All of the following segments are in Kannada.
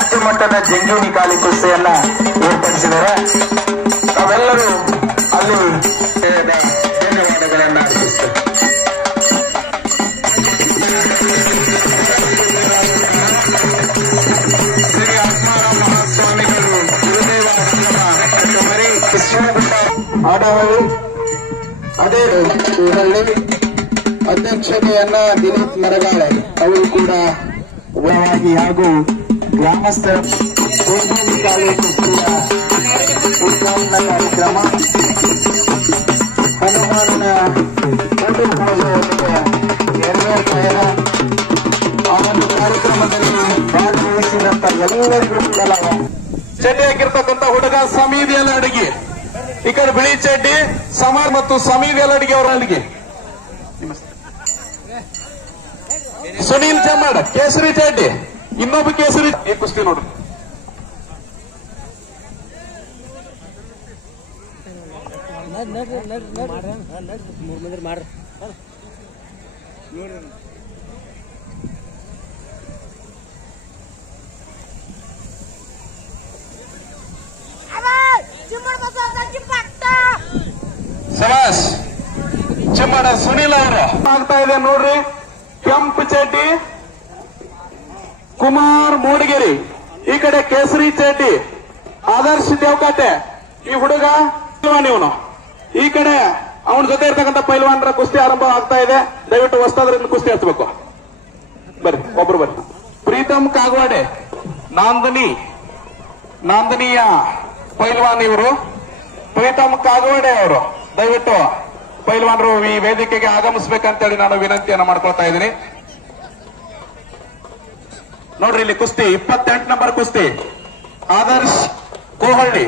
ರಾಜ್ಯ ಮಟ್ಟದ ಜಂಗೀನಿ ಕಾಲಿ ಕುಸ್ತಿಯನ್ನ ಏರ್ಪಡಿಸಿದ್ದಾರೆ. ತಾವೆಲ್ಲರೂ ಅಲ್ಲಿ ಧನ್ಯವಾದಗಳನ್ನ ಅರ್ಪಿಸುತ್ತೇವೆ. ಶ್ರೀ ಆತ್ಮಾರಾಮ ಮಹಾಸ್ವಾಮಿಗಳು ಗುರುದೇವ ಕೃಷ್ಣಗುಡ್ಡ ಆಡವಳ್ಳಿ ಅದೇ ಹಳ್ಳಿ ಅಧ್ಯಕ್ಷತೆಯನ್ನ ದಿನೇಶ್ ಮರಗಾಳೆ ಅವರು ಕೂಡ ಉಪವಾಗಿ ಹಾಗೂ ಗ್ರಾಮಸ್ಥರ ಕುಸ್ತಿಯ ಉದ್ಘಾಟನಾ ಕಾರ್ಯಕ್ರಮ ಹನುಮಾನನ ನೆರವೇರ್ತಾ ಆ ಒಂದು ಕಾರ್ಯಕ್ರಮದಲ್ಲಿ ಭಾಗವಹಿಸಿದಂತ ಎಲ್ಲರಿಗೂ ಕೂಡ ಚಡ್ಡಿ ಹಾಕಿರ್ತಕ್ಕಂಥ ಹುಡುಗ ಸಮೀದ್ ಯಲಹಡಗಿ, ಈ ಕಡೆ ಬಿಳಿ ಚಡ್ಡಿ ಸಮಾಜ್ ಮತ್ತು ಸಮೀದ್ ಯಲಹಡಗಿ ಅವರ ಅಲ್ಲಿಗೆ ಸುನೀಲ್ ಚಮ್ಮಡ್ ಕೇಸರಿ ಚಡ್ಡಿ, ಇನ್ನೊಬ್ಬ ಕೇಸರಿ ಈ ಕುಸ್ತಿ ನೋಡ್ರಿ. ಸಮಾಸ್ ಚಮ್ಮಡ ಸುನೀಲ್ ಅವರು ಆಗ್ತಾ ಇದೆ ನೋಡ್ರಿ. ಕೆಂಪು ಚಡ್ಡಿ ಕುಮಾರ್ ಮೂಡಿಗೆರಿ, ಈ ಕಡೆ ಕೇಸರಿ ಚಡ್ಡಿ ಆದರ್ಶ್ ದೇವಕಾಟೆ. ಈ ಹುಡುಗ ಇವನು, ಈ ಕಡೆ ಅವನ ಜೊತೆ ಇರ್ತಕ್ಕಂಥ ಪೈಲ್ವಾನರ ಕುಸ್ತಿ ಆರಂಭ ಆಗ್ತಾ ಇದೆ. ದಯವಿಟ್ಟು ಹೊಸದಾದ್ರಿಂದ ಕುಸ್ತಿ ಹಚ್ಚಬೇಕು. ಬರ್ರಿ ಒಬ್ರು ಬರ್ರಿ. ಪ್ರೀತಮ್ ಕಾಗವಾಡೆ ನಾಂದನಿಯ ಪೈಲ್ವಾನ್ ಇವರು. ಪ್ರೀತಮ್ ಕಾಗವಾಡೆ ಅವರು ದಯವಿಟ್ಟು ಪೈಲ್ವಾನರು ಈ ವೇದಿಕೆಗೆ ಆಗಮಿಸಬೇಕಂತೇಳಿ ನಾನು ವಿನಂತಿಯನ್ನು ಮಾಡ್ಕೊಳ್ತಾ ಇದ್ದೀನಿ. ನೋಡ್ರಿ ಇಲ್ಲಿ ಕುಸ್ತಿ 28 ನಂಬರ್ ಕುಸ್ತಿ ಆದರ್ಶ್ ಕೋಹಳ್ಳಿ,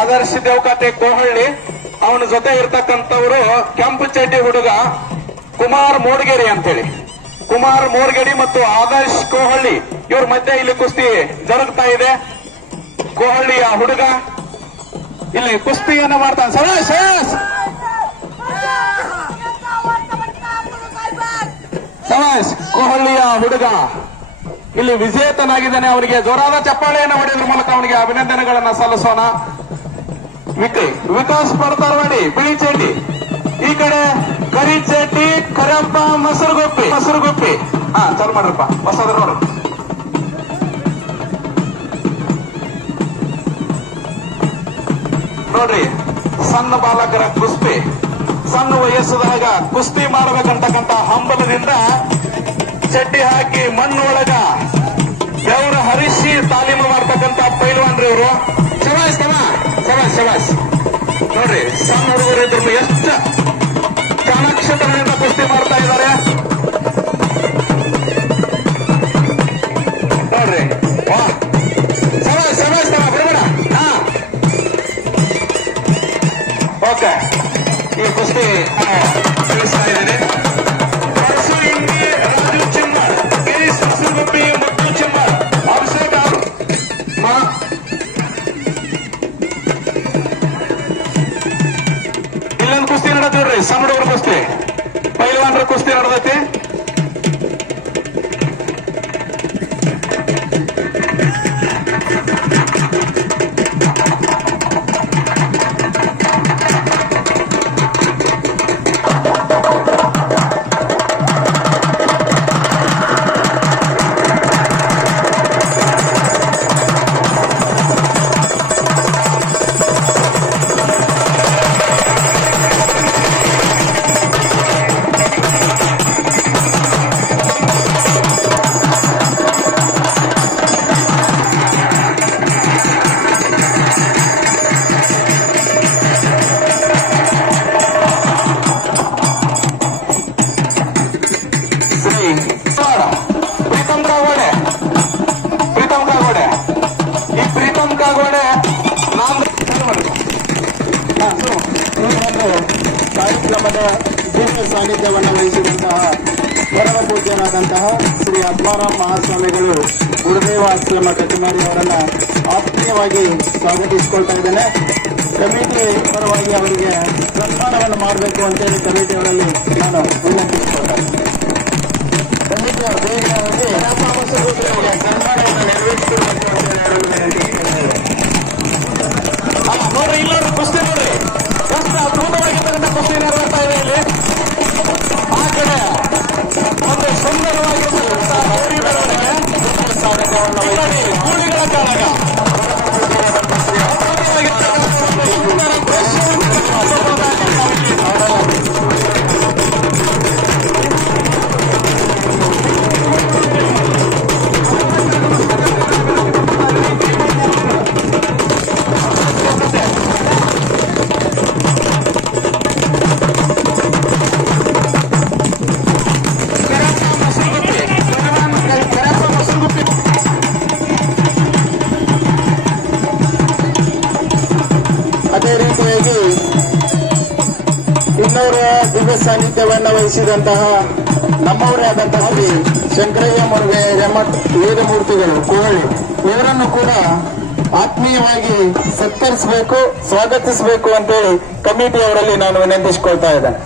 ಆದರ್ಶ್ ದೇವಕಾಟೆ ಕೋಹಳ್ಳಿ. ಅವನ ಜೊತೆ ಇರ್ತಕ್ಕಂಥವರು ಕೆಂಪು ಚಡ್ಡಿ ಹುಡುಗ ಕುಮಾರ್ ಮೋಡ್ಗೇರಿ ಅಂತೇಳಿ. ಕುಮಾರ್ ಮೋರ್ಗೇಡಿ ಮತ್ತು ಆದರ್ಶ್ ಕೋಹಳ್ಳಿ ಇವ್ರ ಮಧ್ಯೆ ಇಲ್ಲಿ ಕುಸ್ತಿ ಜರುಗ್ತಾ ಇದೆ. ಕೋಹಳ್ಳಿಯ ಹುಡುಗ ಇಲ್ಲಿ ಕುಸ್ತಿಯನ್ನ ಮಾಡ್ತಾನೆ. ಸವಾಸ್ ಕೋಹಳ್ಳಿಯ ಹುಡುಗ ಇಲ್ಲಿ ವಿಜೇತನಾಗಿದ್ದಾನೆ. ಅವನಿಗೆ ಜೋರಾದ ಚಪ್ಪಾಳೆಯನ್ನು ಹೊಡೆಯೋದ್ರ ಮೂಲಕ ಅವನಿಗೆ ಅಭಿನಂದನೆಗಳನ್ನ ಸಲ್ಲಿಸೋಣ. ವಿಕಾಸ್ ಪಡ್ತಾರವಾಡಿ ಬಿಳಿ ಚಡ್ಡಿ, ಈ ಕಡೆ ಕರಿ ಚಡ್ಡಿ ಕರಪ್ಪ ಮೊಸರುಗುಪ್ಪಿ. ಹಾ ಚಾಲು ಮಾಡ್ರಪ್ಪ ಹೊಸದ್ರ ನೋಡ್ರಿ. ನೋಡ್ರಿ ಸಣ್ಣ ಬಾಲಕರ ಕುಸ್ತಿ, ಸಣ್ಣ ವಯಸ್ಸದಾಗ ಕುಸ್ತಿ ಮಾಡಬೇಕಂತಕ್ಕಂಥ ಹಂಬಲದಿಂದ ಚಡ್ಡಿ ಹಾಕಿ ಮಣ್ಣೊಳಗ ಬೆವರ ಹರಿಸಿ ತಾಲೀಮು ಮಾಡ್ತಕ್ಕಂಥ ಪೈಲ್ವಾನ್ರಿ ಇವರು. ಶಬಾಸ್ ನೋಡ್ರಿ, ಸಣ್ಣ ಹುಡುಗರು ಇದ್ರು ಎಷ್ಟು ಚಾಣಾಕ್ಷತನದಿಂದ ಕುಸ್ತಿ ಮಾಡ್ತಾ ಇದ್ದಾರೆ ನೋಡ್ರಿ. ಶಬಾಸ್ ಬರಬೇಡ. ಓಕೆ, ಈ ಕುಸ್ತಿ ತಿಳಿಸ್ತಾ ಇದ್ದೀನಿ. ರಾಜು ಚಿಮ್ಮರ್, ಗಿರೀಶ್ ಮೊಸರುಗುಪ್ಪಿ, ಮುತ್ತು ಚಿಮ್ಮರ್, ಅಭಿಷೇಕ್ ಇಲ್ಲೊಂದು ಕುಸ್ತಿ ನಡೆದ್ರಿ. ಸಣ್ಣ ಹುಡುಗರ ಕುಸ್ತಿ, ಪೈಲ್ವಾನರ ಕುಸ್ತಿ ನಡೆದೈತಿ. ಕಾರ್ಯಕ್ರಮದ ದಿವ್ಯ ಸಾನ್ನಿಧ್ಯವನ್ನು ವಹಿಸಿದಂತಹ ಪರಮ ಪೂಜ್ಯನಾದಂತಹ ಶ್ರೀ ಆತ್ಮಾರಾಮ ಮಹಾಸ್ವಾಮಿಗಳು ಗುರುದೇವ ಆಶ್ರಮ ಕಚಮಾರಿ ಅವರನ್ನ ಆತ್ಮೀಯವಾಗಿ ಸ್ವಾಗತಿಸಿಕೊಳ್ತಾ ಇದ್ದೇನೆ. ಕಮಿಟಿ ಪರವಾಗಿ ಅವರಿಗೆ ಸನ್ಮಾನವನ್ನು ಮಾಡಬೇಕು ಅಂತೇಳಿ ಕಮಿಟಿ ಅವರಲ್ಲಿ ನಾನು ವಿನಂತಿಸಿಕೊಳ್ತಾ ಇದ್ದೇನೆ. ನೋಡ್ರಿ ಇಲ್ಲೊಂದು ಕುಸ್ತಿ ನೋಡ್ರಿ ಎಷ್ಟು ಅದ್ಭುತವಾಗಿರ್ತಕ್ಕಂಥ ಕುಸ್ತಿ ನೆರವೇರ್ತಾ ಇದೆ ಇಲ್ಲಿ. ಆ ಕಡೆ ಒಂದು ಸುಂದರವಾಗಿರ್ತಕ್ಕಂಥ ಗೌರಿ ಮೆರವಣಿಗೆ ಗೂಳಿಗಳ ಕಾಳಗ ಅದೇ ರೀತಿಯಾಗಿ ಇನ್ನೂರ ದಿವ್ಯ ಸಾನ್ನಿಧ್ಯವನ್ನು ವಹಿಸಿದಂತಹ ನಮ್ಮವರೇ ಆದಂತಹ ಶ್ರೀ ಶಂಕರಯ್ಯ ಮುರುಘೆ ರೆಮಠ್ ವೇದಮೂರ್ತಿಗಳು ಕೋಹಳಿ ಇವರನ್ನು ಕೂಡ ಆತ್ಮೀಯವಾಗಿ ಸತ್ಕರಿಸಬೇಕು, ಸ್ವಾಗತಿಸಬೇಕು ಅಂತೇಳಿ ಕಮಿಟಿಯವರಲ್ಲಿ ನಾನು ವಿನಂತಿಸಿಕೊಳ್ತಾ ಇದ್ದೇನೆ.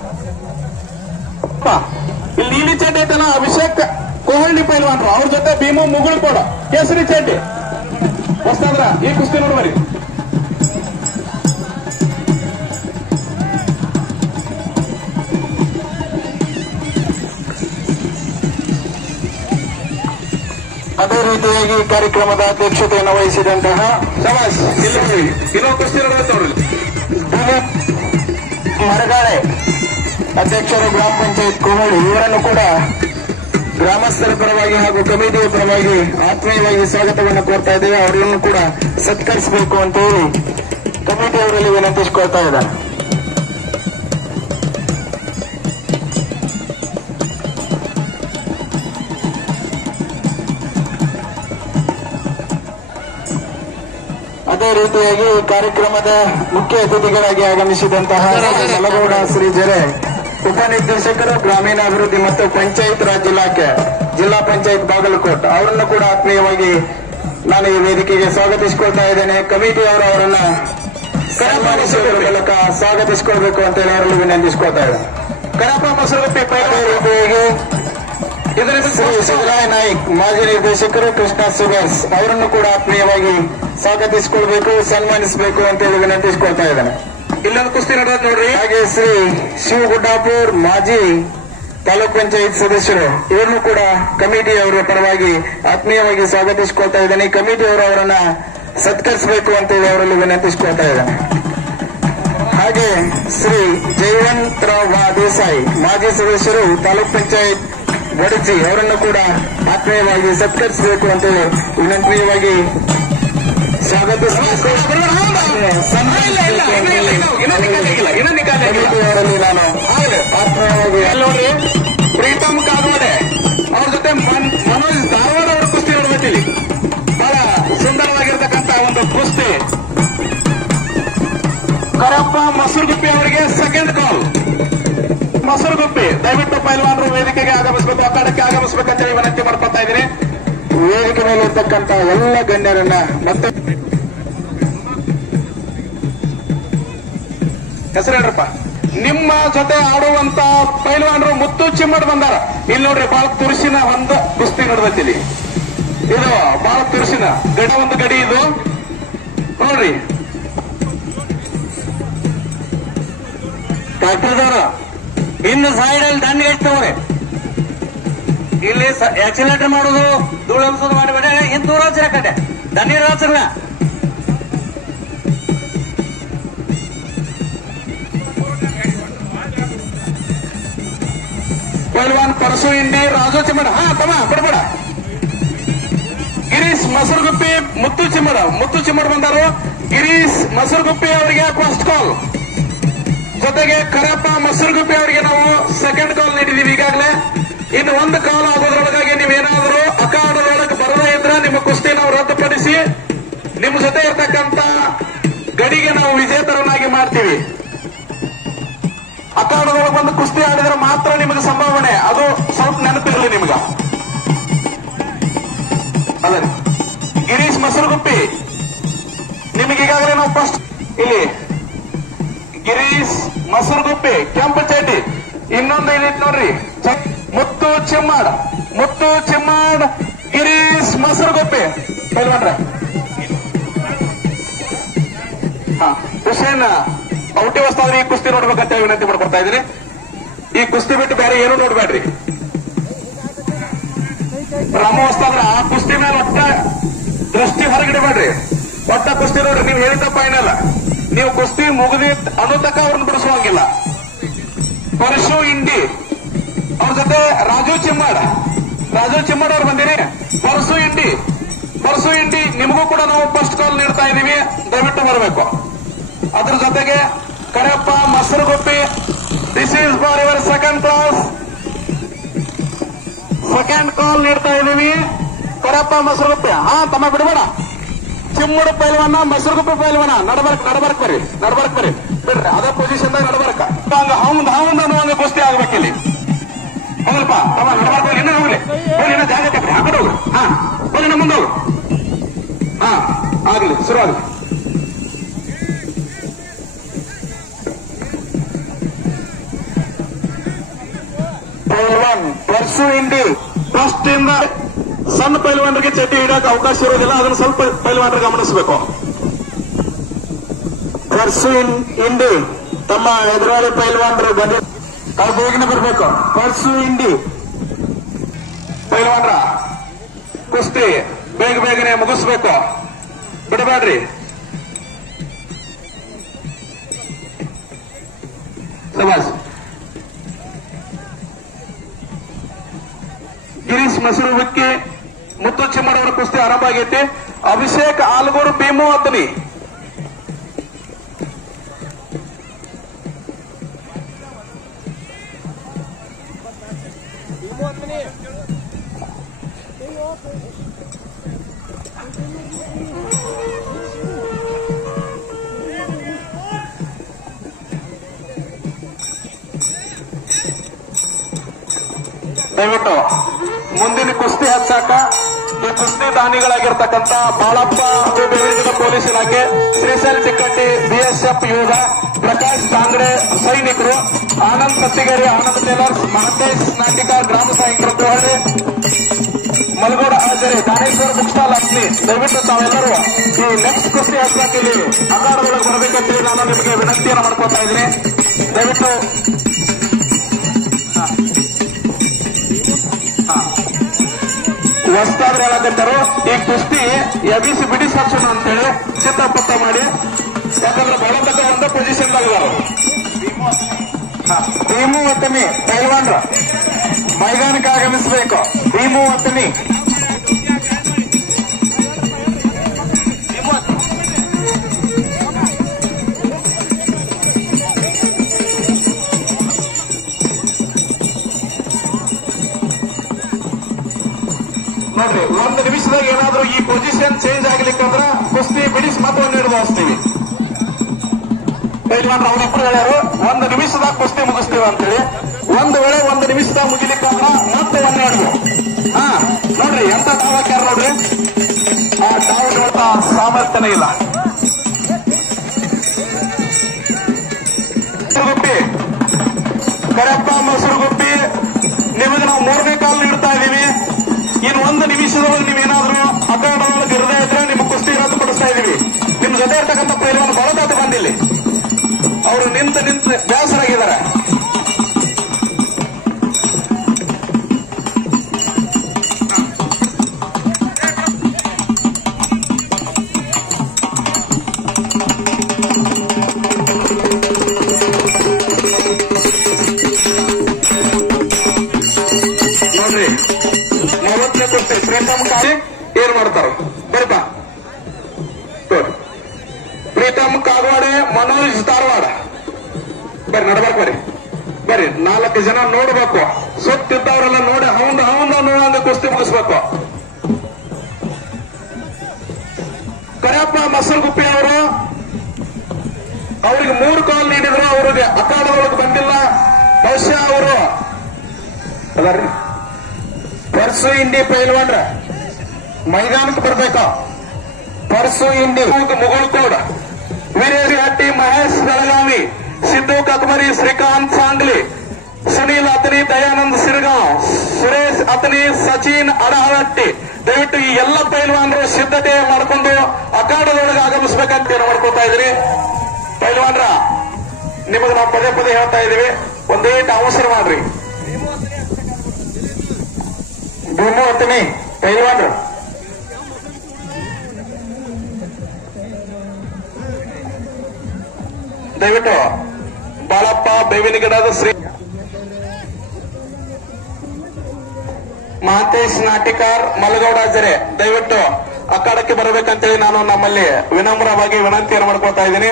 ಇಲ್ಲಿ ನೀಲಿ ಚಡ್ಡಿ ಐತಲ್ಲ ಅಭಿಷೇಕ್ ಕೋಹಳ್ಳಿ ಪೈಲ್ವಾನ್ರು ಅವ್ರ ಜೊತೆ ಭೀಮು ಮುಗುಳು ಕೂಡ ಕೇಸರಿ ಚಡ್ಡಿ ಹೊಸ್ತಾದ್ರ ಈ ಕುಸ್ತಿ ನೋಡ್ಬರಿ. ಅದೇ ರೀತಿಯಾಗಿ ಕಾರ್ಯಕ್ರಮದ ಅಧ್ಯಕ್ಷತೆಯನ್ನು ವಹಿಸಿದಂತಹ ಶಬಾಷ್ ಇನ್ನೊಂದು ಕುಸ್ತಿ ನೋಡ್ಬೇಕು ನೋಡ್ರಿ. ದಿಲೀಪ್ ಮರಗಾಳೆ ಅಧ್ಯಕ್ಷರು ಗ್ರಾಮ ಪಂಚಾಯತ್ ಕೋಹಳಿ ಇವರನ್ನು ಕೂಡ ಗ್ರಾಮಸ್ಥರ ಪರವಾಗಿ ಹಾಗೂ ಕಮಿಟಿಯ ಪರವಾಗಿ ಆತ್ಮೀಯವಾಗಿ ಸ್ವಾಗತವನ್ನು ಕೋರ್ತಾ ಇದ್ದೇವೆ. ಅವರನ್ನು ಕೂಡ ಸತ್ಕರಿಸಬೇಕು ಅಂತ ಹೇಳಿ ಕಮಿಟಿಯವರಲ್ಲಿ ವಿನಂತಿಸಿಕೊಳ್ತಾ ಇದ್ದಾರೆ. ಅದೇ ರೀತಿಯಾಗಿ ಕಾರ್ಯಕ್ರಮದ ಮುಖ್ಯ ಅತಿಥಿಗಳಾಗಿ ಆಗಮಿಸಿದಂತಹ ಮಲಗೌಡ ಶ್ರೀಜರೆ ಉಪನಿರ್ದೇಶಕರು ಗ್ರಾಮೀಣಾಭಿವೃದ್ಧಿ ಮತ್ತು ಪಂಚಾಯತ್ ರಾಜ್ ಇಲಾಖೆ ಜಿಲ್ಲಾ ಪಂಚಾಯತ್ ಬಾಗಲಕೋಟ್ ಅವರನ್ನು ಕೂಡ ಆತ್ಮೀಯವಾಗಿ ನಾನು ಈ ವೇದಿಕೆಗೆ ಸ್ವಾಗತಿಸಿಕೊಳ್ತಾ ಇದ್ದೇನೆ. ಕಮಿಟಿಯವರು ಅವರನ್ನ ಸನ್ಮಾನಿಸುವ ಮೂಲಕ ಸ್ವಾಗತಿಸಿಕೊಳ್ಬೇಕು ಅಂತ ಹೇಳಿ ಅವರಲ್ಲಿ ವಿನಂತಿಸಿಕೊಳ್ತಾ ಇದ್ದೇನೆ. ಕರಪ್ಪ ಮಸೂರಗುಪ್ಪಿ ಅದೇ ರೀತಿಯಾಗಿ ಶ್ರೀ ಸಿದ್ದರಾಯ ನಾಯ್ಕ್ ಮಾಜಿ ನಿರ್ದೇಶಕರು ಕೃಷ್ಣ ಸುಗರ್ಸ್ ಅವರನ್ನು ಕೂಡ ಆತ್ಮೀಯವಾಗಿ ಸ್ವಾಗತಿಸಿಕೊಳ್ಬೇಕು, ಸನ್ಮಾನಿಸಬೇಕು ಅಂತ ಹೇಳಿ ವಿನಂತಿಸಿಕೊಳ್ತಾ ಇದ್ದೇನೆ. ಇಲ್ಲೊಂದು ಕುಸ್ತಿ ನೋಡೋದು ನೋಡ್ರಿ. ಹಾಗೆ ಶ್ರೀ ಶಿವಗುಡ್ಡಾಪುರ್ ಮಾಜಿ ತಾಲೂಕ್ ಪಂಚಾಯತ್ ಸದಸ್ಯರು ಇವರನ್ನು ಕೂಡ ಕಮಿಟಿಯವರ ಪರವಾಗಿ ಆತ್ಮೀಯವಾಗಿ ಸ್ವಾಗತಿಸಿಕೊಳ್ತಾ ಇದ್ದೇನೆ. ಕಮಿಟಿಯವರು ಅವರನ್ನ ಸತ್ಕರಿಸಬೇಕು ಅಂತ ಹೇಳಿ ಅವರಲ್ಲಿ ವಿನಂತಿಸಿಕೊಳ್ತಾ ಇದ್ದೇನೆ. ಹಾಗೆ ಶ್ರೀ ಜಯವಂತರಾವ್ ದೇಸಾಯಿ ಮಾಜಿ ಸದಸ್ಯರು ತಾಲೂಕ್ ಪಂಚಾಯತ್ ಬಡಚಿ ಅವರನ್ನು ಕೂಡ ಆತ್ಮೀಯವಾಗಿ ಸತ್ಕರಿಸಬೇಕು ಅಂತ ಹೇಳಿ ವಿನಂತಿಯವಾಗಿ ಸ್ವಾಗತಿಸಬೇಕು, ಕಮಿಟಿಯವರಲ್ಲಿ ನಾನು ಆತ್ಮೀಯವಾಗಿ ನೋಡಿ ಪ್ರೀತಮ್ ಕಾಗವಾಡೆ ಅವ್ರ ಜೊತೆ ಮನೋಜ್ ಧಾರವಾಡ ಅವರು ಕುಸ್ತಿ ನೋಡ್ಬೇಕಿಲ್ಲಿ. ಬಹಳ ಸುಂದರವಾಗಿರ್ತಕ್ಕಂಥ ಒಂದು ಕುಸ್ತಿ. ಕರಪ್ಪ ಮಸೂರಗುಪ್ಪಿ ಅವರಿಗೆ ಸೆಕೆಂಡ್ ಕಾಲ್. ಮಸೂರಗುಪ್ಪಿ ದಯವಿಟ್ಟು ಪೈಲ್ವಾನರು ವೇದಿಕೆಗೆ ಆಗಮಿಸಬೇಕು, ಅಖಾಡಕ್ಕೆ ಆಗಮಿಸಬೇಕಂತ ಹೇಳಿ ವಿನಂತಿ ಮಾಡ್ಕೊತಾ ಇದ್ದೀನಿ. ವೇದಿಕೆ ಮೇಲಿರ್ತಕ್ಕಂಥ ಎಲ್ಲ ಗಣ್ಯರನ್ನ ಮತ್ತೆ ಹೆಸರು ಹೇಳ್ರಪ್ಪ. ನಿಮ್ಮ ಜೊತೆ ಆಡುವಂತ ಪೈಲ್ವಾನರು ಮುತ್ತು ಚಿಮ್ಮಡ್ ಬಂದಾರ. ಇಲ್ಲಿ ನೋಡ್ರಿ ಬಹಳ ತುರುಸಿನ ಒಂದು ಕುಸ್ತಿ ನಡೆದೈತಿ ಇಲ್ಲಿ. ಇದು ಬಹಳ ತುರುಸಿನ ಒಂದು ಗಡಿ ಇದು ನೋಡ್ರಿ. ಡಾಕ್ಟರ್ದವರು ಇನ್ನು ಸೈಡಲ್ಲಿ ದಂಡ ಎಷ್ಟವ್ರೆ ಇಲ್ಲಿ ಆಕ್ಸಿಲೇಟರ್ ಮಾಡೋದು ಧೂಳು ಹಂಸೋದು ಮಾಡಬೇಡ. ಇನ್ ದೂರ ಹಚ್ಚಿರ ಕಡೆ ದಣ್ಣೀರ್ ಹಚ್ಚಲ್ಲ. ಪೈಲ್ವಾನ್ ಪರಸು ಇಂಡಿ ರಾಜು ಚಿಮ್ಮಡ. ಹಾ ತಮ್ಮ ಬಿಡಬೇಡ. ಗಿರೀಶ್ ಮಸೂರಗುಪ್ಪಿ ಮುತ್ತು ಚಿಮ್ಮಡ ಬಂದರು. ಗಿರೀಶ್ ಮಸೂರಗುಪ್ಪಿ ಅವರಿಗೆ ಫಸ್ಟ್ ಕಾಲ್, ಜೊತೆಗೆ ಕರಪ್ಪ ಮಸೂರಗುಪ್ಪಿ ಅವರಿಗೆ ನಾವು ಸೆಕೆಂಡ್ ಕಾಲ್ ನೀಡಿದೀವಿ ಈಗಾಗಲೇ. ಇನ್ನು ಒಂದು ಕಾಲ್ ಆಗೋದ್ರೊಳಗಾಗಿ ನೀವೇನಾದರೂ ಅಖಾಡದೊಳಗೆ ಬರದೇ ಇದ್ರೆ ನಿಮ್ಮ ಕುಸ್ತಿ ನಾವು ರದ್ದುಪಡಿಸಿ ನಿಮ್ಮ ಜೊತೆ ಇರ್ತಕ್ಕಂಥ ಗಡಿಗೆ ನಾವು ವಿಜೇತರನ್ನಾಗಿ ಮಾಡ್ತೀವಿ. ಅಖಾಡದೊಳಗೆ ಬಂದು ಕುಸ್ತಿ ಆಡಿದ್ರೆ ಮಾತ್ರ ನಿಮಗೆ ಸಂಭಾವನೆ, ಅದು ಸ್ವಲ್ಪ ನೆನಪಿರಲಿ ನಿಮ್ಗ. ಅದೇ ಗಿರೀಶ್ ಮಸೂರಗುಪ್ಪಿ ನಿಮಗೆ ಈಗಾಗಲೇ ನಾವು ಫಸ್ಟ್ ಇಲ್ಲಿ ಗಿರೀಶ್ ಮಸೂರಗುಪ್ಪಿ ಕೆಂಪು ಚಡ್ಡಿ ಇನ್ನೊಂದು ಏನಿತ್ತು ನೋಡ್ರಿ. ಮುತ್ತು ಚಿಮ್ಮಾಡ್, ಮುತ್ತು ಚಿಮ್ಮಾಡ್, ಗಿರೀಶ್ ಮಸರಗುಪ್ಪೆ ಪೈಲ್ವಾನ್ರ. ಹುಸೇನ್ ಔಟಿ ವಸ್ತಾವ್ರಿ ಈ ಕುಸ್ತಿ ನೋಡ್ಬೇಕಂತ ವಿನಂತಿ ಮಾಡ್ಕೊಡ್ತಾ ಇದ್ದೀನಿ. ಈ ಕುಸ್ತಿ ಬಿಟ್ಟು ಬೇರೆ ಏನು ನೋಡ್ಬೇಡ್ರಿ. ರಾಮ ವಸ್ತಾದ್ರ ಆ ಕುಸ್ತಿ ಮೇಲೆ ಒಟ್ಟ ದೃಷ್ಟಿ ಹೊರಗಿಡಬೇಡ್ರಿ. ಒಟ್ಟ ಕುಸ್ತಿ ನೋಡ್ರಿ. ನೀವು ಹೇಳಿದ ಫೈನಲ್, ನೀವು ಕುಸ್ತಿ ಮುಗಿದಿ ಅನ್ನೋ ತಕ್ಕ ಅವ್ರನ್ನ ಬಿಡಿಸುವಂಗಿಲ್ಲ. ಪರಶು ಇಂಡಿ ಅವ್ರ ಜೊತೆ ರಾಜು ಚಿಮ್ಮಾಡ್ ಅವ್ರು ಬಂದಿರಿ. ಪರಶು ಇಂಡಿ ನಿಮಗೂ ಕೂಡ ನಾವು ಫಸ್ಟ್ ಕಾಲ್ ನೀಡ್ತಾ ಇದೀವಿ, ದಯವಿಟ್ಟು ಬರಬೇಕು. ಅದ್ರ ಜೊತೆಗೆ Kareyappa Masaraguppi, this is for your second call ನೀಡ್ತಾ ಇದೀವಿ. ಕರೆಯಪ್ಪ ಮಸರಗುಪ್ಪಿ. ತಮ್ಮ ಬಿಡಬೇಡ. ಚಿಮ್ಮುಡು ಪೈಲ್ವಾನ, ಮಸರಗುಪ್ಪಿ ಪೈಲ್ವಾನ, ನಡಬರ್ಕ್ ಬರ್ರಿ ಬಿಡ್ರಿ. ಅದೇ ಪೊಸಿಷನ್ ದಾಗ ನಡಬರ್ಕ ಹೌದ್ ಅನ್ನುವಂಗ ಕುಸ್ತಿ ಆಗ್ಬೇಕಿಲ್ಲಿ. ಹೋಗ್ಲಪ್ಪ ತಮ್ಮ ನಡಬರ್ಕ. ಇನ್ನ ಹೋಗ್ಲಿ, ಇನ್ನ ಜಾಗತ್ತೆ ಆ ಕಡೆ ಹೋಗ್ರಿ. ಹೋಗಿ ನಮ್ಮ ಮುಂದೆ ಹೋಗು. ಆಗ್ಲಿ, ಶುರು ಆಗ್ಲಿ. ಪೈಲ್ವಾನ್ ಪರ್ಸು ಇಂಡಿ ಫಸ್ಟ್ ಇಂದ ಸಣ್ಣ ಪೈಲ್ವಾನರಿಗೆ ಚಡ್ಡಿ ಹಿಡಿಯಕ್ಕೆ ಅವಕಾಶ ಇರೋದಿಲ್ಲ. ಅದನ್ನು ಸ್ವಲ್ಪ ಪೈಲ್ವಾನರು ಗಮನಿಸಬೇಕು. ಪರ್ಸು ಇಂಡಿ ತಮ್ಮ ಎದುರಾಳಿ ಪೈಲ್ವಾನರು ಬಂದಿ ತಾವು ಬೇಗನೆ ಬರಬೇಕು. ಪರ್ಸು ಇಂಡಿ ಪೈಲ್ವಾನ್ರ ಕುಸ್ತಿ ಬೇಗನೆ ಮುಗಿಸ್ಬೇಕು, ಬಿಡಬೇಡ್ರಿ. ಸಬಾಸ್. ಗಿರೀಶ್ ಮಸರಗುಪ್ಪಿ, ಮುತ್ತು ಚಿಮ್ಮಡ್ ಅವರ ಕುಸ್ತಿ ಆರಂಭ ಆಗೈತಿ. ಅಭಿಷೇಕ್ ಆಲ್ಗೂರು, ಭೀಮು ಅತ್ನಿ. ದಯವಿಟ್ಟು ಮುಂದಿನ ಕುಸ್ತಿ ಹಚ್ಚಾಕ ಈ ಕುಸ್ತಿ ದಾನಿಗಳಾಗಿರ್ತಕ್ಕಂಥ ಬಾಳಪ್ಪ ಬೆಳಗಿನ ಪೊಲೀಸ್ ಇಲಾಖೆ, ಶ್ರೀಶೈಲ್ ಚಿಕ್ಕಟ್ಟಿ, ಬಿಎಸ್ಎಫ್ ಯೋಧ, ಪ್ರಕಾಶ್ ಕಾಂಗ್ರೆ ಸೈನಿಕರು, ಆನಂದ್ ಸತ್ತಿಗೇರಿ, ಆನಂದ್ ಟೇಲರ್ಸ್, ಮಹಂತೇಶ್ ನಾಟಿಕಾರ್, ಗ್ರಾಮ ಸೈನಿಕರು ಕೋಹಳಿ, ಮಲಗೋಡ ಹಾಜರಿ, ದಾನೇಶ್ವರ ಬುಕ್ ಸ್ಟಾಲ್ ಅತ್ನಿ. ದಯವಿಟ್ಟು ತಾವೆಲ್ಲರೂ ಈ ನೆಕ್ಸ್ಟ್ ಕುಸ್ತಿ ಹಚ್ಚಾಕ ಇಲ್ಲಿ ಅಖಾಡದೊಳಗೆ ಬರಬೇಕಂತೇಳಿ ನಾನು ನಿಮಗೆ ವಿನಂತಿಯನ್ನು ಮಾಡ್ಕೊತಾ ಇದ್ದೀನಿ. ದಯವಿಟ್ಟು ಹೊಸ್ತಾದ್ರೆ ಹೇಳಕಂತಾರು ಈ ಕುಸ್ತಿ ಎಬಿಸಿ ಬಿಡಿಸಿ ಹಚ್ಚೋಣ ಅಂತೇಳಿ ಚಿತ್ತಪತ್ತ ಮಾಡಿ. ಯಾಕಂದ್ರೆ ಬಹಳ ತಕ್ಕ ಒಂದೇ ಪೊಸಿಷನ್ ದಾಗಿದಾರು. ಭೀಮು ವತನಿ ಪೈಲ್ವಾನ್ರ ಮೈದಾನಕ್ಕೆ ಆಗಮಿಸಬೇಕು. ಭೀಮು ವತನಿ ನೋಡ್ರಿ. ಒಂದು ನಿಮಿಷದಾಗ ಏನಾದ್ರೂ ಈ ಪೊಸಿಷನ್ ಚೇಂಜ್ ಆಗ್ಲಿಕ್ಕಂದ್ರ ಕುಸ್ತಿ ಬಿಡಿಸಿ ಮತ್ತೊಂದು ನಿರ್ವಹಿಸ್ತೀವಿ. ಪೈಲ್ವಾನ್ರ ಅವರೊಬ್ಬರು ಹೇಳ್ಯಾರು ಒಂದು ನಿಮಿಷದಾಗ ಕುಸ್ತಿ ಮುಗಿಸ್ತೀವಿ ಅಂತೇಳಿ. ಒಂದು ವೇಳೆ ಒಂದು ನಿಮಿಷದಾಗ ಮುಗಿಲಿಕ್ಕಂದ್ರ ಮತ್ತೆ ಒಂದ್ ಹಿಡಿದು ನೋಡ್ರಿ ಎಂತ ಡಾವ್ ಹಾಕ್ಯಾರ ನೋಡ್ರಿ. ಆ ಡಾವ್ ನೋಡ್ತಾ ಸಾಮರ್ಥ್ಯನೇ ಇಲ್ಲ. ಮಸರಗುಪ್ಪಿ, ಕರೆಪ್ಪ ಮಸರಗುಪ್ಪಿ, ನಿಮಗೆ ನಾವು 3ನೇ ಕಾಲ್ ನೀಡ್ತಾ ಇದೀವಿ. ಇನ್ನು ಒಂದು ನಿಮಿಷದೊಳಗೆ ನೀವೇನಾದ್ರೂ ಅಖಾಡದೊಳಗೆ ಇರದೇ ಇದ್ರೆ ನಿಮ್ಮ ಕುಸ್ತಿ ರದ್ದುಪಡಿಸ್ತಾ ಇದೀವಿ. ನಿಮ್ ಜೊತೆ ಇರ್ತಕ್ಕಂಥ ಪೈಲ್ವಾನ್ ಬಹಳ ಬಂದಿಲ್ಲಿ. ಅವರು ನಿಂತು ಬೇಸರಾಗಿದ್ದಾರೆ. ನೋಡ್ರಿ 40ನೇ ಕುಸ್ತಿ ಪ್ರೀತಮ್ ಕಾಳಿ ಏನ್ ಮಾಡ್ತಾರ ಬರೀಪ. ಪ್ರೀತಮ್ ಕಾಗವಾಡೆ, ಮನೋಜ್ ಧಾರವಾಡ ಬರ್ರಿ, ನಡ್ಬಾರ್ಕ್ ಬರ್ರಿ 4 ಜನ ನೋಡ್ಬೇಕು. ಸುತ್ತಿದ್ದವರೆಲ್ಲ ನೋಡಿ ಹೌಂದ ಕುಸ್ತಿ ಮುಗಿಸ್ಬೇಕು. ಕರೆಯಪ್ಪ ಮಸರಗುಪ್ಪಿ ಅವರು ಅವ್ರಿಗೆ 3 ಕಾಲ್ ನೀಡಿದ್ರು. ಅವ್ರಿಗೆ ಅಖಾಡದೊಳಗೆ ಬಂದಿಲ್ಲ. ಬಹುಶಃ ಅವರು ಅದರಿ ಪರ್ಸು ಇಂಡಿ ಪೈಲ್ವಾನ್ರ ಮೈದಾನಕ್ಕೆ ಬರ್ಬೇಕು. ಪರ್ಸು ಇಂಡಿ ಮುಗುಳ್ಕೋಡ್, ವೀರೇಶಿ ಹಟ್ಟಿ, ಮಹೇಶ್ ಬೆಳಗಾವಿ, ಸಿದ್ದು ಕಕ್ಮರಿ, ಶ್ರೀಕಾಂತ್ ಸಾಂಗ್ಲಿ, ಸುನೀಲ್ ಅತನಿ, ದಯಾನಂದ್ ಸಿರ್ಗಾಂವ್, ಸುರೇಶ್ ಅತನಿ, ಸಚಿನ್ ಅಡಹಳಟ್ಟಿ. ದಯವಿಟ್ಟು ಈ ಎಲ್ಲ ಪೈಲ್ವಾನರು ಸಿದ್ಧತೆ ಮಾಡಿಕೊಂಡು ಅಖಾಡದೊಳಗೆ ಆಗಮಿಸಬೇಕಂತ ಮಾಡ್ಕೊತಾ ಇದ್ರಿ. ಪೈಲ್ವಾನ್ರ ನಿಮಗೆ ನಾವು ಪದೇ ಪದೇ ಹೇಳ್ತಾ ಇದೀವಿ, ಒಂದೇಟ್ ಅವಸರ ಮಾಡ್ರಿ. ಭೀಮು ಅತನಿ ಪೈಲ್ವಾನ್ರು ದಯವಿಟ್ಟು ಬಾಳಪ್ಪ ಬೇವಿನಗಿಡದ ಶ್ರೀ ಮಹಂತೇಶ್ ನಾಟಿಕಾರ್ ಮಲಗೌಡ ಜರೆ ದಯವಿಟ್ಟು ಅಖಾಡಕ್ಕೆ ಬರಬೇಕಂತೇಳಿ ನಾನು ನಮ್ಮಲ್ಲಿ ವಿನಮ್ರವಾಗಿ ವಿನಂತಿಯನ್ನು ಮಾಡ್ಕೊಳ್ತಾ ಇದ್ದೀನಿ.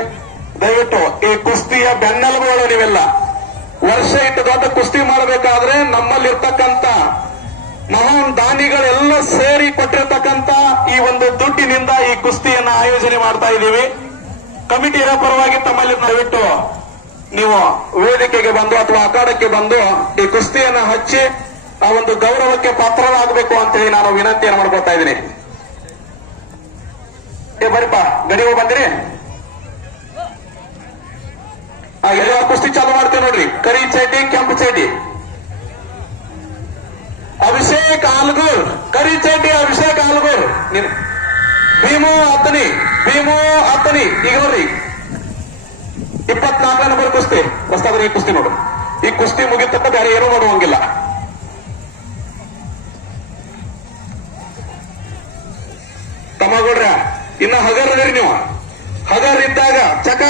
ದಯವಿಟ್ಟು ಈ ಕುಸ್ತಿಯ ಬೆನ್ನೆಲುಬುಗಳು ನೀವೆಲ್ಲ ವರ್ಷ ಇಟ್ಟು ದೊಡ್ಡ ಕುಸ್ತಿ ಮಾಡಬೇಕಾದ್ರೆ ನಮ್ಮಲ್ಲಿರ್ತಕ್ಕಂಥ ಮಹಾನ್ ದಾನಿಗಳೆಲ್ಲ ಸೇರಿ ಕೊಟ್ಟಿರ್ತಕ್ಕಂಥ ಈ ಒಂದು ದುಡ್ಡಿನಿಂದ ಈ ಕುಸ್ತಿಯನ್ನ ಆಯೋಜನೆ ಮಾಡ್ತಾ ಇದ್ದೀವಿ. ಕಮಿಟಿಯ ಪರವಾಗಿ ತಮ್ಮಲ್ಲಿ ದಯವಿಟ್ಟು ನೀವು ವೇದಿಕೆಗೆ ಬಂದು ಅಥವಾ ಅಖಾಡಕ್ಕೆ ಬಂದು ಈ ಕುಸ್ತಿಯನ್ನ ಹಚ್ಚಿ ಆ ಒಂದು ಗೌರವಕ್ಕೆ ಪಾತ್ರರಾಗಬೇಕು ಅಂತೇಳಿ ನಾನು ವಿನಂತಿಯನ್ನು ಮಾಡ್ಕೊತಾ ಇದ್ದೀನಿ. ಬರೀಪ ಗಡಿಗೆ ಬಂದಿರಿ. ಎಲ್ಲ ಕುಸ್ತಿ ಚಾಲು ಮಾಡ್ತೇವೆ ನೋಡ್ರಿ. ಕರಿ ಚಡ್ಡಿ, ಕೆಂಪು ಚಡ್ಡಿ ಅಭಿಷೇಕ್ ಆಲ್ಗೂರ್, ಕರಿ ಚಡ್ಡಿ ಅಭಿಷೇಕ್ ಆಲ್ಗೂರ್. ಭೀಮು ಅತನಿ, ಭೀಮು ಅತನಿ. ಈಗ ನೋಡ್ರಿ 24 ನಂಬರ್ ಕುಸ್ತಿ ಹೊಸದಾದ್ರೆ ಈ ಕುಸ್ತಿ ನೋಡು. ಈ ಕುಸ್ತಿ ಮುಗಿತಕ್ಕ ಬೇರೆ ಏನೂ ಮಾಡುವಂಗಿಲ್ಲ. ತಮ್ಮಗೌಡ್ರ ಇನ್ನ ಹಗರದಿರಿ ನೀವು. ಹಗರ್ ಇದ್ದಾಗ ಚಕ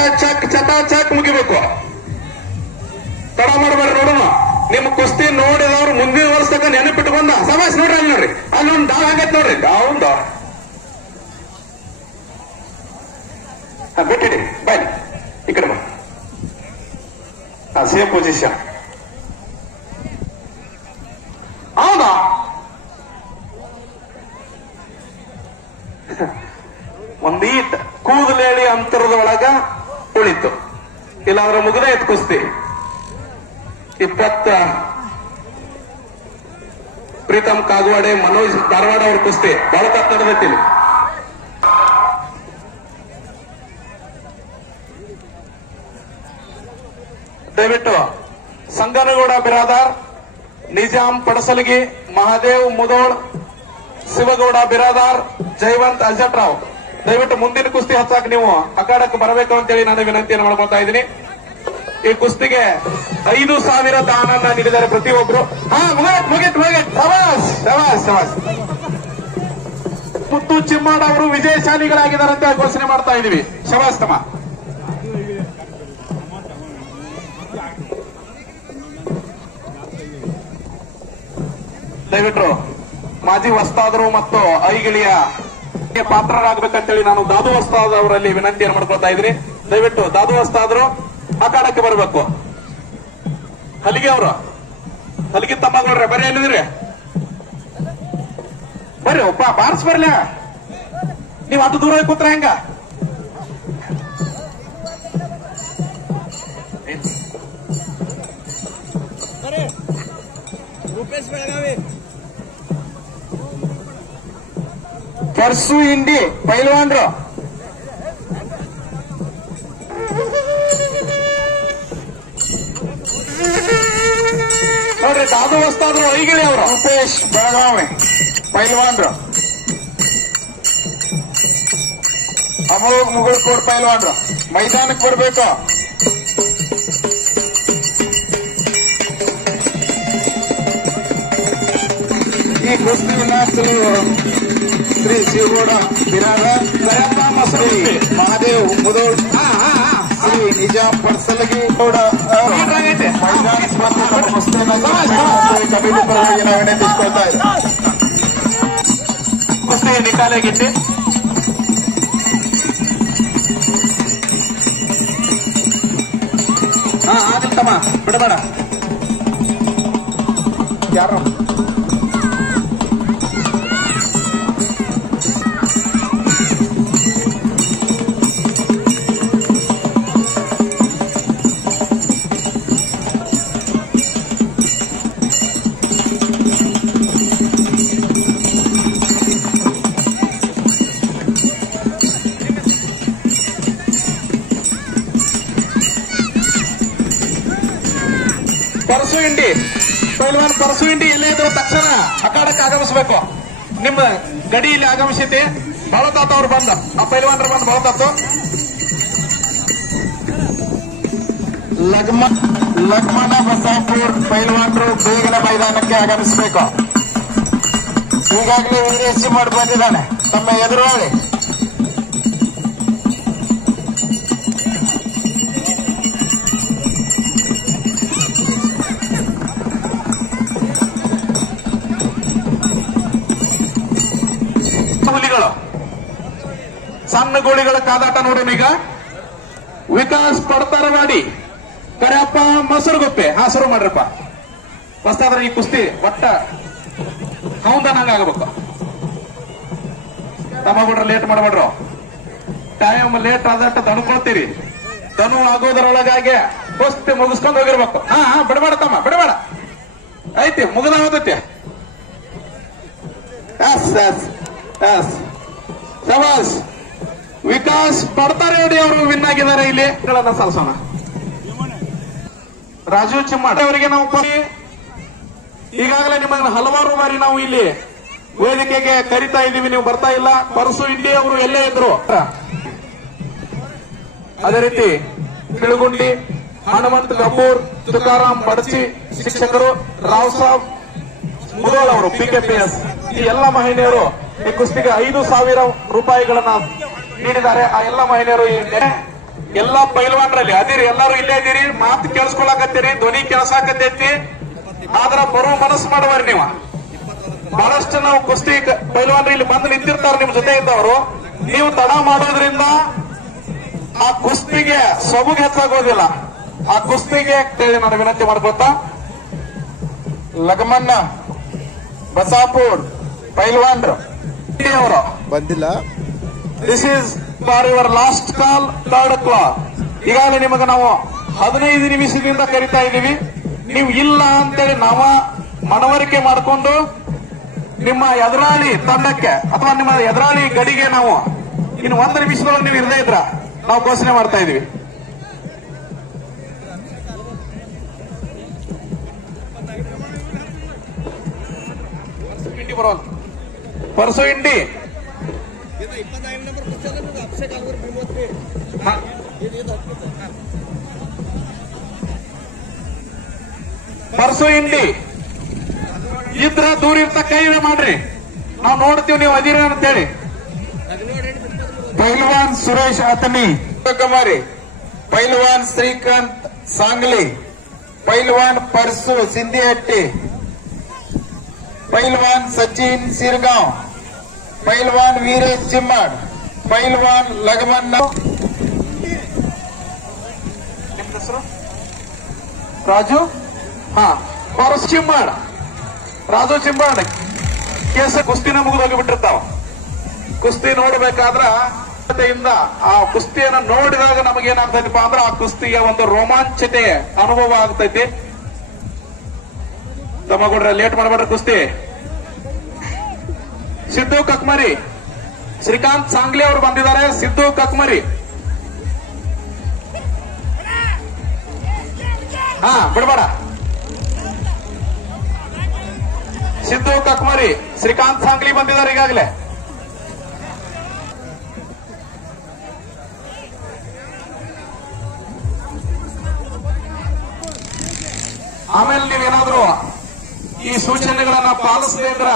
ಮುಗಿಬೇಕು. ತಡ ಮಾಡಬೇಡ್ರಿ. ನೋಡೋಣ ನಿಮ್ ಕುಸ್ತಿ ನೋಡಿದವ್ರು ಮುಂದಿನ ವರ್ಷ ತಕ್ಕ ನೆನಪಿಟ್ಟುಕೊಂಡ ಸಮಾಸ್ ನೋಡ್ರಿ. ಅಲ್ಲಿ ನೋಡ್ರಿ, ಅಲ್ಲಿ ಒಂದು ಡಾವ್ ಆಗೈತೆ ನೋಡ್ರಿ. ಡಾವ್ ಬಿಟ್ಟಿಡಿ, ಬನ್ನಿ ಈ ಕಡೆ ಬಾ. Same position. ಹೌದಾ? ಒಂದೀಟ್ ಕೂದಲೇಳಿ ಅಂತರದ ಒಳಗ ಉಳಿತು, ಇಲ್ಲಾಂದ್ರೆ ಮುಗಿದ ಎತ್ ಕುಸ್ತಿ. 20 ಪ್ರೀತಮ್ ಕಾಗವಾಡೆ, ಮನೋಜ್ ಧಾರವಾಡ ಅವ್ರ ಕುಸ್ತಿ ಬಹಳ ತಪ್ಪ ನಡೆದೈತಿ. ದಯವಿಟ್ಟು ಸಂಗನಗೌಡ ಬಿರಾದಾರ್, ನಿಜಾಮ್ ಪಡಸಲಗಿ, ಮಹಾದೇವ್ ಮುದೋಳ್, ಶಿವಗೌಡ ಬಿರಾದಾರ್, ಜಯವಂತ್ ಅಜಟ್ರಾವ್ ದಯವಿಟ್ಟು ಮುಂದಿನ ಕುಸ್ತಿ ಹಚ್ಚಾಕ ನೀವು ಅಖಾಡಕ್ಕೆ ಬರಬೇಕು ಅಂತೇಳಿ ನಾನು ವಿನಂತಿಯನ್ನು ಮಾಡ್ಕೊತಾ ಇದ್ದೀನಿ. ಈ ಕುಸ್ತಿಗೆ 5,000 ದಾನನ್ನ ನೀಡಿದ್ದಾರೆ ಪ್ರತಿಯೊಬ್ರು. ಮುಗಿತ್. ಶಬಾಸ್. ಮುತ್ತು ಚಿಮ್ಮಾಡ ಅವರು ವಿಜಯಶಾಲಿಗಳಾಗಿದ್ದಾರೆ ಅಂತ ಘೋಷಣೆ ಮಾಡ್ತಾ ಇದೀವಿ. ಶಬಾಸ್ ತಮ್ಮ. ದಯವಿಟ್ಟು ಮಾಜಿ ವಸ್ತಾದರು ಮತ್ತು ಐಗಿಳಿಯ ಪಾತ್ರರಾಗಬೇಕಂತೇಳಿ ನಾನು ದಾದು ವಸ್ತಾದ್ ಅವರಲ್ಲಿ ವಿನಂತಿಯನ್ನು ಮಾಡ್ಕೊಳ್ತಾ ಇದ್ದೀನಿ. ದಯವಿಟ್ಟು ದಾದು ವಸ್ತಾದ್ರು ಅಖಾಡಕ್ಕೆ ಬರಬೇಕು. ಹಲಿಗೆ ಅವರು, ಹಲಿಗೆ ತಮ್ಮ ನೋಡ್ರಿ, ಬರೀ ಎಲ್ಲಿದ್ರಿ? ಬರ್ರಿ ಒಬ್ಬ ಬಾರ್ಸ್ ಬರ್ಲ. ನೀವ್ ಅಷ್ಟು ದೂರ ಕೂತ್ರ ಹೆಂಗ? ಪರ್ಸು ಇಂಡಿ ಪೈಲ್ವಾನ್ರು ನೋಡ್ರಿ, ದಾದು ವಸ್ತಾದ್ರು ಐಗಿಳಿ ಅವರು. ರೂಪೇಶ್ ಬೆಳಗಾವಿ ಪೈಲ್ವಾನ್ರು, ಅಮೋಘ್ ಮುಗುಳ್ಕೋಡ್ ಪೈಲ್ವಾನ್ರು ಮೈದಾನಕ್ಕೆ ಬರ್ಬೇಕು. ಈ ಕುಸ್ತಿ ವಿನ್ಯಾಸಲು ಶ್ರೀ ಶಿವಗೌಡ ಬಿರಾದಾರ್, ಶ್ರೀ ಮಹಾದೇವ್ ಮುದೋಳ್, ಶ್ರೀ ನಿಜಾಮ್ ಪಡ್ಸಲಗಿ ಗೌಡ ಮೈದಾನಕ್ಕೆ ಬಂದು ಕುಸ್ತಿಯನ್ನು ಕಮಿಟಿ ಪರವಾಗಿ ನಾವು ವಿನಂತಿಸಿಕೊಳ್ತಾ ಇದ್ದೀವಿ. ಕುಸ್ತಿ ನಿಕಾಲಾಗಿತ್ತು. ಆಗಿತ್ತಮ್ಮ, ಬಿಡಬೇಡ. ಯಾರು ಪರಸು ಇಂಡಿ ಪೈಲ್ವಾನ್ ಪರಸು ಇಂಡಿ ಎಲ್ಲೇ ಇದ್ರು ತಕ್ಷಣ ಅಖಾಡಕ್ಕೆ ಆಗಮಿಸಬೇಕು. ನಿಮ್ಮ ಗಡಿಯಲ್ಲಿ ಆಗಮಿಸಿತಿ ಬಳತಾತ ಅವ್ರು ಬಂದ ಆ ಪೈಲ್ವಾನ್ರು ಬಂದು ಬಳತಾತು. ಲಕ್ಮಣ ಬಸಾಪುರ್ ಪೈಲ್ವಾನ್ರು ಬೇಗನೆ ಮೈದಾನಕ್ಕೆ ಆಗಮಿಸಬೇಕು. ಈಗಾಗಲೇ ವೀರೇಶ್ ಮಾಡಿ ಬಂದಿದ್ದಾನೆ ತಮ್ಮ ಎದುರಾಳಿ. ಹುಲಿಗಳು ಸಣ್ಣ ಗೋಳಿಗಳ ಕಾದಾಟ ನೋಡೋಣ ಈಗ. ವಿಕಾಸ್ ಪಡ್ತಾರವಾಡಿ ಕರೆಯಪ್ಪ ಮೊಸರುಗೊಪ್ಪೆ. ಹಾ, ಶುರು ಮಾಡ್ರಪ್ಪ. ಹೊಸ್ತಾದ್ರೆ ಈ ಕುಸ್ತಿ ಒಟ್ಟ ಹೌದಂಗ ಆಗಬೇಕು. ತಮ್ಮಗೌಡ್ರ ಲೇಟ್ ಮಾಡಬೇಡ್ರು. ಟೈಮ್ ಲೇಟ್ ಆದಟ್ಟ ತಣ್ಕೊಳ್ತೀರಿ. ತನು ಆಗೋದ್ರೊಳಗಾಗಿ ಕುಸ್ತಿ ಮುಗಿಸ್ಕೊಂಡು ಹೋಗಿರ್ಬೇಕು. ಹಾ ಬಿಡಬೇಡ ತಮ್ಮ, ಬಿಡಬೇಡ. ಐತಿ ಮುಗಿದ ಹೋದೈತಿ. ಶಬಾಸ್. ವಿಕಾಸ್ ಪಡ್ತಾರೇಡಿ ಅವರು ವಿನ್ ಆಗಿದ್ದಾರೆ. ಇಲ್ಲಿ ಸಲ್ಸೋಣ. ರಾಜು ಚಿಮ್ಮಾಡ್ ಅವರಿಗೆ ನಾವು ಈಗಾಗಲೇ ನಿಮಗೆ ಹಲವಾರು ಬಾರಿ ನಾವು ಇಲ್ಲಿ ವೇದಿಕೆಗೆ ಕರಿತಾ ಇದ್ದೀವಿ, ನೀವು ಬರ್ತಾ ಇಲ್ಲ. ಪರಸು ಇಂಡಿ ಅವರು ಎಲ್ಲೇ ಇದ್ರು. ಅದೇ ರೀತಿ ಕಿಳುಗುಂಡಿ, ಹನುಮಂತ್ ಕಪೂರ್, ತುಕಾರಾಮ್ ಬಡಚಿ ಶಿಕ್ಷಕರು, ರಾವ್ ಸಾಬ್ ಮುದೋಳ್ ಅವರು PKPS, ಈ ಎಲ್ಲ ಮಹಿಳೆಯರು ಈ ಕುಸ್ತಿಗೆ 5,000 ರೂಪಾಯಿಗಳನ್ನ ನೀಡಿದ್ದಾರೆ. ಆ ಎಲ್ಲ ಮಹಿಳೆಯರು ಎಲ್ಲ ಪೈಲ್ವಾನ್ರಲ್ಲಿ ಅದಿರಿ. ಎಲ್ಲರೂ ಇಲ್ಲೇ ಇದ್ದೀರಿ, ಮಾತು ಕೇಳಿಸ್ಕೊಳಕತ್ತೀರಿ, ಧ್ವನಿ ಕೇಳಿಸಾಕತ್ತೈತಿ. ಆದ್ರ ಬರೋ ಮನಸ್ಸು ಮಾಡುವರಿ ನೀವು. ಬಹಳಷ್ಟು ನಾವು ಕುಸ್ತಿ ಪೈಲ್ವಾನ್ರು ಇಲ್ಲಿ ಬಂದು ನಿಂತಿರ್ತಾರೆ ನಿಮ್ ಜೊತೆ ಇದ್ದವರು. ನೀವು ತಡ ಮಾಡೋದ್ರಿಂದ ಆ ಕುಸ್ತಿಗೆ ಸೊಬಗು ಹೆಚ್ಚಾಗೋದಿಲ್ಲ. ಆ ಕುಸ್ತಿಗೆ ನಾನು ವಿನಂತಿ ಮಾಡ್ಕೊತಾ. ಲಗಮಣ್ಣ ಬಸಾಪುರ್ ಪೈಲ್ವಾನ್ರು ಅವರು ಬಂದಿಲ್ಲ. This is for your last call, third class. ಈಗಾಗಲೇ ನಿಮಗೆ ನಾವು 15 ನಿಮಿಷದಿಂದ ಕರಿತಾ ಇದ್ದೀವಿ. ನೀವು ಇಲ್ಲ ಅಂತೇಳಿ ನಾವ ಮನವರಿಕೆ ಮಾಡಿಕೊಂಡು ನಿಮ್ಮ ಎದುರಾಳಿ ತಂಡಕ್ಕೆ ಅಥವಾ ನಿಮ್ಮ ಎದುರಾಳಿ ಗಡಿಗೆ ನಾವು ಇನ್ನು 1 ನಿಮಿಷದೊಳಗೆ ನೀವು ಇರದೇ ಇದ್ರ ನಾವು ಘೋಷಣೆ ಮಾಡ್ತಾ ಇದೀವಿ. ಪರಸು ಇಂಡಿ ಪರಸು ಇಂಡಿ ಇದ್ರ ದೂರ ಇರ್ತ ಕೈ ಮಾಡ್ರಿ, ನಾವು ನೋಡ್ತೀವಿ ನೀವು ಅದಿರ ಅಂತೇಳಿ. ಪೈಲ್ವಾನ್ ಸುರೇಶ್ ಅತನಿ ಕಮಾರಿ, ಪೈಲ್ವಾನ್ ಶ್ರೀಕಾಂತ್ ಸಾಂಗ್ಲಿ, ಪೈಲ್ವಾನ್ ಪರ್ಸು ಸಿಂಧಿಹಟ್ಟಿ, ಪೈಲ್ವಾನ್ ಸಚಿನ್ ಸಿರ್ಗಾಂವ್, ಪೈಲ್ವಾನ್ ವೀರೇಶ್ ಚಿಮ್ಮಾಡ್, ಪೈಲ್ವಾನ್ ಲಗಮಣ್ಣ. ನಿಮ್ಮ ಹೆಸರು ರಾಜು. ಹಾ, ಪರಸು ಚಿಮ್ಮಾಡ್, ರಾಜು ಚಿಮ್ಮಾಡ್. ಕೇಸ ಕುಸ್ತಿನ ಮುಗಿದೋಗಿ ಬಿಟ್ಟಿರ್ತಾವ. ಕುಸ್ತಿ ನೋಡ್ಬೇಕಾದ್ರ ಆ ಕುಸ್ತಿಯನ್ನ ನೋಡಿದಾಗ ನಮಗೇನಾಗ್ತೈತಿಪ್ಪ ಅಂದ್ರೆ ಆ ಕುಸ್ತಿಗೆ ಒಂದು ರೋಮಾಂಚತೆ ಅನುಭವ ಆಗ್ತೈತಿ. ತಮ್ಮಗೌಡ್ರ ಲೇಟ್ ಮಾಡಬೇಡ್ರಿ. ಕುಸ್ತಿ ಸಿದ್ದು ಕಕ್ಮರಿ, ಶ್ರೀಕಾಂತ್ ಸಾಂಗ್ಲಿ ಅವರು ಬಂದಿದ್ದಾರೆ. ಸಿದ್ದು ಕಕ್ಮರಿ, ಹಾ ಬಿಡಬೇಡ. ಸಿದ್ದು ಕಕ್ಮರಿ, ಶ್ರೀಕಾಂತ್ ಸಾಂಗ್ಲಿ ಬಂದಿದ್ದಾರೆ ಈಗಾಗಲೇ. ಆಮೇಲೆ ನೀವೇನಾದ್ರೂ ಈ ಸೂಚನೆಗಳನ್ನ ಪಾಲಿಸದೇ ಇದ್ರ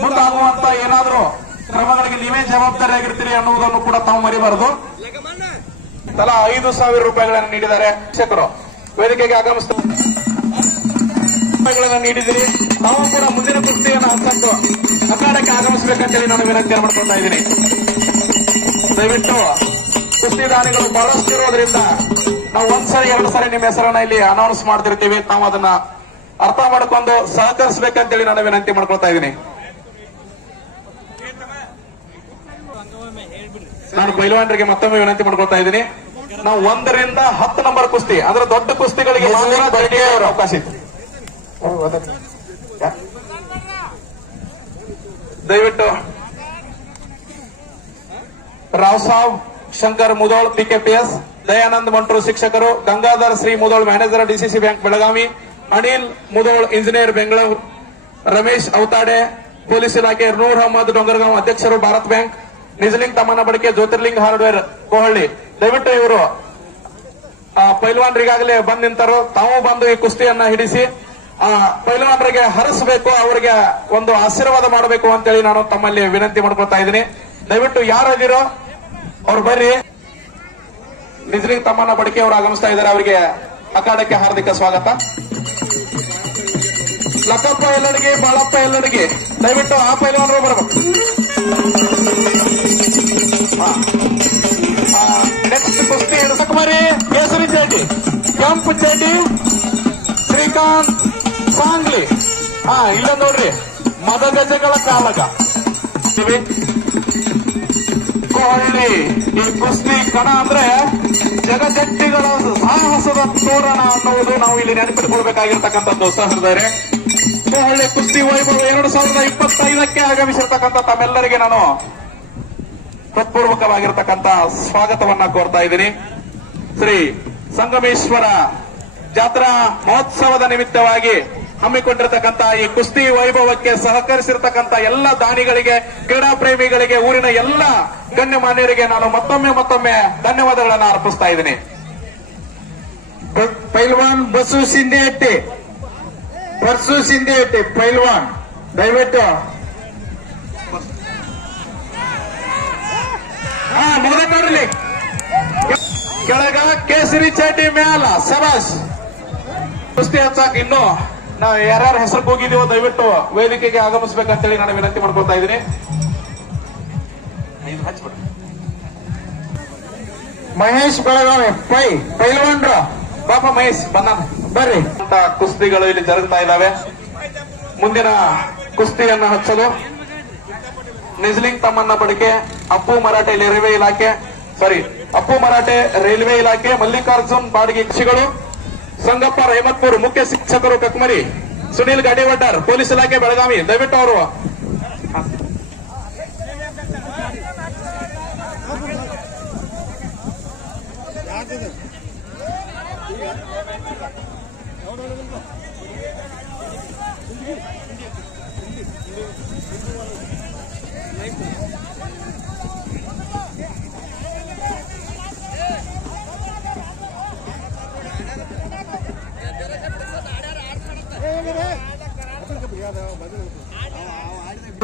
ಮುಂದಾಗುವಂತ ಏನಾದ್ರೂ ಕ್ರಮಗಳಿಗೆ ನೀವೇ ಜವಾಬ್ದಾರಿಯಾಗಿರ್ತೀರಿ ಅನ್ನುವುದನ್ನು ಕೂಡ ತಾವು ಮರಿಬಾರದು. ತಲಾ 5,000 ರೂಪಾಯಿಗಳನ್ನು ನೀಡಿದ್ದಾರೆ ಶಿಕ್ಷಕರು. ವೇದಿಕೆಗೆ ಆಗಮಿಸಿದ ನೀಡಿದಿರಿ. ತಾವು ಕೂಡ ಮುಂದಿನ ಕುಸ್ತಿಯನ್ನು ಹಂತಕ್ಕೂ ಅಖಾಡಕ್ಕೆ ಆಗಮಿಸಬೇಕಂತೇಳಿ ನಾನು ವಿನಂತಿಯನ್ನು ಮಾಡ್ಕೊಳ್ತಾ ಇದ್ದೀನಿ. ದಯವಿಟ್ಟು ಕುಸ್ತಿದಾನಿಗಳು ಬಹಳಷ್ಟು ಇರೋದ್ರಿಂದ ನಾವು 1 ಸರಿ 2 ಸರಿ ನಿಮ್ಮ ಹೆಸರನ್ನ ಇಲ್ಲಿ ಅನೌನ್ಸ್ ಮಾಡ್ತಿರ್ತೀವಿ. ತಾವು ಅದನ್ನ ಅರ್ಥ ಮಾಡ್ಕೊಂಡು ಸಹಕರಿಸಬೇಕಂತೇಳಿ ನಾನು ವಿನಂತಿ ಮಾಡ್ಕೊಳ್ತಾ ಇದ್ದೀನಿ. ನಾನು ಪೈಲ್ವಾನರಿಗೆ ಮತ್ತೊಮ್ಮೆ ವಿನಂತಿ ಮಾಡ್ಕೊಳ್ತಾ ಇದ್ದೀನಿ. ನಾವು 1 ರಿಂದ 10 ನಂಬರ್ ಕುಸ್ತಿ ಅಂದ್ರೆ ದೊಡ್ಡ ಕುಸ್ತಿಗಳಿಗೆ ಅವಕಾಶ ಇತ್ತು. ದಯವಿಟ್ಟು ರಾವ್ ಸಾಬ್ ಶಂಕರ್ ಮುದೋಳ್ ಪಿಕೆಪಿಎಸ್, ದಯಾನಂದ್ ಮಂಟ್ರು ಶಿಕ್ಷಕರು, Gangadhar Shri Mudhol manager DCC bank Belagavi, Anil Mudhol engineer Bengaluru, Ramesh Autade police ಇಲಾಖೆ, ನೂರ್ ಅಹಮದ್ ಡೊಂಗರ್ಗಾಂವ್ ಅಧ್ಯಕ್ಷರು ಭಾರತ್ ಬ್ಯಾಂಕ್, ನಿಜಲಿಂಗ್ ತಮ್ಮನ ಬಡಿಕೆ ಜ್ಯೋತಿರ್ಲಿಂಗ್ ಹಾರ್ಡ್ವೇರ್ ಕೋಹಳ್ಳಿ. ದಯವಿಟ್ಟು ಇವರು ಪೈಲ್ವಾನ್ರಿಗಾಗಲೇ ಬಂದ್ ನಿಂತರು, ತಾವು ಬಂದು ಈ ಕುಸ್ತಿಯನ್ನ ಹಿಡಿಸಿ ಪೈಲ್ವಾನ್ರಿಗೆ ಹರಿಸಬೇಕು, ಅವರಿಗೆ ಒಂದು ಆಶೀರ್ವಾದ ಮಾಡಬೇಕು ಅಂತೇಳಿ ನಾನು ತಮ್ಮಲ್ಲಿ ವಿನಂತಿ ಮಾಡ್ಕೊಳ್ತಾ ಇದ್ದೀನಿ. ದಯವಿಟ್ಟು ಯಾರಿರೋ ಅವ್ರು ಬರ್ರಿ. ನಿಜಲಿಂಗ್ ತಮ್ಮನ ಬಡಿಕೆ ಅವರು ಆಗಮಿಸ್ತಾ ಇದ್ದಾರೆ, ಅವರಿಗೆ ಅಖಾಡಕ್ಕೆ ಹಾರ್ದಿಕ ಸ್ವಾಗತ. ಲಕ್ಕಪ್ಪ ಎಲ್ಲಡಿಗೆ, ಬಾಳಪ್ಪ ಎಲ್ಲಡಿಗೆ, ದಯವಿಟ್ಟು ಆ ಪೈಲ್ವಾನರು ಬರಬೇಕು. ನೆಕ್ಸ್ಟ್ ಕುಸ್ತಿ ಹಿಡಿಸಕುಮಾರಿ ಕೇಸರಿ ಚಡ್ಡಿ, ಕೆಂಪು ಚಡ್ಡಿ ಶ್ರೀಕಾಂತ್ ಸಾಂಗ್ಲಿ. ಇಲ್ಲ ನೋಡ್ರಿ, ಮದಗಜಗಳ ಕಾಲಗ ಕೋಹಳ್ಳಿ. ಈ ಕುಸ್ತಿ ಕಣ ಅಂದ್ರೆ ಜಗಜಟ್ಟಿಗಳ ಸಾಹಸದ ತೋರಣ ಅನ್ನುವುದು ನಾವು ಇಲ್ಲಿ ನೆನಪಿಟ್ಕೊಳ್ಬೇಕಾಗಿರ್ತಕ್ಕಂಥದ್ದು. ಸಹೃದಯರೇ, ಕೋಹಳ್ಳಿ ಕುಸ್ತಿ ವೈಭವ 2025ಕ್ಕೆ ಆಗಮಿಸಿರ್ತಕ್ಕಂಥ ತಮ್ಮೆಲ್ಲರಿಗೆ ನಾನು ಹೃತ್ಪೂರ್ವಕವಾಗಿರ್ತಕ್ಕಂಥ ಸ್ವಾಗತವನ್ನ ಕೋರ್ತಾ ಇದ್ದೀನಿ. ಶ್ರೀ ಸಂಗಮೇಶ್ವರ ಜಾತ್ರಾ ಮಹೋತ್ಸವದ ನಿಮಿತ್ತವಾಗಿ ಹಮ್ಮಿಕೊಂಡಿರತಕ್ಕಂಥ ಈ ಕುಸ್ತಿ ವೈಭವಕ್ಕೆ ಸಹಕರಿಸಿರ್ತಕ್ಕಂಥ ಎಲ್ಲ ದಾನಿಗಳಿಗೆ, ಕ್ರೀಡಾ ಪ್ರೇಮಿಗಳಿಗೆ, ಊರಿನ ಎಲ್ಲ ಗಣ್ಯಮಾನ್ಯರಿಗೆ ನಾನು ಮತ್ತೊಮ್ಮೆ ಧನ್ಯವಾದಗಳನ್ನು ಅರ್ಪಿಸ್ತಾ ಇದ್ದೀನಿ. ಪೈಲ್ವಾನ್ ಬಸು ಸಿಂಧೆಹಟ್ಟಿ, ಪೈಲ್ವಾನ್ ದಯವಿಟ್ಟು ಮುಗಿದ ನೋಡ್ರಿ. ಕೆಳಗ ಕೇಸರಿ ಚಡ್ಡಿ ಮ್ಯಾಲ ಸಬಾಸ್. ಕುಸ್ತಿ ಹಚ್ಚಾಕ ಇನ್ನು ನಾವು ಯಾರ್ಯಾರ ಹೆಸರು ಹೋಗಿದೀವೋ ದಯವಿಟ್ಟು ವೇದಿಕೆಗೆ ಆಗಮಿಸಬೇಕಂತೇಳಿ ನಾನು ವಿನಂತಿ ಮಾಡ್ಕೊಳ್ತಾ ಇದ್ದೀನಿ. ಮಹೇಶ್ ಬೆಳಗಾವಿ ಪೈಲ್ವಾನ್ರು ಪಾಪ ಮಹೇಶ್ ಬಂದ ಬರ್ರಿ. ಅಂತ ಕುಸ್ತಿಗಳು ಇಲ್ಲಿ ಜರುಗ್ತಾ ಇದ್ದಾವೆ. ಮುಂದಿನ ಕುಸ್ತಿಯನ್ನ ಹಚ್ಚಲು ನಿಜ್ಲಿಂಗ್ ತಮ್ಮನ್ನ ಬಡಿಕೆ, ಅಪ್ಪು ಮರಾಠೆ ರೈಲ್ವೆ ಇಲಾಖೆ, ಮಲ್ಲಿಕಾರ್ಜುನ್ ಬಾಡಿಗೆ ಕೃಷಿಗಳು, ಸಂಗಪ್ಪ ರೇಮತ್ಪುರ್ ಮುಖ್ಯ ಶಿಕ್ಷಕರು ಕಕ್ಮರಿ, ಸುನೀಲ್ ಗಾಡಿವಡ್ಡರ್ ಪೊಲೀಸ್ ಇಲಾಖೆ ಬೆಳಗಾವಿ. ದಯವಿಟ್ಟು ಅವರು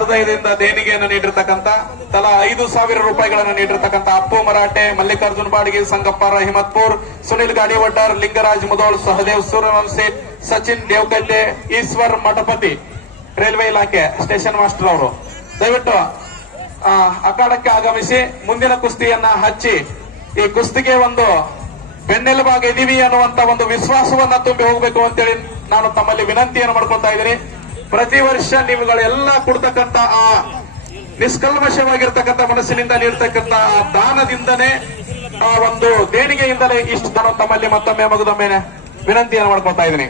ಹೃದಯದಿಂದ ದೇಣಿಗೆಯನ್ನು ನೀಡಿರ್ತಕ್ಕಂಥ ತಲಾ 5,000 ರೂಪಾಯಿಗಳನ್ನು ನೀಡಿರ್ತಕ್ಕಂಥ ಅಪ್ಪು ಮರಾಠೆ, ಮಲ್ಲಿಕಾರ್ಜುನ್ ಬಾಡಿಗೆ, ಸಂಗಪ್ಪ ರಹಿಮತ್ಪುರ್, ಸುನಿಲ್ ಗಾಡಿವಡ್ಡರ್, ಲಿಂಗರಾಜ್ ಮುದೋಳ್, ಸಹದೇವ್ ಸೂರ್ಯವಂಶಿ, ಸಚಿನ್ ದೇವಕಲ್ಲೆ, ಈಶ್ವರ್ ಮಠಪತಿ, ರೈಲ್ವೆ ಇಲಾಖೆ ಸ್ಟೇಷನ್ ಮಾಸ್ಟರ್ ಅವರು ದಯವಿಟ್ಟು ಅಖಾಡಕ್ಕೆ ಆಗಮಿಸಿ ಮುಂದಿನ ಕುಸ್ತಿಯನ್ನ ಹಚ್ಚಿ ಈ ಕುಸ್ತಿಗೆ ಒಂದು ಬೆನ್ನೆಲುಬಾಗಿದ್ದೀವಿ ಅನ್ನುವಂತ ಒಂದು ವಿಶ್ವಾಸವನ್ನ ತುಂಬಿ ಹೋಗಬೇಕು ಅಂತೇಳಿ ನಾನು ತಮ್ಮಲ್ಲಿ ವಿನಂತಿಯನ್ನು ಮಾಡ್ಕೊಳ್ತಾ ಇದ್ದೀನಿ. ಪ್ರತಿ ವರ್ಷ ನೀವುಗಳೆಲ್ಲ ಕೊಡ್ತಕ್ಕಂತ ಆ ನಿಷ್ಕಲ್ಮಶವಾಗಿರ್ತಕ್ಕಂಥ ಮನಸ್ಸಿನಿಂದ ನೀಡ್ತಕ್ಕಂಥ ದಾನದಿಂದನೇ ಆ ಒಂದು ದೇಣಿಗೆಯಿಂದಲೇ ಇಷ್ಟು ನಾನು ತಮ್ಮಲ್ಲಿ ಮಗದೊಮ್ಮೆ ವಿನಂತಿಯನ್ನು ಮಾಡ್ಕೊಳ್ತಾ ಇದ್ದೀನಿ.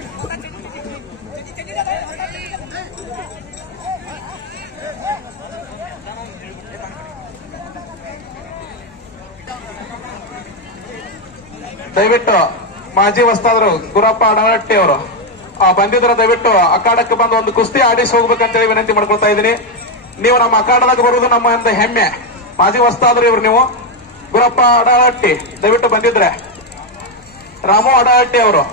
ದಯವಿಟ್ಟು ಮಾಜಿ ವಸ್ತಾದರು ಗುರಪ್ಪ ಅಡಗಟ್ಟಿ ಅವರು ಬಂದಿದ್ರೆ ದಯವಿಟ್ಟು ಅಖಾಡಕ್ಕೆ ಬಂದು ಒಂದು ಕುಸ್ತಿ ಆಡಿಸಿ ಹೋಗ್ಬೇಕಂತೇಳಿ ವಿನಂತಿ ಮಾಡ್ಕೊಳ್ತಾ ಇದ್ದೀನಿ. ನೀವು ನಮ್ಮ ಅಖಾಡದಾಗ ಬರುವುದು ನಮ್ಮ ಒಂದು ಹೆಮ್ಮೆ. ಮಾಜಿ ವಸ್ತಾದ್ರು ಇವ್ರು ನೀವು. ಗುರಪ್ಪ ಅಡಗಟ್ಟಿ ದಯವಿಟ್ಟು ಬಂದಿದ್ರೆ, ರಾಮು ಅಡಗಟ್ಟಿ ಅವರು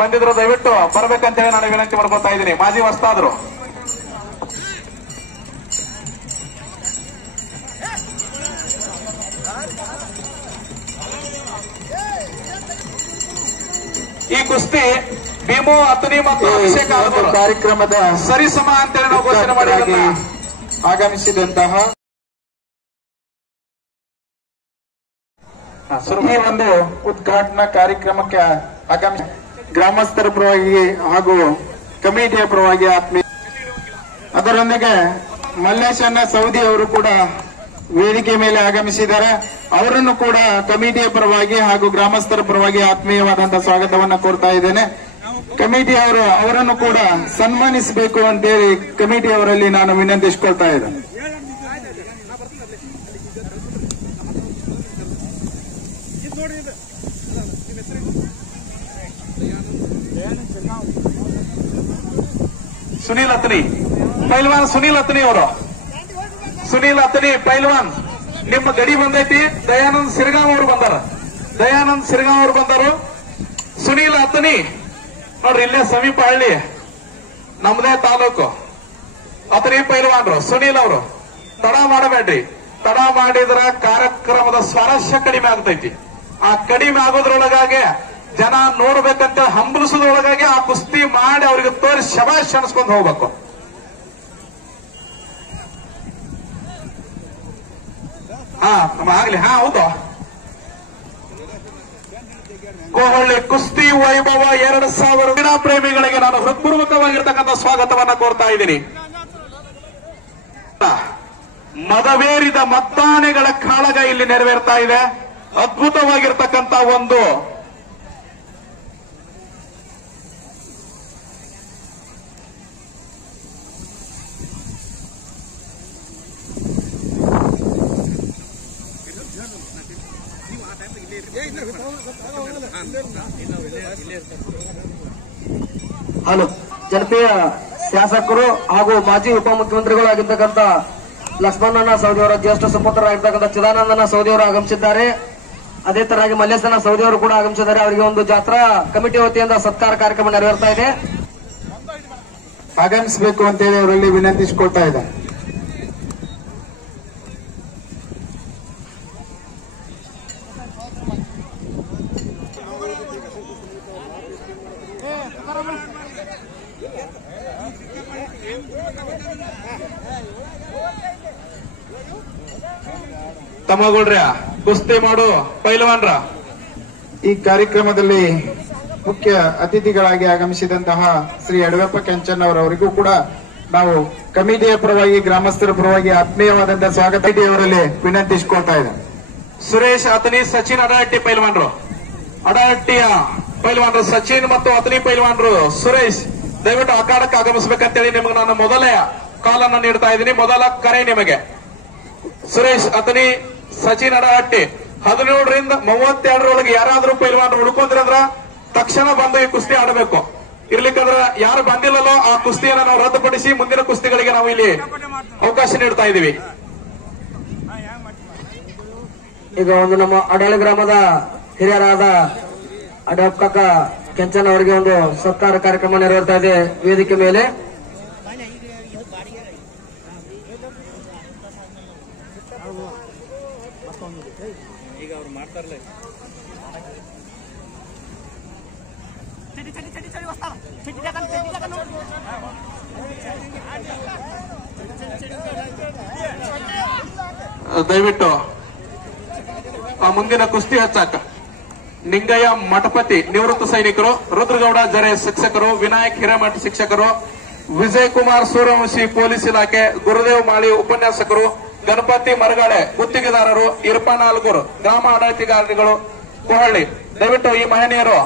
ಬಂದಿದ್ರು ದಯವಿಟ್ಟು ಬರ್ಬೇಕಂತೇಳಿ ನಾನು ವಿನಂತಿ ಮಾಡ್ಕೊಳ್ತಾ ಇದ್ದೀನಿ. ಮಾಜಿ ವಸ್ತಾದ್ರು ಈ ಕುಸ್ತಿ ಭೀಮು ಅತನಿ ಮತ್ತು ಅಭಿಷೇಕ ಕಾರ್ಯಕ್ರಮದ ಸರಿಸಮ ಅಂತೇಳಿ ನಾವು ಘೋಷಣೆ ಮಾಡಿ ಆಗಮಿಸಿದಂತಹ ಈ ಒಂದು ಉದ್ಘಾಟನಾ ಕಾರ್ಯಕ್ರಮಕ್ಕೆ ಆಗಮಿಸಿ ಗ್ರಾಮಸ್ಥರ ಪರವಾಗಿ ಹಾಗೂ ಕಮಿಟಿಯ ಪರವಾಗಿ ಆತ್ಮೀಯ, ಅದರೊಂದಿಗೆ ಮಲ್ಲೇಶಣ್ಣ ಸೌದಿ ಅವರು ಕೂಡ ವೇದಿಕೆ ಮೇಲೆ ಆಗಮಿಸಿದ್ದಾರೆ. ಅವರನ್ನು ಕೂಡ ಕಮಿಟಿಯ ಪರವಾಗಿ ಹಾಗೂ ಗ್ರಾಮಸ್ಥರ ಪರವಾಗಿ ಆತ್ಮೀಯವಾದಂತಹ ಸ್ವಾಗತವನ್ನ ಕೋರ್ತಾ ಇದ್ದೇನೆ. ಕಮಿಟಿಯವರು ಅವರನ್ನು ಕೂಡ ಸನ್ಮಾನಿಸಬೇಕು ಅಂತೇಳಿ ಕಮಿಟಿಯವರಲ್ಲಿ ನಾನು ವಿನಂತಿಸಿಕೊಳ್ತಾ ಇದ್ದೇನೆ. ಸುನೀಲ್ ಅತ್ನಿ ಪೈಲ್ವಾನ್ ಸುನೀಲ್ ಅತ್ನಿ ಅವರು. ಸುನೀಲ್ ಅತ್ನಿ ಪೈಲ್ವಾನ್, ನಿಮ್ಮ ಗಡಿ ಬಂದೈತಿ. ದಯಾನಂದ್ ಸಿರ್ಗಾಂವ್ ಅವರು ಬಂದಾರ. ದಯಾನಂದ್ ಸಿರ್ಗಾಂವ್ ಅವರು ಬಂದರು. ಸುನೀಲ್ ಅತ್ನಿ ನೋಡ್ರಿ, ಇಲ್ಲೇ ಸಮೀಪ ಹಳ್ಳಿ, ನಮ್ದೇ ತಾಲೂಕು. ಅತ್ನಿ ಪೈಲ್ವಾನ್ರು ಸುನೀಲ್ ಅವರು. ತಡ ಮಾಡಬೇಡ್ರಿ. ತಡ ಮಾಡಿದ್ರ ಕಾರ್ಯಕ್ರಮದ ಸ್ವಾರಸ್ಯ ಕಡಿಮೆ ಆಗ್ತೈತಿ. ಆ ಕಡಿಮೆ ಆಗೋದ್ರೊಳಗಾಗಿ ಜನ ನೋಡ್ಬೇಕಂತ ಹಂಬಲಿಸೋದ್ರೊಳಗಾಗಿ ಆ ಕುಸ್ತಿ ಮಾಡಿ ಅವ್ರಿಗೆ ತೋರಿ ಶಬಾಷ್ ಅನ್ಸ್ಕೊಂಡು ಹೋಗ್ಬೇಕು. ಆಗ್ಲಿ. ಹೌದು. ಕೋಹಳ್ಳಿ ಕುಸ್ತಿ ವೈಭವ 2000 ಕ್ರೀಡಾ ಪ್ರೇಮಿಗಳಿಗೆ ನಾನು ಹೃತ್ಪೂರ್ವಕವಾಗಿರ್ತಕ್ಕಂಥ ಸ್ವಾಗತವನ್ನ ಕೋರ್ತಾ ಇದ್ದೀನಿ. ಮದವೇರಿದ ಮತ್ತಾನೆಗಳ ಕಾಳಗ ಇಲ್ಲಿ ನೆರವೇರ್ತಾ ಇದೆ. ಅದ್ಭುತವಾಗಿರ್ತಕ್ಕಂಥ ಒಂದು ಹಲೋ, ಜನಪ್ರಿಯ ಶಾಸಕರು ಹಾಗೂ ಮಾಜಿ ಉಪಮುಖ್ಯಮಂತ್ರಿಗಳು ಆಗಿರ್ತಕ್ಕಂಥ ಲಕ್ಷ್ಮಣನ ಸೌದಿಯವರ ಜ್ಯೇಷ್ಠ ಸುಪುತ್ರರಾಗಿರ್ತಕ್ಕಂಥ ಚಿದಾನಂದನ ಸೌದಿಯವರು ಆಗಮಿಸಿದ್ದಾರೆ. ಅದೇ ತರಹಾಗಿ ಮಲ್ಲೇಶನ ಸೌದಿಯವರು ಕೂಡ ಆಗಮಿಸಿದ್ದಾರೆ. ಅವರಿಗೆ ಒಂದು ಜಾತ್ರಾ ಕಮಿಟಿ ವತಿಯಿಂದ ಸತ್ಕಾರ ಕಾರ್ಯಕ್ರಮ ನೆರವೇರ್ತಾ ಇದೆ. ಆಗಮಿಸಬೇಕು ಅಂತೇಳಿ ಅವರಲ್ಲಿ ವಿನಂತಿಸಿಕೊಳ್ತಾ ಇದೆ. ತಮ್ಮಗೌಡ್ರ ಕುಸ್ತಿ ಮಾಡು ಪೈಲ್ವಾನ್ರ. ಈ ಕಾರ್ಯಕ್ರಮದಲ್ಲಿ ಮುಖ್ಯ ಅತಿಥಿಗಳಾಗಿ ಆಗಮಿಸಿದಂತಹ ಶ್ರೀ ಯಡವೆಪ್ಪ ಕೆಂಚನ್ ಅವರವರಿಗೂ ಕೂಡ ನಾವು ಕಮಿಟಿಯ ಪರವಾಗಿ, ಗ್ರಾಮಸ್ಥರ ಪರವಾಗಿ ಆತ್ಮೀಯವಾದಂತಹ ಸ್ವಾಗತ ಅವರಲ್ಲಿ ವಿನಂತಿಸಿಕೊಳ್ತಾ ಇದೆ. ಸುರೇಶ್ ಅತನಿ, ಸಚಿನ್ ಅಡಹಟ್ಟಿ ಪೈಲ್ವಾನ್ರು. ಅಡಹಟ್ಟಿಯ ಪೈಲ್ವಾನ್ರು ಸಚಿನ್ ಮತ್ತು ಅತನಿ ಪೈಲ್ವಾನ್ರು ಸುರೇಶ್ ದಯವಿಟ್ಟು ಅಖಾಡಕ್ಕೆ ಆಗಮಿಸಬೇಕಂತೇಳಿ ನಿಮಗೆ ನಾನು ಮೊದಲೇ ಕಾಲನ್ನು ನೀಡ್ತಾ ಇದ್ದೀನಿ. ಮೊದಲ ಕರೆ ನಿಮಗೆ. ಸುರೇಶ್ ಅತನಿ, ಸಚಿನ್ ಅಡಹಟ್ಟಿ 17ರಿಂದ 32ರೊಳಗೆ ಯಾರಾದ್ರೂ ಪೈಲ್ವಾನ್ರು ಉಳ್ಕೊಂಡ್ರಂದ್ರ ತಕ್ಷಣ ಬಂದು ಈ ಕುಸ್ತಿ ಆಡಬೇಕು. ಇರ್ಲಿಕ್ಕಂದ್ರ ಯಾರು ಬಂದಿಲ್ಲಲ್ಲೋ ಆ ಕುಸ್ತಿಯನ್ನ ನಾವು ರದ್ದುಪಡಿಸಿ ಮುಂದಿನ ಕುಸ್ತಿಗಳಿಗೆ ನಾವು ಇಲ್ಲಿ ಅವಕಾಶ ನೀಡ್ತಾ ಇದ್ದೀವಿ. ಈಗ ಒಂದು ನಮ್ಮ ಅಡಳಿ ಗ್ರಾಮದ ಹಿರಿಯರಾದ ಅಡಪ್ಪ ಕೆಂಚನ್ ಅವರಿಗೆ ಒಂದು ಸತ್ಕಾರ ಕಾರ್ಯಕ್ರಮ ನೆರವೇರ್ತಾ ಇದೆ ವೇದಿಕೆ ಮೇಲೆ. ಈಗ ಅವ್ರು ಮಾಡ್ತಾರಲ್ಲ ದಯವಿಟ್ಟು ಆ ಮುಂದಿನ ಕುಸ್ತಿ ಹಚ್ಚಾಕ ನಿಂಗಯ್ಯ ಮಠಪತಿ ನಿವೃತ್ತ ಸೈನಿಕರು, ರುದ್ರಗೌಡ ಜರೆ ಶಿಕ್ಷಕರು, ವಿನಾಯಕ್ ಹಿರೇಮಠ ಶಿಕ್ಷಕರು, ವಿಜಯ್ ಕುಮಾರ್ ಸೂರ್ಯವಂಶಿ ಪೊಲೀಸ್ ಇಲಾಖೆ, ಗುರುದೇವ್ ಮಾಳಿ ಉಪನ್ಯಾಸಕರು, ಗಣಪತಿ ಮರಗಾಳೆ ಗುತ್ತಿಗೆದಾರರು, ಇರ್ಫಾನ್ ಆಲ್ಗೂರ್ ಗ್ರಾಮ ಆಡಳಿತಗಾರಗಳು ಕೋಹಳ್ಳಿ. ದಯವಿಟ್ಟು ಈ ಮಹನೀಯರು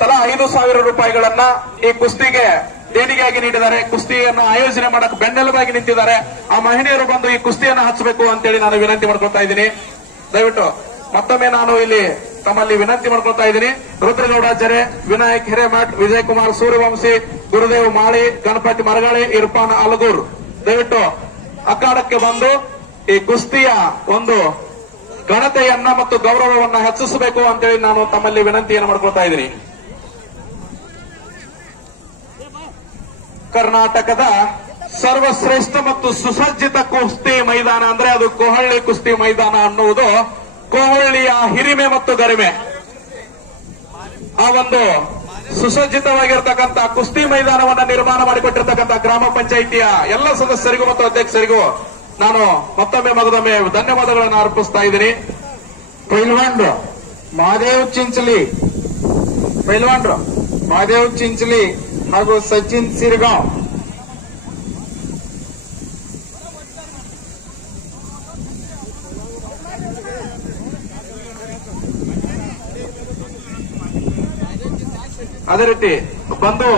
ತಲಾ 5,000 ರೂಪಾಯಿಗಳನ್ನ ಈ ಕುಸ್ತಿಗೆ ದೇಣಿಗೆಯಾಗಿ ನೀಡಿದ್ದಾರೆ. ಕುಸ್ತಿಯನ್ನು ಆಯೋಜನೆ ಮಾಡಕ್ಕೆ ಬೆನ್ನೆಲುಬಾಗಿ ನಿಂತಿದ್ದಾರೆ. ಆ ಮಹನೀಯರು ಬಂದು ಈ ಕುಸ್ತಿಯನ್ನು ಹಚ್ಚಬೇಕು ಅಂತೇಳಿ ನಾನು ವಿನಂತಿ ಮಾಡ್ಕೊಳ್ತಾ ಇದ್ದೀನಿ. ದಯವಿಟ್ಟು ಮತ್ತೊಮ್ಮೆ ನಾನು ಇಲ್ಲಿ ತಮ್ಮಲ್ಲಿ ವಿನಂತಿ ಮಾಡ್ಕೊಳ್ತಾ ಇದ್ದೀನಿ. ರುದ್ರಗೌಡ ಜರೆ, ವಿನಾಯಕ್ ಹಿರೇಮಠ್, ವಿಜಯ್ ಕುಮಾರ್ ಸೂರ್ಯವಂಶಿ, ಗುರುದೇವ್ ಮಾಳಿ, ಗಣಪತಿ ಮರಗಾಳಿ, ಇರ್ಫಾನ್ ಆಲ್ಗೂರ್ ದಯವಿಟ್ಟು ಅಖಾಡಕ್ಕೆ ಬಂದು ಈ ಕುಸ್ತಿಯ ಒಂದು ಘನತೆಯನ್ನ ಮತ್ತು ಗೌರವವನ್ನ ಹೆಚ್ಚಿಸಬೇಕು ಅಂತೇಳಿ ನಾನು ತಮ್ಮಲ್ಲಿ ವಿನಂತಿಯನ್ನು ಮಾಡ್ಕೊಳ್ತಾ ಇದ್ದೀನಿ. ಕರ್ನಾಟಕದ ಸರ್ವಶ್ರೇಷ್ಠ ಮತ್ತು ಸುಸಜ್ಜಿತ ಕುಸ್ತಿ ಮೈದಾನ ಅಂದ್ರೆ ಅದು ಕೋಹಳ್ಳಿ ಕುಸ್ತಿ ಮೈದಾನ ಅನ್ನುವುದು ಕೋಹಳ್ಳಿಯ ಹಿರಿಮೆ ಮತ್ತು ಗರಿಮೆ. ಆ ಒಂದು ಸುಸಜ್ಜಿತವಾಗಿರತಕ್ಕಂಥ ಕುಸ್ತಿ ಮೈದಾನವನ್ನ ನಿರ್ಮಾಣ ಮಾಡಿಕೊಟ್ಟಿರ್ತಕ್ಕಂಥ ಗ್ರಾಮ ಪಂಚಾಯಿತಿಯ ಎಲ್ಲ ಸದಸ್ಯರಿಗೂ ಮತ್ತು ಅಧ್ಯಕ್ಷರಿಗೂ ನಾನು ಮತ್ತೊಮ್ಮೆ ಮಗದೊಮ್ಮೆ ಧನ್ಯವಾದಗಳನ್ನು ಅರ್ಪಿಸ್ತಾ ಇದ್ದೀನಿ. ಪೈಲ್ವಾನ್ರು ಮಹಾದೇವ್ ಚಿಂಚಲಿ ಹಾಗೂ ಸಚಿನ್ ಸಿರ್ಗಾಂವ್ ಅದೇ ರೀತಿ ಬಂದು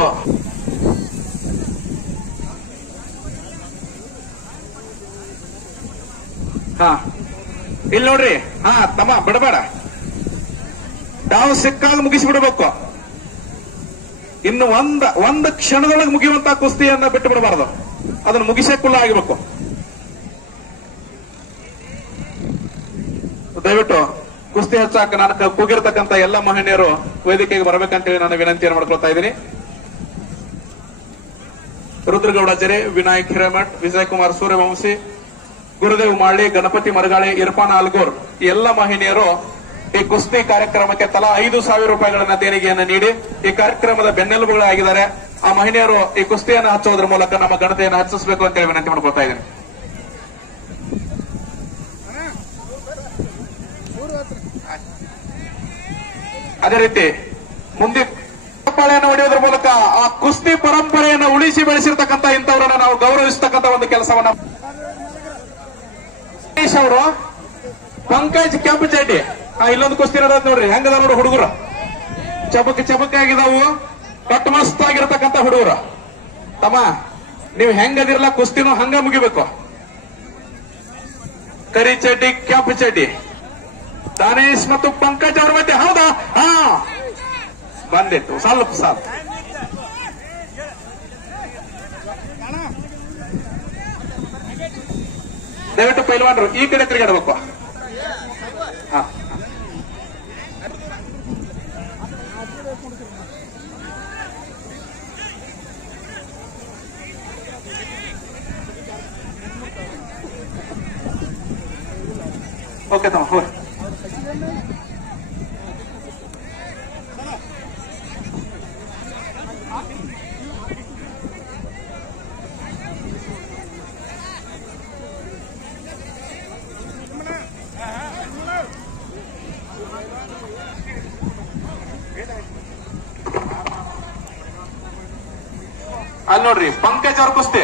ಇಲ್ಲಿ ನೋಡ್ರಿ. ತಮ್ಮ ಬಡಬೇಡ ಡಾವ್ ಸಿಕ್ಕಾಗ ಮುಗಿಸಿಬಿಡಬೇಕು. ಇನ್ನು ಒಂದು ಕ್ಷಣದೊಳಗೆ ಮುಗಿಯುವಂತ ಕುಸ್ತಿಯನ್ನ ಬಿಟ್ಟು ಬಿಡಬಾರದು, ಅದನ್ನು ಮುಗಿಸಕ್ಕುಲ್ಲ ಆಗಬೇಕು. ದಯವಿಟ್ಟು ಕುಸ್ತಿ ಹಚ್ಚಾಕ ನಾನು ಕೂಗಿರ್ತಕ್ಕಂಥ ಎಲ್ಲ ಮಹಿಳೆಯರು ವೇದಿಕೆಗೆ ಬರಬೇಕಂತೇಳಿ ನಾನು ವಿನಂತಿಯನ್ನು ಮಾಡ್ಕೊಳ್ತಾ ಇದ್ದೀನಿ. ರುದ್ರಗೌಡ ಜರೆ, ವಿನಾಯಕ್ ಹಿರೇಮಠ್, ವಿಜಯಕುಮಾರ್ ಸೂರ್ಯವಂಶಿ, ಗುರುದೇವ್ ಮಾಳಿ, ಗಣಪತಿ ಮರಗಾಳಿ, ಇರ್ಫಾನ್ ಆಲ್ಗೂರ್ ಈ ಎಲ್ಲ ಮಹಿಳೆಯರು ಈ ಕುಸ್ತಿ ಕಾರ್ಯಕ್ರಮಕ್ಕೆ ತಲಾ 5,000 ರೂಪಾಯಿಗಳನ್ನ ದೇಣಿಗೆಯನ್ನು ನೀಡಿ ಈ ಕಾರ್ಯಕ್ರಮದ ಬೆನ್ನೆಲುಬುಗಳಾಗಿದ್ದಾರೆ. ಆ ಮಹಿಳೆಯರು ಈ ಕುಸ್ತಿಯನ್ನು ಹಚ್ಚೋದ್ರ ಮೂಲಕ ನಮ್ಮ ಘನತೆಯನ್ನು ಹೆಚ್ಚಿಸಬೇಕು ಅಂತೇಳಿ ವಿನಂತಿ ಮಾಡ್ಕೊಳ್ತಾ ಇದ್ದೀನಿ. ಅದೇ ರೀತಿ ಮುಂದೆ ಪಾಳೆಯನ್ನು ಹೊಡೆಯೋದ್ರ ಮೂಲಕ ಆ ಕುಸ್ತಿ ಪರಂಪರೆಯನ್ನು ಉಳಿಸಿ ಬೆಳೆಸಿರ್ತಕ್ಕಂಥ ಇಂಥವರನ್ನ ನಾವು ಗೌರವಿಸತಕ್ಕಂಥ ಒಂದು ಕೆಲಸವನ್ನ ಅವರು ಪಂಕಜ್ ಕೆಂಪಚಡ್ಡಿ ಇಲ್ಲೊಂದು ಕುಸ್ತಿ ನಡೆದ ನೋಡ್ರಿ, ಹೆಂಗದ ನೋಡ್ರಿ ಹುಡುಗರು, ಚಬಕ್ ಆಗಿದಾವು, ಕಟ್ ಮಸ್ತ್ ಆಗಿರತಕ್ಕಂಥ ಹುಡುಗರು. ತಮ್ಮ ನೀವು ಹೆಂಗದಿರಲ್ಲ ಕುಸ್ತಿನೂ ಹಂಗ ಮುಗಿಬೇಕು. ಕರಿ ಚಡ್ಡಿ ಕೆಂಪು ಚಡ್ಡಿ ದಾನೇಶ್ ಮತ್ತು ಪಂಕಜ್ ಅವ್ರ ಮಧ್ಯೆ ಹೌದಾ? ಹಾ ಬಂದಿತ್ತು ಸ್ವಲ್ಪ ದಯವಿಟ್ಟು ಪೈಲ್ವಾನ್ರು ಈ ಕಡೆ ತಿರುಗಾಡಬೇಕು. ಹಾ ಓಕೆ ತಮ್ಮ ಹೋಗಿ. ಅಲ್ಲಿ ನೋಡ್ರಿ ಪಂಕಜ್ ಅವ್ರ ಕುಸ್ತಿ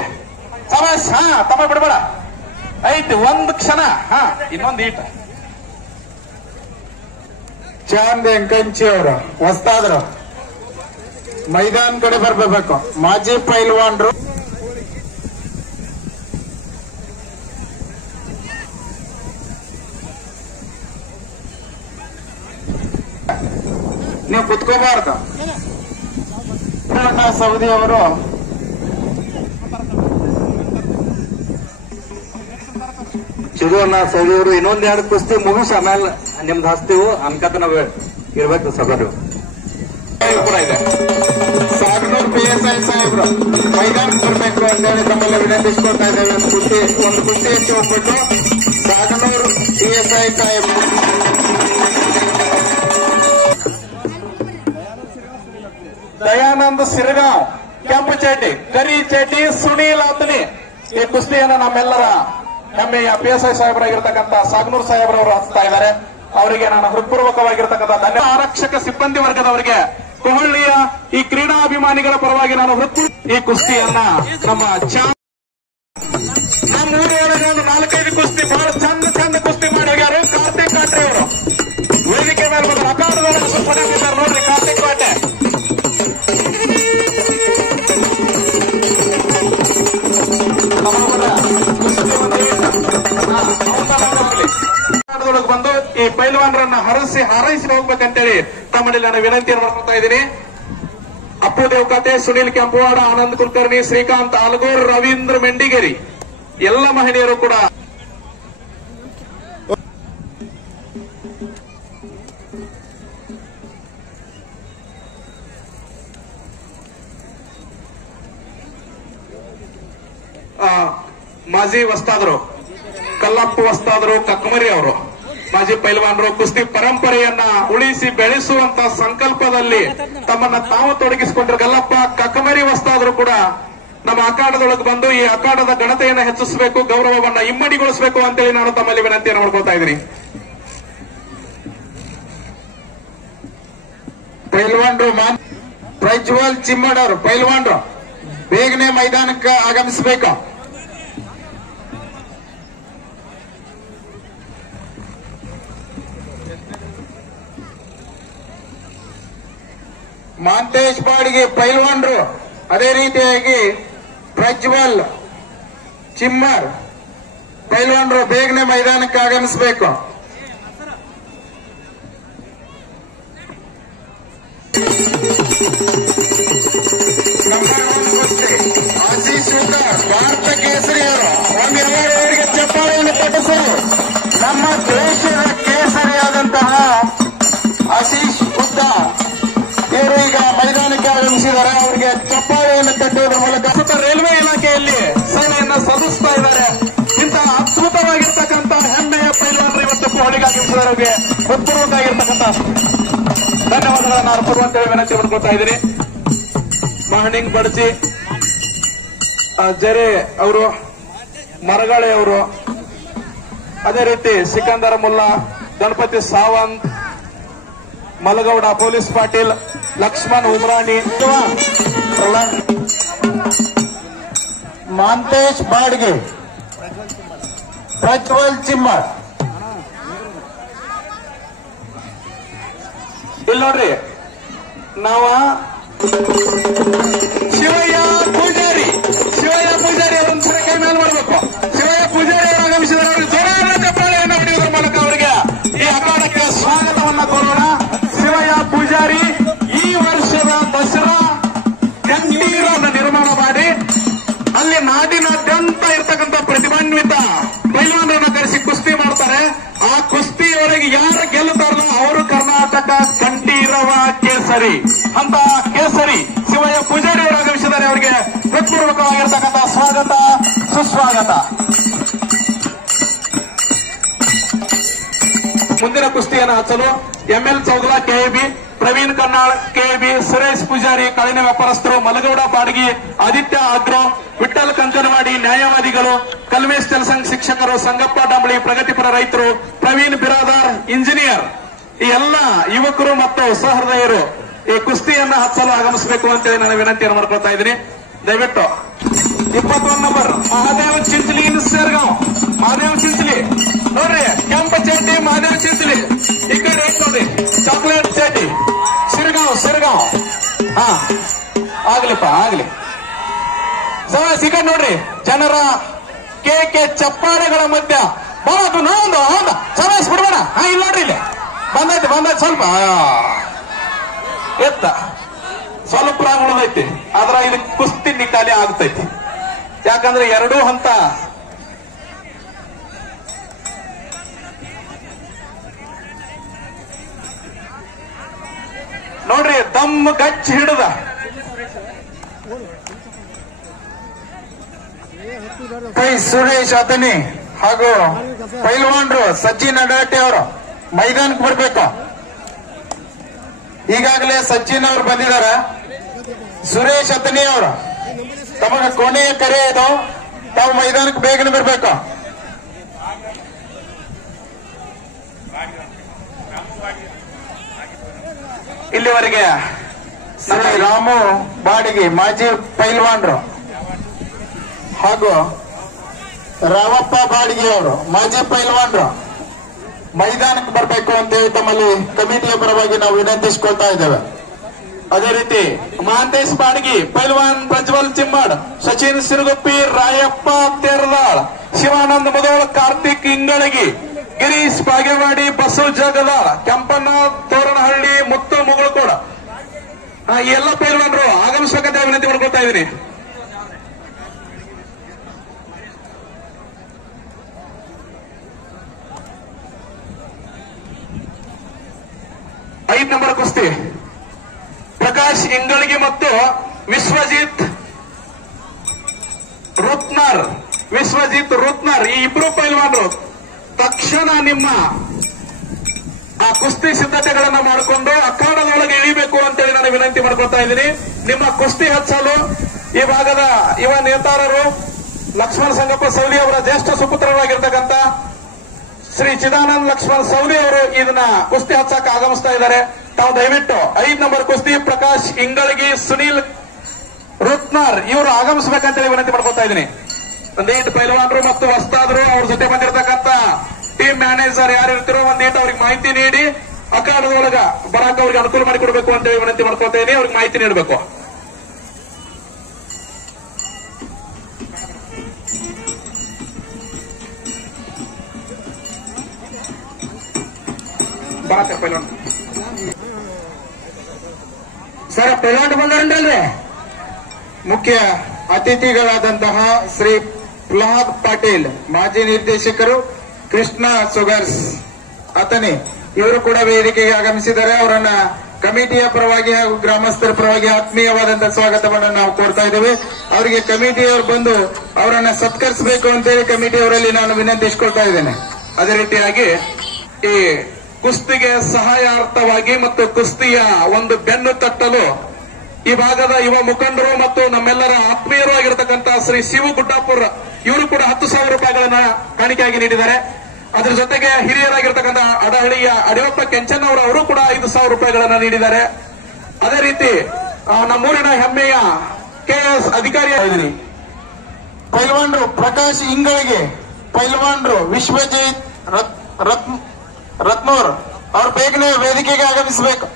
ಸಮಾಸ್. ಹಾ ತಮ್ಮ ಬಿಡಬೇಡ, ಐತಿ ಒಂದು ಕ್ಷಣ. ಹಾ ಇನ್ನೊಂದು ಈಟ. ಚಾಂದ್ ಎಂಕಂಚಿ ಅವರು ಹೊಸ್ತಾದ್ರು ಮೈದಾನ ಕಡೆ ಬರ್ಬೇಕು. ಮಾಜಿ ಪೈಲ್ವಾನ್ರು ನೀವು ಕುತ್ಕೋಬಾರ್ದು. ಸೌದಿ ಅವರು ಚಿರುವಣ್ಣ ಸೌದಿ ಅವರು ಇನ್ನೊಂದೆರಡು ಕುಸ್ತಿ ಮುಗಿಸಿ ಆಮೇಲೆ ನಿಮ್ದು ಹಚ್ತೀವು ಅನ್ಕತ ನಾವು ಇರ್ಬೇಕು ಸಭರು ಕೂಡ ಇದೆ. ಸಾಗನೂರ್ PSI ಸಾಹೇಬ್ರು ಮೈದಾನ ಬರ್ಬೇಕು ಅಂತ ಹೇಳಿ ತಮ್ಮೆಲ್ಲ ವಿನಂತಿಸ್ಕೊಳ್ತಾ ಇದ್ದೇವೆ. ಒಂದು ಕುಸ್ತಿ ಹೆಚ್ಚಿ ಹೋಗ್ಬಿಟ್ಟು ಸಾಗನೂರ್ PSI ಸಾಹೇಬ್ರು ದಯಾನಂದ್ ಸಿರಗಾಂವ್ ಕೆಂಪು ಚಡ್ಡಿ, ಕರಿ ಚಡ್ಡಿ, ಸುನೀಲ್ ಆತನಿ ಈ ಕುಸ್ತಿಯನ್ನು ನಮ್ಮೆಲ್ಲರ ಹೆಮ್ಮೆಯ PSI ಸಾಹೇಬರಾಗಿರ್ತಕ್ಕಂಥ ಸಾಗನೂರ್ ಸಾಹೇಬ್ರವರು ಹಚ್ತಾ ಇದ್ದಾರೆ. ಅವರಿಗೆ ನಾನು ಹೃತ್ಪೂರ್ವಕವಾಗಿರ್ತಕ್ಕಂಥ ಧನ್ಯವಾದ. ಆರಕ್ಷಕ ಸಿಬ್ಬಂದಿ ವರ್ಗದವರಿಗೆ, ಕೊಹಳ್ಳಿಯ ಈ ಕ್ರೀಡಾಭಿಮಾನಿಗಳ ಪರವಾಗಿ ನಾನು ಈ ಕುಸ್ತಿಯನ್ನ ನಮ್ಮ ಊರೊಳಗೆ ಒಂದು 4-5 ಕುಸ್ತಿ ಬಹಳ ಚಂದ ಕುಸ್ತಿ ಮಾಡಿ ಹೋಗ್ಯಾರ. ಕಾರ್ತಿಕ್ ಕಾಟ್ರೆ ಅವರು ವೇದಿಕೆ ಮೇಲೆ ಬಂದು ಅಖಾಡದೊಳಗೆ ಸುಪ್ಪಡಿದ್ದಾರೆ ನೋಡ್ರಿ. ಕಾರ್ತಿಕ್ ಕಾಟೆ ಬಂದು ಈ ಪೈಲ್ವಾನರನ್ನ ಹಾರೈಸಿ ಹೋಗ್ಬೇಕಂತೇಳಿ ತಮ್ಮಲ್ಲಿ ನಾನು ವಿನಂತಿಯನ್ನು ಮಾಡ್ಕೊಳ್ತಾ ಇದ್ದೀನಿ. ಅಪ್ಪು ದೇವಕಾತೆ, ಸುನೀಲ್ ಕೆಂಪುವಾಡ, ಆನಂದ್ ಕುಲಕರ್ಣಿ, ಶ್ರೀಕಾಂತ್ ಆಲ್ಗೂರ್, ರವೀಂದ್ರ ಮೆಂಡಿಗೇರಿ ಎಲ್ಲ ಮಹಿಳೆಯರು ಕೂಡ ಮಾಜಿ ವಸ್ತಾದರು ಕಲ್ಲಪ್ಪ ವಸ್ತಾದರು ಕಕ್ಕಮರಿ ಅವರು ಮಾಜಿ ಪೈಲ್ವಾನರು ಕುಸ್ತಿ ಪರಂಪರೆಯನ್ನ ಉಳಿಸಿ ಬೆಳೆಸುವಂತ ಸಂಕಲ್ಪದಲ್ಲಿ ತಮ್ಮನ್ನ ತಾವು ತೊಡಗಿಸಿಕೊಂಡ್ರು. ಕಲ್ಲಪ್ಪ ಕಕ್ಕಮರಿ ವಸ್ತಾದರು ಕೂಡ ನಮ್ಮ ಅಖಾಡದೊಳಗೆ ಬಂದು ಈ ಅಖಾಡದ ಘನತೆಯನ್ನು ಹೆಚ್ಚಿಸಬೇಕು, ಗೌರವವನ್ನ ಇಮ್ಮಡಿಗೊಳಿಸಬೇಕು ಅಂತೇಳಿ ನಾನು ತಮ್ಮಲ್ಲಿ ವಿನಂತಿಯನ್ನು ಮಾಡ್ಕೊಳ್ತಾ ಇದ್ದೀನಿ. ಪೈಲ್ವಾನ್ರು ಪ್ರಜ್ವಲ್ ಚಿಮ್ಮಡ್ ಅವರು ಪೈಲ್ವಾನ್ರು ಬೇಗನೆ ಮೈದಾನಕ್ಕೆ ಆಗಮಿಸಬೇಕು. ಮಾಂತೇಶ್ ಬಾಡಿಗೆ ಪೈಲ್ವಾನ್ರು, ಅದೇ ರೀತಿಯಾಗಿ ಪ್ರಜ್ವಲ್ ಚಿಮ್ಮರ್ ಪೈಲ್ವಾನ್ರು ಬೇಗನೆ ಮೈದಾನಕ್ಕೆ ಆಗಮಿಸಬೇಕು. ಆಶೀಶ್ ಉದ್ದಾರ್ ಭಾರತ ಕೇಸರಿ ಅವರು ಒಂದೆರಡು ಅವರಿಗೆ ಚಪ್ಪಾಳೆಯನ್ನು ಕಟ್ಟಿಸಲು ನಮ್ಮ ದೇಶದ ಕೇಸರಿಯಾದಂತಹ ಆಶೀಶ್ ಉದ್ದಾರ್ ಇವರು ಈಗ ಮೈದಾನಕ್ಕೆ ಆಗಮಿಸಿದ್ದಾರೆ. ಅವರಿಗೆ ಚಪ್ಪಾಳೆಯನ್ನು ತಟ್ಟುವುದರ ಮೂಲಕ ರೈಲ್ವೆ ಇಲಾಖೆಯಲ್ಲಿ ಸೇವೆಯನ್ನ ಸಲ್ಲಿಸ್ತಾ ಇದ್ದಾರೆ. ಇಂತಹ ಅದ್ಭುತವಾಗಿರ್ತಕ್ಕಂಥ ಹೆಮ್ಮೆಯ ಪೈಲ್ವಾನರು ಇವತ್ತು ಕೊಹ್ಲಿಗೆ ಆಗಮಿಸಿದವರಿಗೆ ಹೃತ್ಪೂರ್ವಕವಾಗಿರ್ತಕ್ಕಂಥ ಧನ್ಯವಾದಗಳನ್ನು ಅರ್ಪಣೆ ಅಂತೇಳಿ ವಿನಂತಿ ಮಾಡ್ಕೊಳ್ತಾ ಇದ್ದೀನಿ. ಮಹಣಿಂಗ್ ಬಡ್ಜಿ, ಜರೆ ಅವರು, ಮರಗಾಳೆ ಅವರು, ಅದೇ ರೀತಿ ಸಿಕಂದರ್ ಮುಲ್ಲಾ, ಗಣಪತಿ ಸಾವಂತ್, ಮಲಗೌಡ ಪೊಲೀಸ್ ಪಾಟೀಲ್, ಲಕ್ಷ್ಮಣ್ ಉಮ್ರಾಣಿ, ಮಾಂತೇಶ್ ಬಾಡ್ಗೆ, ಪ್ರಜ್ವಲ್ ಚಿಮ್ಮರ್. ಇಲ್ಲಿ ನೋಡ್ರಿ, ನಾವ ಶಿವಯ್ಯ ಪೂಜಾರಿ ಅವರೊಂದು ಸರಿ ಕೈ ಮೇಲೆ ಮಾಡಬೇಕು. ಶಿವಯ್ಯ ಪೂಜಾರಿ ಅವರು ಆಗಮಿಸಿದರೆ ಅವರಿಗೆ ಜೋರಾದ ಚಪ್ಪಾಳೆಯನ್ನು ಹೊಡೆಯುವುದರ ಮೂಲಕ ಅವರಿಗೆ ಈ ಅಖಾಡಕ್ಕೆ ಸ್ವಾಗತವನ್ನ ಕೋರೋಣ. ಶಿವಯ್ಯ ಪೂಜಾರಿ ಈ ವರ್ಷದ ದಸರಾ ಕಂಠೀರವನ್ನು ನಿರ್ಮಾಣ ಮಾಡಿ ಅಲ್ಲಿ ನಾಡಿನಾದ್ಯಂತ ಇರ್ತಕ್ಕಂಥ ಪ್ರತಿಭಾನ್ವಿತ ಪೈಲ್ವಾನರನ್ನು ಕರೆಸಿ ಕುಸ್ತಿ ಮಾಡ್ತಾರೆ. ಆ ಕುಸ್ತಿಯವರೆಗೆ ಯಾರು ಗೆಲ್ಲುತ್ತಾರಲ್ಲ ಅವರು ಕರ್ನಾಟಕ ಕಂಠೀರವ ಕೇಸರಿ ಅಂತ ಕೇಸರಿ ಶಿವಯ್ಯ ಪೂಜಾರಿ ಅವರು ಆಗಮಿಸಿದ್ದಾರೆ. ಅವರಿಗೆ ಹೃತ್ಪೂರ್ವಕವಾಗಿರ್ತಕ್ಕಂಥ ಸ್ವಾಗತ ಸುಸ್ವಾಗತ. ಮುಂದಿನ ಕುಸ್ತಿಯನ್ನು ಹಚ್ಚಲು ಎಂಎಲ್ ಚೌಗಲ ಕೆಎಬಿ, ಪ್ರವೀಣ್ ಕನ್ನಾಳ್ ಕೆಎಬಿ, ಸುರೇಶ್ ಪೂಜಾರಿ ಕಳಿನ ವ್ಯಾಪಾರಸ್ಥರು, ಮಲಗೌಡ ಬಾಡ್ಗಿ, ಆದಿತ್ಯ ಆಗ್ರೋ, ವಿಠಲ್ ಕಂಕನವಾಡಿ ನ್ಯಾಯವಾದಿಗಳು, ಕಲ್ಮೇಶ್ ತೆಲಸಂಗ್ ಶಿಕ್ಷಕರು, ಸಂಗಪ್ಪ ಡಂಬಳಿ ಪ್ರಗತಿಪರ ರೈತರು, ಪ್ರವೀಣ್ ಬಿರಾದಾರ್ ಇಂಜಿನಿಯರ್, ಈ ಎಲ್ಲ ಯುವಕರು ಮತ್ತು ಸಹೃದಯರು ಈ ಕುಸ್ತಿಯನ್ನ ಹಚ್ಚಲು ಆಗಮಿಸಬೇಕು ಅಂತೇಳಿ ನಾನು ವಿನಂತಿಯನ್ನು ಮಾಡ್ಕೊಳ್ತಾ ಇದ್ದೀನಿ. ದಯವಿಟ್ಟು 21 ನಂಬರ್ ಮಹಾದೇವ್ ಚಿಂಚಲಿ ಸೇರ್ಗಾಂವ್, ಮಹಾದೇವ್ ಚಿಂಚಲಿ ನೋಡ್ರಿ, ಕೆಂಪ ಚೇಟಿ ಮಹಾದೇವ್ ಚಿಂಚಲಿ, ಈ ಕಡೆ ನೋಡ್ರಿ ಚಾಕ್ಲೇಟ್ ಚೇಟಿ ಸಿರ್ಗಾಂವ್. ಹಾ ಆಗ್ಲಿಪ್ಪ ಆಗ್ಲಿ. ಸಮಯ ಈ ಕಡೆ ನೋಡ್ರಿ, ಜನರ ಕೇಕೆ ಚಪ್ಪಾಳೆಗಳ ಮಧ್ಯ ಬಾದು ನೋಂದು ಹೌದಾ ಸಮಯ ಬಿಡ್ಬೇಡ. ಹಾ ಇಲ್ಲಿ ನೋಡ್ರಿ, ಇಲ್ಲಿ ಬಂದೈತಿ ಸ್ವಲ್ಪ ಎತ್ತ ಸ್ವಲ್ಪ ರಾಂಗ್ ಉಳಿದೈತಿ, ಆದ್ರ ಇದು ಕುಸ್ತಿ ನಿಖಾಲಿ ಆಗ್ತೈತಿ. ಯಾಕಂದ್ರೆ ಎರಡೂ ಹಂತ ನೋಡ್ರಿ, ದಮ್ ಗಚ್ಚ ಹಿಡಿದ ಕೈ ಸುರೇಶ್ ಅತನಿ ಹಾಗೂ ಪೈಲ್ವಾನ್ರು ಸಚಿನ್ ಅಡಾಟೆ ಅವರು ಮೈದಾನಕ್ಕೆ ಬರಬೇಕು. ಈಗಾಗಲೇ ಸಚಿನ್ ಅವರು ಬಂದಿದ್ದಾರೆ. ಸುರೇಶ್ ಅತನಿ ಅವರು ತಮಗೆ ಕೊನೆಯ ಕರೆ ಇದು, ತಾವು ಮೈದಾನಕ್ಕೆ ಬೇಗನೆ ಬರಬೇಕು. ಇಲ್ಲಿವರೆಗೆ ಶ್ರೀ ರಾಮು ಬಾಡಿಗೆ ಮಾಜಿ ಪೈಲ್ವಾನ್ರು ಹಾಗೂ ರಾಮಪ್ಪ ಬಾಡಿಗೆ ಅವರು ಮಾಜಿ ಪೈಲ್ವಾನ್ರು ಮೈದಾನಕ್ಕೆ ಬರಬೇಕು ಅಂತ ಹೇಳಿ ತಮ್ಮಲ್ಲಿ ಕಮಿಟಿಯ ಪರವಾಗಿ ನಾವು ವಿನಂತಿಸಿಕೊಳ್ತಾ ಇದ್ದೇವೆ. ಅದೇ ರೀತಿ ಮಹಾಂತೇಶ್ ಬಾಡ್ಗಿ, ಪೈಲ್ವಾನ್ ಪ್ರಜ್ವಲ್ ಚಿಮ್ಮಡ್, ಸಚಿನ್ ಸಿರುಗುಪ್ಪಿ, ರಾಯಪ್ಪ ತೇರ್ದಾಳ್, ಶಿವಾನಂದ್ ಮುದೋಳ್, ಕಾರ್ತಿಕ್ ಇಂಗಳಗಿ, ಗಿರೀಶ್ ಬಾಗೇವಾಡಿ, ಬಸವ ಜಗದಾಳ್, ಕೆಂಪಣ್ಣ ತೋರಣಹಳ್ಳಿ, ಮುತ್ತು ಮುಗಳಕೋಡ, ಈ ಎಲ್ಲ ಪೈಲ್ವಾನರು ಆಗಮಿಸಬೇಕಂತ ವಿನಂತಿ ಮಾಡ್ಕೊಳ್ತಾ ಇದ್ದೀನಿ. ಐದು ನಂಬರ್ ಕುಸ್ತಿ ಪ್ರಕಾಶ್ ಇಂಗಳಗಿ ಮತ್ತು ವಿಶ್ವಜಿತ್ ರುತ್ನರ್, ಈ ಇಬ್ರು ಪೈಲ್ವಾನರು ತಕ್ಷಣ ನಿಮ್ಮ ಆ ಕುಸ್ತಿ ಸಿದ್ಧತೆಗಳನ್ನ ಮಾಡಿಕೊಂಡು ಅಖಾಡದೊಳಗೆ ಇಳಿಬೇಕು ಅಂತೇಳಿ ನಾನು ವಿನಂತಿ ಮಾಡ್ಕೊಳ್ತಾ ಇದ್ದೀನಿ. ನಿಮ್ಮ ಕುಸ್ತಿ ಹಚ್ಚಲು ಈ ಭಾಗದ ಯುವ ನೇತಾರರು ಲಕ್ಷ್ಮಣ ಸಂಗಪ್ಪ ಸೌಲಿ ಅವರ ಜ್ಯೇಷ್ಠ ಸುಪುತ್ರರಾಗಿರ್ತಕ್ಕಂಥ ಶ್ರೀ ಚಿದಾನಂದ್ ಲಕ್ಷ್ಮಣ್ ಸೌಲಿ ಅವರು ಇದನ್ನ ಕುಸ್ತಿ ಹಚ್ಚಕ್ಕೆ ಆಗಮಿಸ್ತಾ ಇದ್ದಾರೆ. ತಾವು ದಯವಿಟ್ಟು 5 ನಂಬರ್ ಕುಸ್ತಿ ಪ್ರಕಾಶ್ ಇಂಗಳಗಿ, ಸುನೀಲ್ ರುತ್ನರ್ ಇವರು ಆಗಮಿಸಬೇಕಂತೇಳಿ ವಿನಂತಿ ಮಾಡ್ಕೊಳ್ತಾ ಇದ್ದೀನಿ. ಒಂದೇಟು ಪೈಲ್ವಾನರು ಮತ್ತು ವಸ್ತಾದರು ಅವ್ರ ಜೊತೆ ಬಂದಿರತಕ್ಕಂಥ ಟೀಮ್ ಮ್ಯಾನೇಜರ್ ಯಾರು ಇರ್ತಾರೋ ಒಂದೇಟು ಅವ್ರಿಗೆ ಮಾಹಿತಿ ನೀಡಿ ಅಖಾಡದೊಳಗ ಬರಾಕ ಅವ್ರಿಗೆ ಅನುಕೂಲ ಮಾಡಿಕೊಡ್ಬೇಕು ಅಂತೇಳಿ ವಿನಂತಿ ಮಾಡ್ಕೊಳ್ತಾ ಇದ್ದೀನಿ. ಅವ್ರಿಗೆ ಮಾಹಿತಿ ನೀಡಬೇಕು. ಬರಾಕ ಪೈಲ್ವಾನ್ ಸರ್ ಪೆಲಾಟ್ ಬಂದಾರಲ್ರಿ. ಮುಖ್ಯ ಅತಿಥಿಗಳಾದಂತಹ ಶ್ರೀ ಪ್ರಹ್ಲಾದ್ ಪಾಟೀಲ್, ಮಾಜಿ ನಿರ್ದೇಶಕರು, ಕೃಷ್ಣ ಸುಗರ್ಸ್ ಅತನಿ, ಇವರು ಕೂಡ ವೇದಿಕೆಗೆ ಆಗಮಿಸಿದ್ದಾರೆ. ಅವರನ್ನ ಕಮಿಟಿಯ ಪರವಾಗಿ ಹಾಗೂ ಗ್ರಾಮಸ್ಥರ ಪರವಾಗಿ ಆತ್ಮೀಯವಾದಂತಹ ಸ್ವಾಗತವನ್ನು ನಾವು ಕೋರ್ತಾ ಇದ್ದೇವೆ. ಅವರಿಗೆ ಕಮಿಟಿಯವರು ಬಂದು ಅವರನ್ನ ಸತ್ಕರಿಸಬೇಕು ಅಂತೇಳಿ ಕಮಿಟಿಯವರಲ್ಲಿ ನಾನು ವಿನಂತಿಸಿಕೊಳ್ತಾ ಇದ್ದೇನೆ. ಅದೇ ರೀತಿಯಾಗಿ ಈ ಕುಸ್ತಿಗೆ ಸಹಾಯಾರ್ಥವಾಗಿ ಮತ್ತು ಕುಸ್ತಿಯ ಒಂದು ಬೆನ್ನು ತಟ್ಟಲು ಈ ಭಾಗದ ಯುವ ಮುಖಂಡರು ಮತ್ತು ನಮ್ಮೆಲ್ಲರ ಆತ್ಮೀಯರು ಆಗಿರತಕ್ಕಂತ ಶ್ರೀ ಶಿವು ಗುಡ್ಡಾಪುರ್ ಇವರು ಕೂಡ 10,000 ರೂಪಾಯಿಗಳನ್ನ ಕಾಣಿಕೆಯಾಗಿ ನೀಡಿದ್ದಾರೆ. ಅದರ ಜೊತೆಗೆ ಹಿರಿಯರಾಗಿರ್ತಕ್ಕಂಥ ಅಡಹಳ್ಳಿಯ ಅಡಿಯಪ್ಪ ಕೆಂಚನ್ನವರು ಅವರು ಕೂಡ 5,000 ರೂಪಾಯಿಗಳನ್ನ ನೀಡಿದ್ದಾರೆ. ಅದೇ ರೀತಿ ನಮ್ಮೂರಿನ ಹೆಮ್ಮೆಯ KS ಅಧಿಕಾರಿ ಇದ್ದೀನಿ. ಪೈಲ್ವಾನ್ರು ಪ್ರಕಾಶ್ ಇಂಗಳಿಗೆ, ಪೈಲ್ವಾನ್ರು ವಿಶ್ವಜಿತ್ ರತ್ನೂರ್ ಅವ್ರು ಬೇಗನೆ ವೇದಿಕೆಗೆ ಆಗಮಿಸಬೇಕು,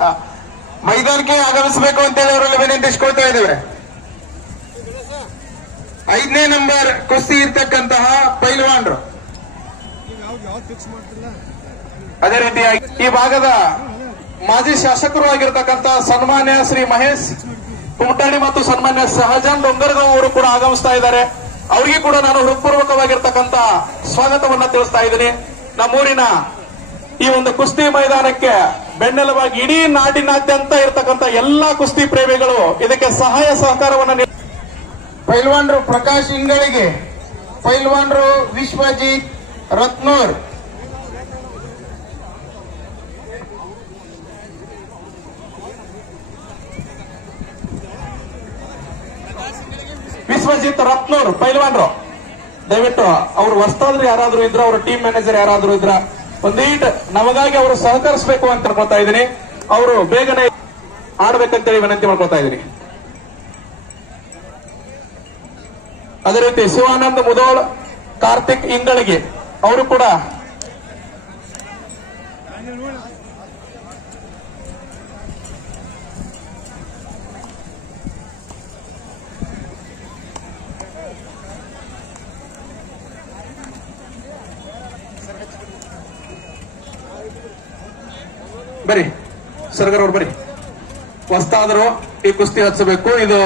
ಮೈದಾನಕ್ಕೆ ಆಗಮಿಸಬೇಕು ಅಂತೇಳಿ ಅವರಲ್ಲಿ ವಿನಂತಿಸಿಕೊಳ್ತಾ ಇದ್ದೇವೆ. 5ನೇ ನಂಬರ್ ಕುಸ್ತಿ ಇರ್ತಕ್ಕಂತಹ ಪೈಲ್ವಾನ್ರು. ಅದೇ ರೀತಿಯಾಗಿ ಈ ಭಾಗದ ಮಾಜಿ ಶಾಸಕರು ಆಗಿರತಕ್ಕಂತ ಸನ್ಮಾನ್ಯ ಶ್ರೀ ಮಹೇಶ್ ಕುಮಟಳ್ಳಿ ಮತ್ತು ಸನ್ಮಾನ್ಯ ಸಹಜಾನ್ ಡೊಂಗರ್ಗಾಂವ್ ಅವರು ಕೂಡ ಆಗಮಿಸ್ತಾ ಇದ್ದಾರೆ. ಅವರಿಗೆ ಕೂಡ ನಾನು ಹೃತ್ಪೂರ್ವಕವಾಗಿರ್ತಕ್ಕಂತ ಸ್ವಾಗತವನ್ನ ತಿಳಿಸ್ತಾ ಇದ್ದೀನಿ. ನಮ್ಮೂರಿನ ಈ ಒಂದು ಕುಸ್ತಿ ಮೈದಾನಕ್ಕೆ ಬೆನ್ನೆಲುಬಾಗಿ ಇಡೀ ನಾಡಿನಾದ್ಯಂತ ಇರತಕ್ಕಂತ ಎಲ್ಲಾ ಕುಸ್ತಿ ಪ್ರೇಮಿಗಳು ಇದಕ್ಕೆ ಸಹಾಯ ಸಹಕಾರವನ್ನು ಪೈಲ್ವಾನ್ರು ಪ್ರಕಾಶ್ ಇಂಗಳಿಗೆ, ಪೈಲ್ವಾನ್ರು ವಿಶ್ವಜಿತ್ ರತ್ನೂರ್, ವಿಶ್ವಜಿತ್ ರತ್ನೂರ್ ಪೈಲ್ವಾನ್ರು, ದಯವಿಟ್ಟು ಅವರು ಹೊಸ್ತಾದ್ರು ಯಾರಾದ್ರೂ ಇದ್ರ, ಅವ್ರ ಟೀಮ್ ಮ್ಯಾನೇಜರ್ ಯಾರಾದ್ರೂ ಇದ್ರ ಒಂದೀಟ್ ನಮಗಾಗಿ ಅವರು ಸಹಕರಿಸಬೇಕು ಅಂತ ಅನ್ಕೊಳ್ತಾ ಇದ್ದೀನಿ. ಅವರು ಬೇಗನೆ ಆಡ್ಬೇಕಂತೇಳಿ ವಿನಂತಿ ಮಾಡ್ಕೊಳ್ತಾ ಇದ್ದೀನಿ. ಅದೇ ರೀತಿ ಶಿವಾನಂದ್ ಮುದೋಳ್, ಕಾರ್ತಿಕ್ ಇಂಗಳಿಗೆ ಅವರು ಕೂಡ ಬರಿ ಸರ್ಗರ್ ಅವ್ರು ಬರಿ. ಹೊಸ್ತಾದ್ರು ಈ ಕುಸ್ತಿ ಹಚ್ಚಬೇಕು. ಇದು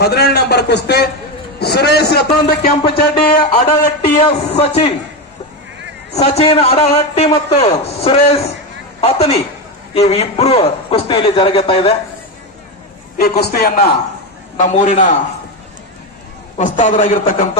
17 ನಂಬರ್ ಕುಸ್ತಿ. ಸುರೇಶ್ ಅತೊಂದು ಕೆಂಪು ಚಡ್ಡಿ, ಅಡಹಟ್ಟಿಯ ಸಚಿನ್ ಅಡಹಟ್ಟಿ ಮತ್ತು ಸುರೇಶ್ ಅತನಿ ಇವಿಬ್ರು ಕುಸ್ತಿಯಲ್ಲಿ ಜರುಗುತ್ತಾ ಇದೆ. ಈ ಕುಸ್ತಿಯನ್ನ ನಮ್ಮೂರಿನ ಹೊಸ್ತಾದರಾಗಿರ್ತಕ್ಕಂಥ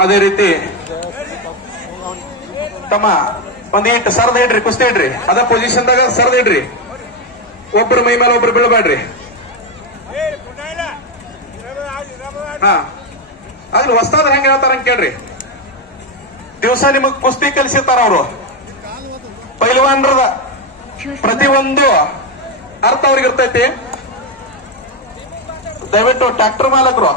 ಅದೇ ರೀತಿ ತಮ್ಮ ಒಂದೀಟ್ ಸರ್ದ ಇಡ್ರಿ, ಕುಸ್ತಿ ಇಡ್ರಿ, ಅದ ಪೊಸಿಷನ್ದಾಗ ಸರ್ದ ಇಡ್ರಿ. ಒಬ್ರು ಮೈ ಮೇಲೆ ಒಬ್ರು ಬೀಳ್ಬೇಡ್ರಿ. ಹಾ ಅದ್ರ ಹೊಸ್ತಾದ್ರ ಹೆಂಗ ಹೇಳ್ತಾರ ಅಂತ ಕೇಳ್ರಿ. ದಿವಸ ನಿಮಗ್ ಕುಸ್ತಿ ಕಲಿಸಿರ್ತಾರ ಅವರು. ಪೈಲ್ವಾನ್ರದ ಪ್ರತಿಯೊಂದು ಅರ್ಥ ಅವ್ರಿಗೆ ಇರ್ತೈತಿ. ದಯವಿಟ್ಟು ಟ್ರ್ಯಾಕ್ಟರ್ ಮಾಲಕರು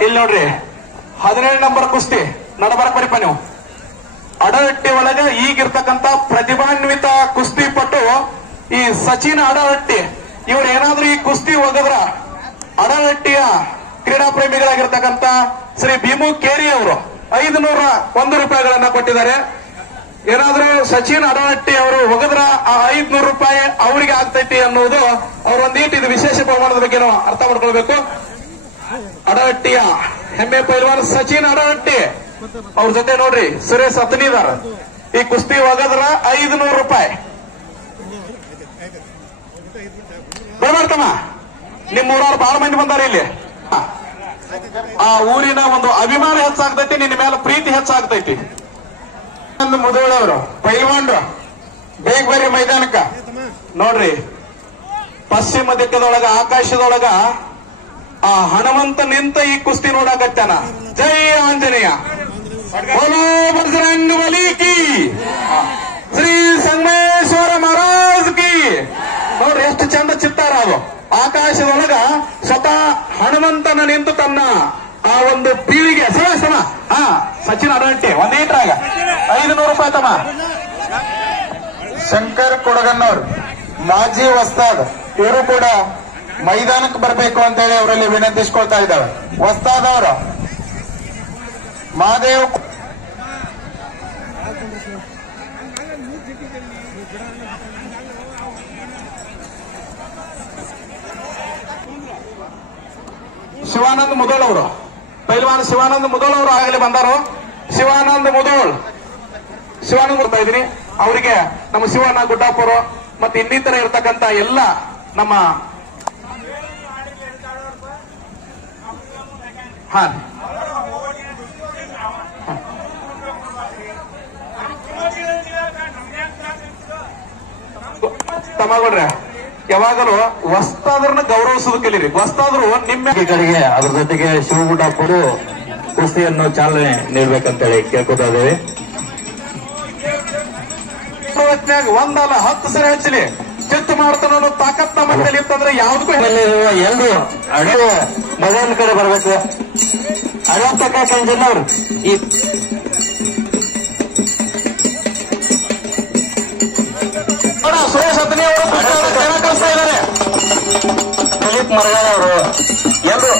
ಇಲ್ಲಿ ನೋಡ್ರಿ, 17 ನಂಬರ್ ಕುಸ್ತಿ ನಡಬರಕ್ ಬರಿಪ ನೀವು. ಅಡಹಟ್ಟಿ ಒಳಗ ಈಗಿರ್ತಕ್ಕಂತ ಪ್ರತಿಭಾನ್ವಿತ ಕುಸ್ತಿ ಪಟ್ಟು ಈ ಸಚಿನ್ ಅಡಹಟ್ಟಿ ಇವ್ರು ಏನಾದ್ರೂ ಈ ಕುಸ್ತಿ ಒಗದ್ರ ಅಡಹಟ್ಟಿಯ ಕ್ರೀಡಾ ಪ್ರೇಮಿಗಳಾಗಿರ್ತಕ್ಕಂಥ ಶ್ರೀ ಭೀಮು ಕೇರಿ ಅವರು 501 ರೂಪಾಯಿಗಳನ್ನ ಕೊಟ್ಟಿದ್ದಾರೆ. ಏನಾದ್ರೂ ಸಚಿನ್ ಅಡಹಟ್ಟಿ ಅವರು ಒಗದ್ರ ಆ 500 ರೂಪಾಯಿ ಅವರಿಗೆ ಆಗ್ತೈತಿ ಅನ್ನೋದು ಅವ್ರ ಒಂದೀಟ್ ಇದು ವಿಶೇಷ ಪ್ರಮಾಣದ ಬಗ್ಗೆ ನಾವು ಅರ್ಥ ಮಾಡ್ಕೊಳ್ಬೇಕು. ಅಡಹಟ್ಟಿಯ ಹೆಮ್ಮೆ ಪೈಲ್ವಾನ್ ಸಚಿನ್ ಅಡಹಟ್ಟಿ ಅವ್ರ ಜೊತೆ ನೋಡ್ರಿ ಸುರೇಶ್ ಅತನಿದಾರ. ಈ ಕುಸ್ತಿ ಒಗದ್ರ 500 ರೂಪಾಯಿ ಬರ್ಬಾರ್ತಮ್ಮ. ನಿಮ್ ಊರವ್ರು ಬಹಳ ಮಂದಿ ಬಂದಾರ ಇಲ್ಲಿ. ಆ ಊರಿನ ಒಂದು ಅಭಿಮಾನ ಹೆಚ್ಚಾಗ್ತೈತಿ, ನಿನ್ನ ಮೇಲೆ ಪ್ರೀತಿ ಹೆಚ್ಚಾಗ್ತೈತಿ. ಮುದೋಳವರು ಪೈಲ್ವಾನ್ರು ಬೇಗ ಬರ್ರಿ ಮೈದಾನಕ್ಕ. ನೋಡ್ರಿ ಪಶ್ಚಿಮ ದಿಕ್ಕದೊಳಗ ಆಕಾಶದೊಳಗ ಆ ಹನುಮಂತ ನಿಂತ ಈ ಕುಸ್ತಿ ನೋಡಕತ್ತಾನ. ಜೈ ಆಂಜನೇಯ, ಬೋಲೋ ಬಜರಂಗ ಬಲಿ ಕಿ, ಶ್ರೀ ಸಂಗಮೇಶ್ವರ ಮಹಾರಾಜ್ ಕಿ. ನೋಡ್ರಿ ಎಷ್ಟು ಚಂದ ಚಿತ್ತಾರ ಅದು. ಆಕಾಶದೊಳಗ ಸ್ವತಃ ಹನುಮಂತನ ನಿಂತು ತನ್ನ ಆ ಒಂದು ಪೀಳಿಗೆ ಸಮ ಸಚಿನ್ ಅಡಂಟೆ ಒಂದೇಟ್ರಾಗ 500 ರೂಪಾಯಿ ತಮ್ಮ. ಶಂಕರ್ ಕೊಡಗನ್ನವ್ರು ಮಾಜಿ ವಸ್ತಾದ್ ಇವರು ಕೂಡ ಮೈದಾನಕ್ಕೆ ಬರಬೇಕು ಅಂತ ಹೇಳಿ ಅವರಲ್ಲಿ ವಿನಂತಿಸ್ಕೊಳ್ತಾ ಇದ್ದಾರೆ. ವಸ್ತಾದ್ ಅವರು ಮಹಾದೇವ್ ಶಿವಾನಂದ್ ಮುದೋಳ್ ಅವರು, ಪೈಲ್ವಾನ್ ಶಿವಾನಂದ್ ಮುದೋಳ್ ಅವರು ಆಗಲೇ ಬಂದಾರು. ಶಿವಾನಂದ್ ಮುದೋಳ್ ಬರ್ತಾ ಇದ್ದೀನಿ. ಅವರಿಗೆ ನಮ್ಮ ಶಿವಣ್ಣ ಗುಡ್ಡಾಪುರ ಮತ್ತೆ ಇನ್ನಿತರ ಇರತಕ್ಕಂತ ಎಲ್ಲ ನಮ್ಮ ತಮ್ಮಗೌಡ್ರೆ ಯಾವಾಗಲೂ ವಸ್ತಾದ್ರನ್ನ ಗೌರವಿಸೋದು ಕಲೀರಿ. ವಸ್ತಾದ್ರು ನಿಮ್ಮ ಕಡೆಗೆ ಅದ್ರ ಜೊತೆಗೆ ಶಿವಗುಡ್ಡಪ್ಪರು ಕುಸ್ತಿಯನ್ನು ಚಾಲನೆ ನೀಡಬೇಕಂತೇಳಿ ಕೇಳ್ಕೊತಾ ಇದ್ದೇವೆ. ಒಂದಲ್ಲ 10 ಸರಿ ಹಚ್ಚಲಿ ಚಿತ್ತು ಮಾಡ್ತಾನೋ ತಾಕತ್ ನಮ್ಮ ಮನೆಯಲ್ಲಿ ಇತ್ತಂದ್ರೆ ಯಾವ್ದಕ್ಕೂ ಎಲ್ಲರೂ ಅಡುಗೆ ಮಗನ ಕಡೆ ಬರ್ಬೇಕು. ಅಳವತ್ತಕ್ಕಂಜಿಲ್ಲ ಅವ್ರು ಈ ಸುರೇಶ್ ಹತ್ತನೇ ಅವರು ಕಳಿಸ್ತಾ ಇದ್ದಾರೆ. ದಿಲೀಪ್ ಮರಗಾಳ ಅವರು ಎಲ್ಲರೂ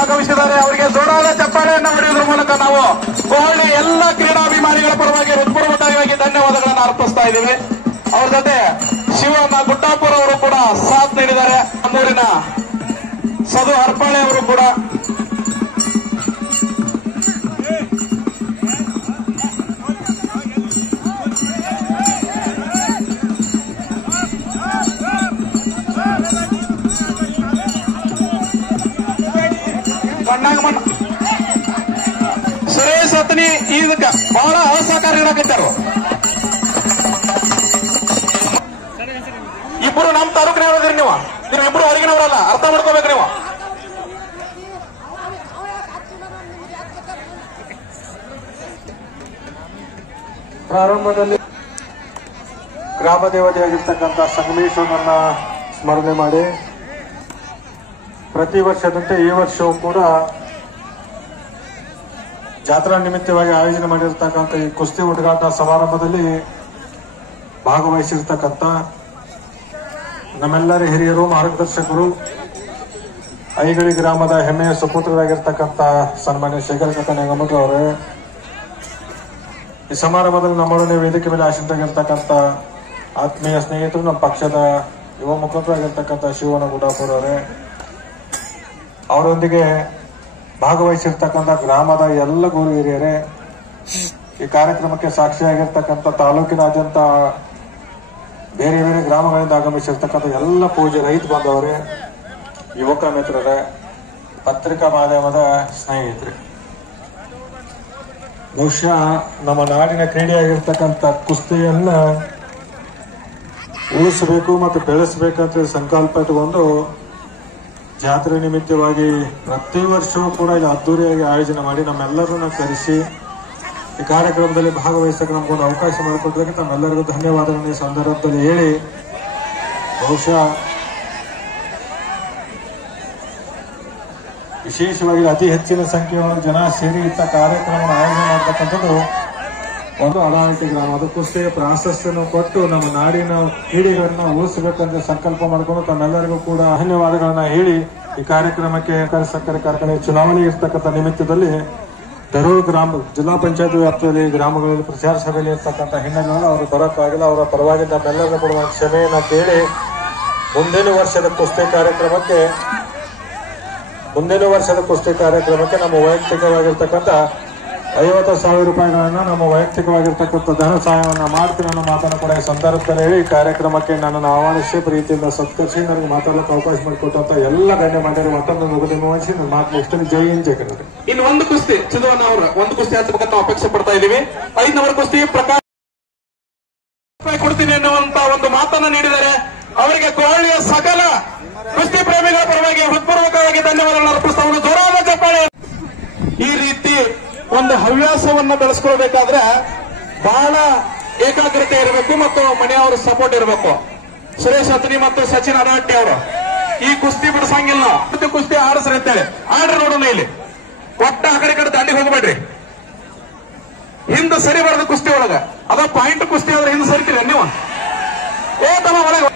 ಆಗಮಿಸಿದ್ದಾರೆ. ಅವರಿಗೆ ಜೋರಾದ ಚಪ್ಪಾಳೆಯನ್ನು ಹೊಡೆಯುವುದರ ಮೂಲಕ ನಾವು ಕೋಹಳಿ ಎಲ್ಲ ಕ್ರೀಡಾಭಿಮಾನಿಗಳ ಪರವಾಗಿ ಹೃತ್ಪೂರ್ವಕವಾಗಿ ಧನ್ಯವಾದಗಳನ್ನು ಅರ್ಪಿಸ್ತಾ ಇದ್ದೀವಿ. ಅವ್ರ ಜೊತೆ ಶಿವಣ್ಣ ಗುಡ್ಡಾಪುರ ಅವರು ಕೂಡ ಸಾಥ್ ನೀಡಿದ್ದಾರೆ. ನಮ್ಮೂರಿನ ಸದು ಹರ್ಪಾಳೆ ಅವರು ಕೂಡ ಸುರೇಶ್ ಹತ್ನಿ ಇದಕ್ಕ ಬಹಳ ಅಸಹಕಾರಿಗಳಾಗಿದ್ದಾರು. ಇಬ್ಬರು ನಮ್ಮ ತಾಲೂಕಿನವರದ್ರಿ, ನೀವಿಬ್ರು ಹೊರಗಿನವರಲ್ಲ, ಅರ್ಥ ಮಾಡ್ಕೋಬೇಕು ನೀವು. ಪ್ರಾರಂಭದಲ್ಲಿ ಗ್ರಾಮ ದೇವತೆಯಾಗಿರ್ತಕ್ಕಂಥ ಸಂಗಮೇಶ್ವರನನ್ನ ಸ್ಮರಣೆ ಮಾಡಿ ಪ್ರತಿ ವರ್ಷದಂತೆ ಈ ವರ್ಷವೂ ಕೂಡ ಜಾತ್ರಾ ನಿಮಿತ್ತವಾಗಿ ಆಯೋಜನೆ ಮಾಡಿರ್ತಕ್ಕಂಥ ಈ ಕುಸ್ತಿ ಉದ್ಘಾಟ ಸಮಾರಂಭದಲ್ಲಿ ಭಾಗವಹಿಸಿರ್ತಕ್ಕಂಥ ನಮ್ಮೆಲ್ಲರ ಹಿರಿಯರು ಮಾರ್ಗದರ್ಶಕರು, ಐಗಳಿ ಗ್ರಾಮದ ಹೆಮ್ಮೆಯ ಸುಪುತ್ರರಾಗಿರ್ತಕ್ಕಂಥ ಸನ್ಮಾನ್ಯ ಶೇಖರ್ ಕಾಕ ನೆಗಮಠ ಅವರೇ, ಈ ಸಮಾರಂಭದಲ್ಲಿ ನಮ್ಮೊಡನೆ ವೇದಿಕೆ ಮೇಲೆ ಆಶೀನರಾಗಿರ್ತಕ್ಕಂಥ ಆತ್ಮೀಯ ಸ್ನೇಹಿತರು, ನಮ್ಮ ಪಕ್ಷದ ಯುವ ಮುಖಂಡರಾಗಿರ್ತಕ್ಕಂಥ ಶಿವಣ್ಣ ಗುಡ್ಡಾಪುರ ಅವರೇ, ಅವರೊಂದಿಗೆ ಭಾಗವಹಿಸಿರ್ತಕ್ಕಂಥ ಗ್ರಾಮದ ಎಲ್ಲ ಗುರು ಹಿರಿಯರೇ, ಈ ಕಾರ್ಯಕ್ರಮಕ್ಕೆ ಸಾಕ್ಷಿಯಾಗಿರ್ತಕ್ಕಂಥ ತಾಲೂಕಿನಾದ್ಯಂತ ಬೇರೆ ಬೇರೆ ಗ್ರಾಮಗಳಿಂದ ಆಗಮಿಸಿರ್ತಕ್ಕಂಥ ಎಲ್ಲ ಪೂಜೆ ರೈತ ಬಾಂಧವರೇ, ಯುವಕ ಮಿತ್ರರೇ, ಪತ್ರಿಕಾ ಮಾಧ್ಯಮದ ಸ್ನೇಹಿತರೆ, ಬಹುಶಃ ನಮ್ಮ ನಾಡಿನ ಕ್ರೀಡೆಯಾಗಿರ್ತಕ್ಕಂಥ ಕುಸ್ತಿಯನ್ನ ಉಳಿಸಬೇಕು ಮತ್ತು ಬೆಳೆಸಬೇಕಂತ ಸಂಕಲ್ಪ ಇಟ್ಟುಕೊಂಡು ಜಾತ್ರೆ ನಿಮಿತ್ತವಾಗಿ ಪ್ರತಿ ವರ್ಷವೂ ಕೂಡ ಇಲ್ಲಿ ಅದ್ದೂರಿಯಾಗಿ ಆಯೋಜನೆ ಮಾಡಿ ನಮ್ಮೆಲ್ಲರನ್ನ ಕರೆಸಿ ಈ ಕಾರ್ಯಕ್ರಮದಲ್ಲಿ ಭಾಗವಹಿಸಕ್ಕೆ ನಮಗೊಂದು ಅವಕಾಶ ಮಾಡಿಕೊಟ್ಟಕ್ಕೆ ತಮ್ಮೆಲ್ಲರಿಗೂ ಧನ್ಯವಾದಗಳನ್ನು ಈ ಸಂದರ್ಭದಲ್ಲಿ ಹೇಳಿ, ಬಹುಶಃ ವಿಶೇಷವಾಗಿ ಅತಿ ಹೆಚ್ಚಿನ ಸಂಖ್ಯೆಯ ಜನ ಸೇರಿ ಇಂಥ ಕಾರ್ಯಕ್ರಮವನ್ನು ಆಯೋಜನೆ ಮಾಡತಕ್ಕಂಥದ್ದು ಒಂದು ಅಡಾವಟಿ ಗ್ರಾಮ. ಅದು ಕುಸ್ತಿಗೆ ಪ್ರಾಶಸ್ತ್ಯವನ್ನು ಕೊಟ್ಟು ನಮ್ಮ ನಾಡಿನ ಕ್ರೀಡೆಗಳನ್ನ ಉಳಿಸಬೇಕಂತ ಸಂಕಲ್ಪ ಮಾಡಿಕೊಂಡು ತಮ್ಮೆಲ್ಲರಿಗೂ ಕೂಡ ಧನ್ಯವಾದಗಳನ್ನ ಹೇಳಿ ಈ ಕಾರ್ಯಕ್ರಮಕ್ಕೆ ಸಕ್ಕರೆ ಕಾರ್ಖಾನೆ ಚುನಾವಣೆ ಇರ್ತಕ್ಕಂಥ ನಿಮಿತ್ತದಲ್ಲಿ ದರೂರು ಗ್ರಾಮ ಜಿಲ್ಲಾ ಪಂಚಾಯತ್ ವ್ಯಾಪ್ತಿಯಲ್ಲಿ ಗ್ರಾಮಗಳಲ್ಲಿ ಪ್ರಚಾರ ಸಭೆಯಲ್ಲಿ ಇರ್ತಕ್ಕಂಥ ಹಿನ್ನೆಲೆಯಲ್ಲಿ ಅವರು ಬರೋಕ್ಕಾಗಿಲ್ಲ. ಅವರ ಪರವಾಗಿ ನಮ್ಮೆಲ್ಲರಿಗೂ ಕೂಡ ಕ್ಷಮೆಯನ್ನ ಕೇಳಿ ಮುಂದಿನ ವರ್ಷದ ಕುಸ್ತಿ ಕಾರ್ಯಕ್ರಮಕ್ಕೆ ನಮ್ಮ ವೈಯಕ್ತಿಕವಾಗಿರ್ತಕ್ಕಂಥ 50,000 ರೂಪಾಯಿಗಳನ್ನ ನಮ್ಮ ವೈಯಕ್ತಿಕವಾಗಿರ್ತಕ್ಕಂಥ ಧನ ಸಹಾಯವನ್ನ ಮಾಡ್ತೀನಿ ಅನ್ನೋ ಮಾತನ್ನು ಕೂಡ ಈ ಸಂದರ್ಭದಲ್ಲಿ ಹೇಳಿ ಕಾರ್ಯಕ್ರಮಕ್ಕೆ ನನ್ನನ್ನು ಆಹ್ವಾನಿಸಿ ಪ್ರೀತಿಯಿಂದ ಸತ್ಕರಿಸಿ ನನಗೆ ಮಾತಾಡಲಿಕ್ಕೆ ಅವಕಾಶ ಮಾಡಿಕೊಟ್ಟಂತ ಎಲ್ಲ ಗಣ್ಯಮಾನ್ಯರು ಮತ್ತೊಂದು ಮುಗಿದು ಮುಗಿಸಿ ನನ್ನ ಮಾತು ಮುಗಿಸ್ತೀನಿ. ಜೈ ಹಿಂದ್ ಜೈ ಕನ್ನಡ. ಇನ್ನು ಒಂದು ಕುಸ್ತಿ ಚಿದವನ್ನ ಅವರ ಒಂದು ಕುಸ್ತಿ ಹಚ್ಚಬೇಕಂತ ನಾವು ಅಪೇಕ್ಷೆ ಪಡ್ತಾ ಇದೀವಿ. 5 ನಂಬರ್ ಕುಸ್ತಿ ಪ್ರಕಾಶ್ ಕೊಡ್ತೀನಿ ಅನ್ನುವಂತ ಒಂದು ಮಾತನ್ನ ನೀಡಿದರೆ ಅವರಿಗೆ ಕೋಹಳಿಯ ಸಕಲ ಕುಸ್ತಿ ಪ್ರೇಮಿಗಳ ಪರವಾಗಿ ಹೃತ್ಪೂರ್ವಕವಾಗಿ ಧನ್ಯವಾದಗಳನ್ನು ಅರ್ಪಿಸ್ತಾ ಜೋರಾದ ಚಪ್ಪಾಳೆ. ಈ ರೀತಿ ಒಂದು ಹವ್ಯಾಸವನ್ನ ಬೆಳೆಸ್ಕೊಳ್ಬೇಕಾದ್ರೆ ಬಹಳ ಏಕಾಗ್ರತೆ ಇರಬೇಕು ಮತ್ತು ಮನೆಯವರ ಸಪೋರ್ಟ್ ಇರಬೇಕು. ಸುರೇಶ್ ಹತ್ನಿ ಮತ್ತು ಸಚಿನ್ ಅಡಹಟ್ಟಿ ಅವರು ಈ ಕುಸ್ತಿ ಬಿಡಿಸಂಗಿಲ್ಲ, ಕುಸ್ತಿ ಆಡಿಸ್ರಿ ಅಂತೇಳಿ ಆಡ್ರಿ ನೋಡೋಣ. ಇಲ್ಲಿ ಒಟ್ಟ ಆ ಕಡೆ ದಾಂಡಿಗೆ ಹೋಗಬೇಡ್ರಿ, ಹಿಂದೆ ಸರಿ ಬರೋದು ಕುಸ್ತಿ ಒಳಗ. ಅದ ಪಾಯಿಂಟ್ ಕುಸ್ತಿ ಆದ್ರೆ ಹಿಂದೆ ಸರಿತೀರಿ ನೀವು. ತಮ್ಮ ಒಳಗೆ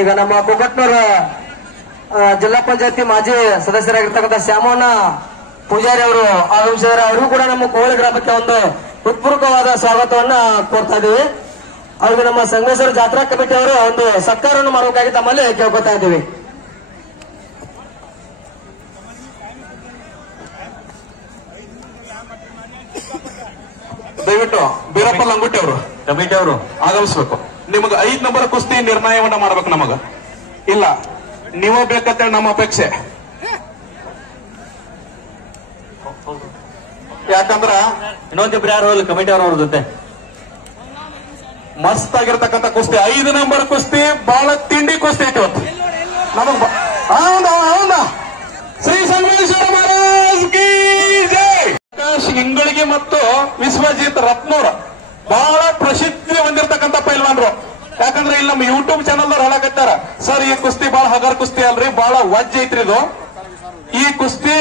ಈಗ ನಮ್ಮ ಕೊಕಟ್ನೂರ ಜಿಲ್ಲಾ ಪಂಚಾಯತಿ ಮಾಜಿ ಸದಸ್ಯರಾಗಿರ್ತಕ್ಕಂಥ ಶ್ಯಾಮಣ್ಣ ಪೂಜಾರಿ ಅವರು ಆಗಮಿಸಿದ್ದಾರೆ. ಅವರು ಕೂಡ ನಮ್ಮ ಕೋಳಿ ಗ್ರಾಮಕ್ಕೆ ಒಂದು ಹೃತ್ಪೂರ್ವಕವಾದ ಸ್ವಾಗತವನ್ನ ಕೋರ್ತಾ ಇದ್ದೀವಿ. ಅವ್ರಿಗೆ ನಮ್ಮ ಸಂಗಮೇಶ್ವರ ಜಾತ್ರಾ ಕಮಿಟಿ ಅವರು ಒಂದು ಸತ್ಕಾರವನ್ನು ಮಾಡಬೇಕಾಗಿ ತಮ್ಮಲ್ಲಿ ಕೇಳ್ಕೊತಾ ಇದ್ದೀವಿ. ದಯವಿಟ್ಟು ಬೀರಪ್ಪ ಲಂಗುಟ್ಟಿ ಅವರು ಕಮಿಟಿ ಅವರು ಆಗಮಿಸ್ಬೇಕು. ನಿಮಗೆ 5 ನಂಬರ್ ಕುಸ್ತಿ ನಿರ್ಣಯವನ್ನ ಮಾಡ್ಬೇಕು. ನಮಗ ಇಲ್ಲ, ನೀವೇ ಬೇಕಂತೇಳಿ ನಮ್ಮ ಅಪೇಕ್ಷೆ. ಯಾಕಂದ್ರ ಇನ್ನೊಂದಿಬ್ರು ಯಾರು ಕಮಿಟಿ ಅವ್ರ ಜೊತೆ ಮಸ್ತ್ ಆಗಿರ್ತಕ್ಕಂಥ ಕುಸ್ತಿ 5 ನಂಬರ್ ಕುಸ್ತಿ ಬಹಳ ತಿಂಡಿ ಕುಸ್ತಿ ಐತಿ ಇವತ್ತು ನಮಗ್. ಹೌದಾ ಶ್ರೀ ಸಂಗಮೇಶ್ವರ ಮಹಾರಾಜ್ ಕಿ ಜೈ. ಪ್ರಕಾಶ್ ಇಂಗಳಿಗೆ ಮತ್ತು ವಿಶ್ವಜಿತ್ ರತ್ನೂರ್ ಬಹಳ ಪ್ರಸಿದ್ಧಿ ಹೊಂದಿರತಕ್ಕಂಥ ಪೈಲ್ವಾನ್ರು. ಯಾಕಂದ್ರೆ ಇಲ್ಲಿ ನಮ್ಮ ಯೂಟ್ಯೂಬ್ ಚಾನಲ್ ಹೇಳಕತ್ತಾರ, ಸರ್ ಈ ಕುಸ್ತಿ ಬಹಳ ಹಗರ್ ಕುಸ್ತಿ ಅಲ್ರಿ, ಬಹಳ ವಜ್ಜ ಐತ್ರಿ ಇದು. ಈ ಕುಸ್ತಿ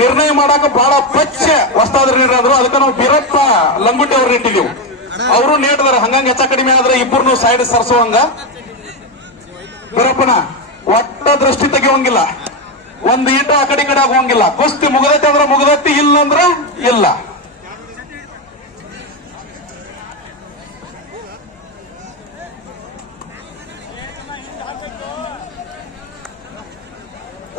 ನಿರ್ಣಯ ಮಾಡಾಕ ಬಹಳ ಪಚ್ಚ ಹೊಸ್ತಾದ್ರಿ ನೀಡ್ರು. ಅದಕ್ಕೆ ನಾವು ಬೀರಪ್ಪ ಲಂಗುಟ್ಟಿ ಅವ್ರು ಇಟ್ಟಿದ್ದೀವಿ. ಅವರು ನೇಟದಾರ, ಹಂಗಂಗ ಹೆಚ್ಚ ಕಡಿಮೆ ಆದ್ರೆ ಇಬ್ಬರನ್ನು ಸೈಡ್ ಸರ್ಸುವಂಗ. ಬೀರಪ್ಪನ ಒಟ್ಟ ದೃಷ್ಟಿ ತೆಗಿಯೋಂಗಿಲ್ಲ, ಒಂದು ಈಟ ಆ ಕಡೆ ಆಗುವಂಗಿಲ್ಲ. ಕುಸ್ತಿ ಮುಗದೈತಿ ಅಂದ್ರೆ ಮುಗದೈತಿ, ಇಲ್ಲಂದ್ರ ಇಲ್ಲ.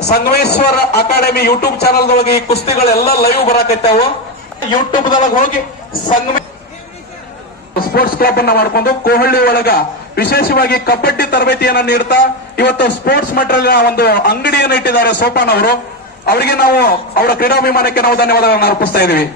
ಸಂಗಮೇಶ್ವರ ಅಕಾಡೆಮಿ ಯೂಟ್ಯೂಬ್ ಚಾನಲ್ದೊಳಗೆ ಈ ಕುಸ್ತಿಗಳೆಲ್ಲ ಲೈವ್ ಬರಾಕೈತಾವು. ಯೂಟ್ಯೂಬ್ ದೊಳಗೆ ಹೋಗಿ ಸ್ಪೋರ್ಟ್ಸ್ ಕ್ಲಬ್ ಅನ್ನ ಮಾಡ್ಕೊಂಡು ಕೋಹಳ್ಳಿ ಒಳಗ ವಿಶೇಷವಾಗಿ ಕಬಡ್ಡಿ ತರಬೇತಿಯನ್ನ ನೀಡ್ತಾ ಇವತ್ತು ಸ್ಪೋರ್ಟ್ಸ್ ಮೆಟೀರಿಯಲ್ ಒಂದು ಅಂಗಡಿಯನ್ನು ಇಟ್ಟಿದ್ದಾರೆ ಸೋಪಾನ್ ಅವರು. ಅವರಿಗೆ ನಾವು ಅವರ ಕ್ರೀಡಾಭಿಮಾನಕ್ಕೆ ನಾವು ಧನ್ಯವಾದಗಳನ್ನು ಅರ್ಪಿಸ್ತಾ ಇದೀವಿ.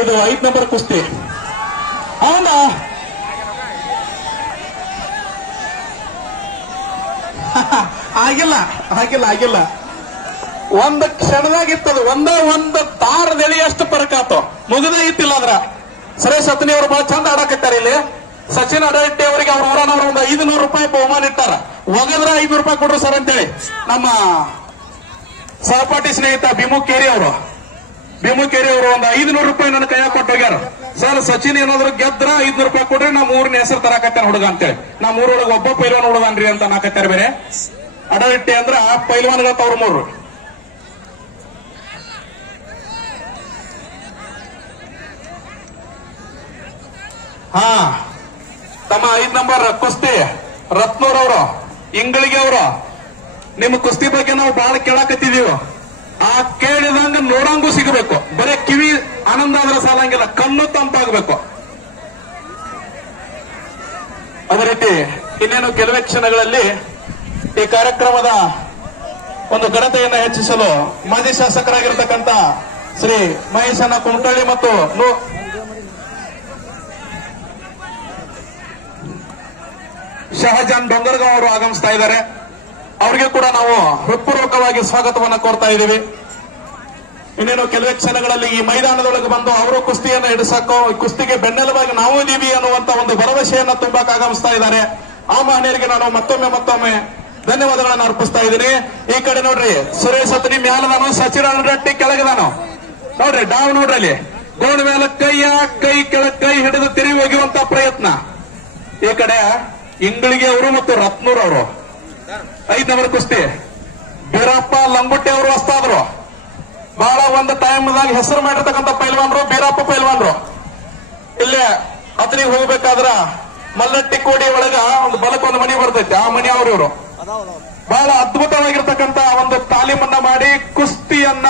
ಇದು 5 ನಂಬರ್ ಕುಸ್ತಿ. ಹೌದಾ ಆಗಿಲ್ಲ. ಒಂದ್ ಕ್ಷಣದಾಗಿತ್ತದು, ಒಂದು ತಾರದೆಳಿ ಅಷ್ಟು ಪರಕಾತು, ಮುಗಿದ ಇತ್ತಿಲ್ಲ ಅದ್ರ. ಸುರೇಶ್ ಹತ್ನಿ ಅವರು ಬಹಳ ಚಂದ ಆಡಕತ್ತಾರ. ಇಲ್ಲಿ ಸಚಿನ್ ಅಡಹಟ್ಟಿ ಅವರಿಗೆ ಅವ್ರ ಊರನವ್ರು ಒಂದು 500 ರೂಪಾಯಿ ಬಹುಮಾನ ಇಟ್ಟಾರ. ಒಗದ್ರ 500 ರೂಪಾಯಿ ಕೊಡ್ರು ಸರ್ ಅಂತೇಳಿ ನಮ್ಮ ಸಹಪಾಠಿ ಸ್ನೇಹಿತ ಭೀಮುಕೇರಿ ಅವರು ಒಂದು 500 ರೂಪಾಯಿ ನನ್ನ ಕೈಯಾಗ ಕೊಟ್ಟು ಹೋಗ್ಯಾರ. ಸರ್ ಸಚಿನ್ ಏನಾದ್ರು ಗೆದ್ರ 500 ರೂಪಾಯಿ ಕೊಡ್ರಿ, ನಮ್ಮ ಊರಿನ ಹೆಸರು ತರಾಕತ್ತಾರ ಹುಡುಗ ಅಂತೇಳಿ. ನಮ್ಮ ಊರೊಳಗೆ ಒಬ್ಬ ಪೈಲ್ವಾನ್ ಹುಡುಗನ್ರಿ ಅಂತ ನಾಕತ್ತಾರ. ಬೇರೆ ಅಡಹಟ್ಟಿ ಅಂದ್ರ ಆ ಪೈಲ್ವಾನ್ಗಳ ತವ್ರ ಮೂರು. ತಮ್ಮ 5 ನಂಬರ್ ಕುಸ್ತಿ ರತ್ನೂರ್ ಅವರು, ಇಂಗಳಿಗೆ ಅವರು, ನಿಮ್ಮ ಕುಸ್ತಿ ಬಗ್ಗೆ ನಾವು ಬಹಳ ಕೇಳಾಕತ್ತಿದೀವಿ. ಆ ಕೇಳಿದಂಗ ನೋಡಂಗೂ ಸಿಗಬೇಕು. ಬರೀ ಕಿವಿ ಆನಂದ ಆದ್ರೆ ಸಾಲಂಗಿಲ್ಲ, ಕಣ್ಣು ತಂಪಾಗಬೇಕು. ಅದೇ ರೀತಿ ಇನ್ನೇನು ಕೆಲವೇ ಕ್ಷಣಗಳಲ್ಲಿ ಈ ಕಾರ್ಯಕ್ರಮದ ಒಂದು ಘನತೆಯನ್ನು ಹೆಚ್ಚಿಸಲು ಮಾಜಿ ಶಾಸಕರಾಗಿರ್ತಕ್ಕಂಥ ಶ್ರೀ ಮಹೇಶಣ್ಣ ಕುಮಟಳ್ಳಿ ಮತ್ತು ಶಹಜಾನ್ ಡೊಂಗರ್ಗಾಂವ್ ಅವರು ಆಗಮಿಸ್ತಾ ಇದ್ದಾರೆ. ಅವರಿಗೆ ಕೂಡ ನಾವು ಹೃತ್ಪೂರ್ವಕವಾಗಿ ಸ್ವಾಗತವನ್ನು ಕೋರ್ತಾ ಇದ್ದೀವಿ. ಇನ್ನೇನು ಕೆಲವೇ ಕ್ಷಣಗಳಲ್ಲಿ ಈ ಮೈದಾನದೊಳಗೆ ಬಂದು ಅವರು ಕುಸ್ತಿಯನ್ನು ಹಿಡಿಸಕ್ಕೋ, ಕುಸ್ತಿಗೆ ಬೆನ್ನೆಲುಬಾಗಿ ನಾವು ಇದೀವಿ ಅನ್ನುವಂತ ಒಂದು ಭರವಸೆಯನ್ನ ತುಂಬಾಕ್ ಆಗಮಿಸ್ತಾ ಇದ್ದಾರೆ. ಆ ಮಹನೀಯರಿಗೆ ನಾನು ಮತ್ತೊಮ್ಮೆ ಧನ್ಯವಾದಗಳನ್ನು ಅರ್ಪಿಸ್ತಾ ಇದ್ದೀನಿ. ಈ ಕಡೆ ನೋಡ್ರಿ, ಸುರೇಶ್ ಹತ್ನಿ ಮ್ಯಾಲದಾನು, ಸಚಿನ್ ಅಡಹಟ್ಟಿ ಕೆಳಗದಾನು. ನೋಡ್ರಿ ಡಾವ್ ನೋಡ್ರಿ ಅಲ್ಲಿ ಗೋಣ ಮೇಲೆ ಕೈ ಕೆಳಗ್ ಕೈ ಹಿಡಿದು ತಿರುಗಿ ಹೋಗಿರುವಂತ ಪ್ರಯತ್ನ. ಈ ಕಡೆ ಇಂಗಳಿಗೆ ಅವರು ಮತ್ತು ರತ್ನೂರ್ ಅವರು 5 ನಂಬರ್ ಕುಸ್ತಿ. ಬೀರಪ್ಪ ಲಂಗುಟ್ಟಿ ಅವರು ಹೊಸ್ತಾದ್ರು. ಬಹಳ ಒಂದು ಟೈಮ್ದಾಗ ಹೆಸರು ಮಾಡಿರ್ತಕ್ಕಂಥ ಪೈಲ್ವಾನ್ರು ಬೀರಪ್ಪ ಪೈಲ್ವಾನ್ರು. ಇಲ್ಲೇ ಅತನಿಗೆ ಹೋಗ್ಬೇಕಾದ್ರ ಮಲ್ಲಟ್ಟಿ ಕೋಡಿ ಒಳಗ ಒಂದು ಬಲಕ್ಕೆ ಒಂದು ಮನಿ ಬರ್ತೈತಿ, ಆ ಮನಿ ಅವ್ರು. ಬಹಳ ಅದ್ಭುತವಾಗಿರ್ತಕ್ಕಂಥ ಒಂದು ತಾಲೀಮನ್ನ ಮಾಡಿ ಕುಸ್ತಿಯನ್ನ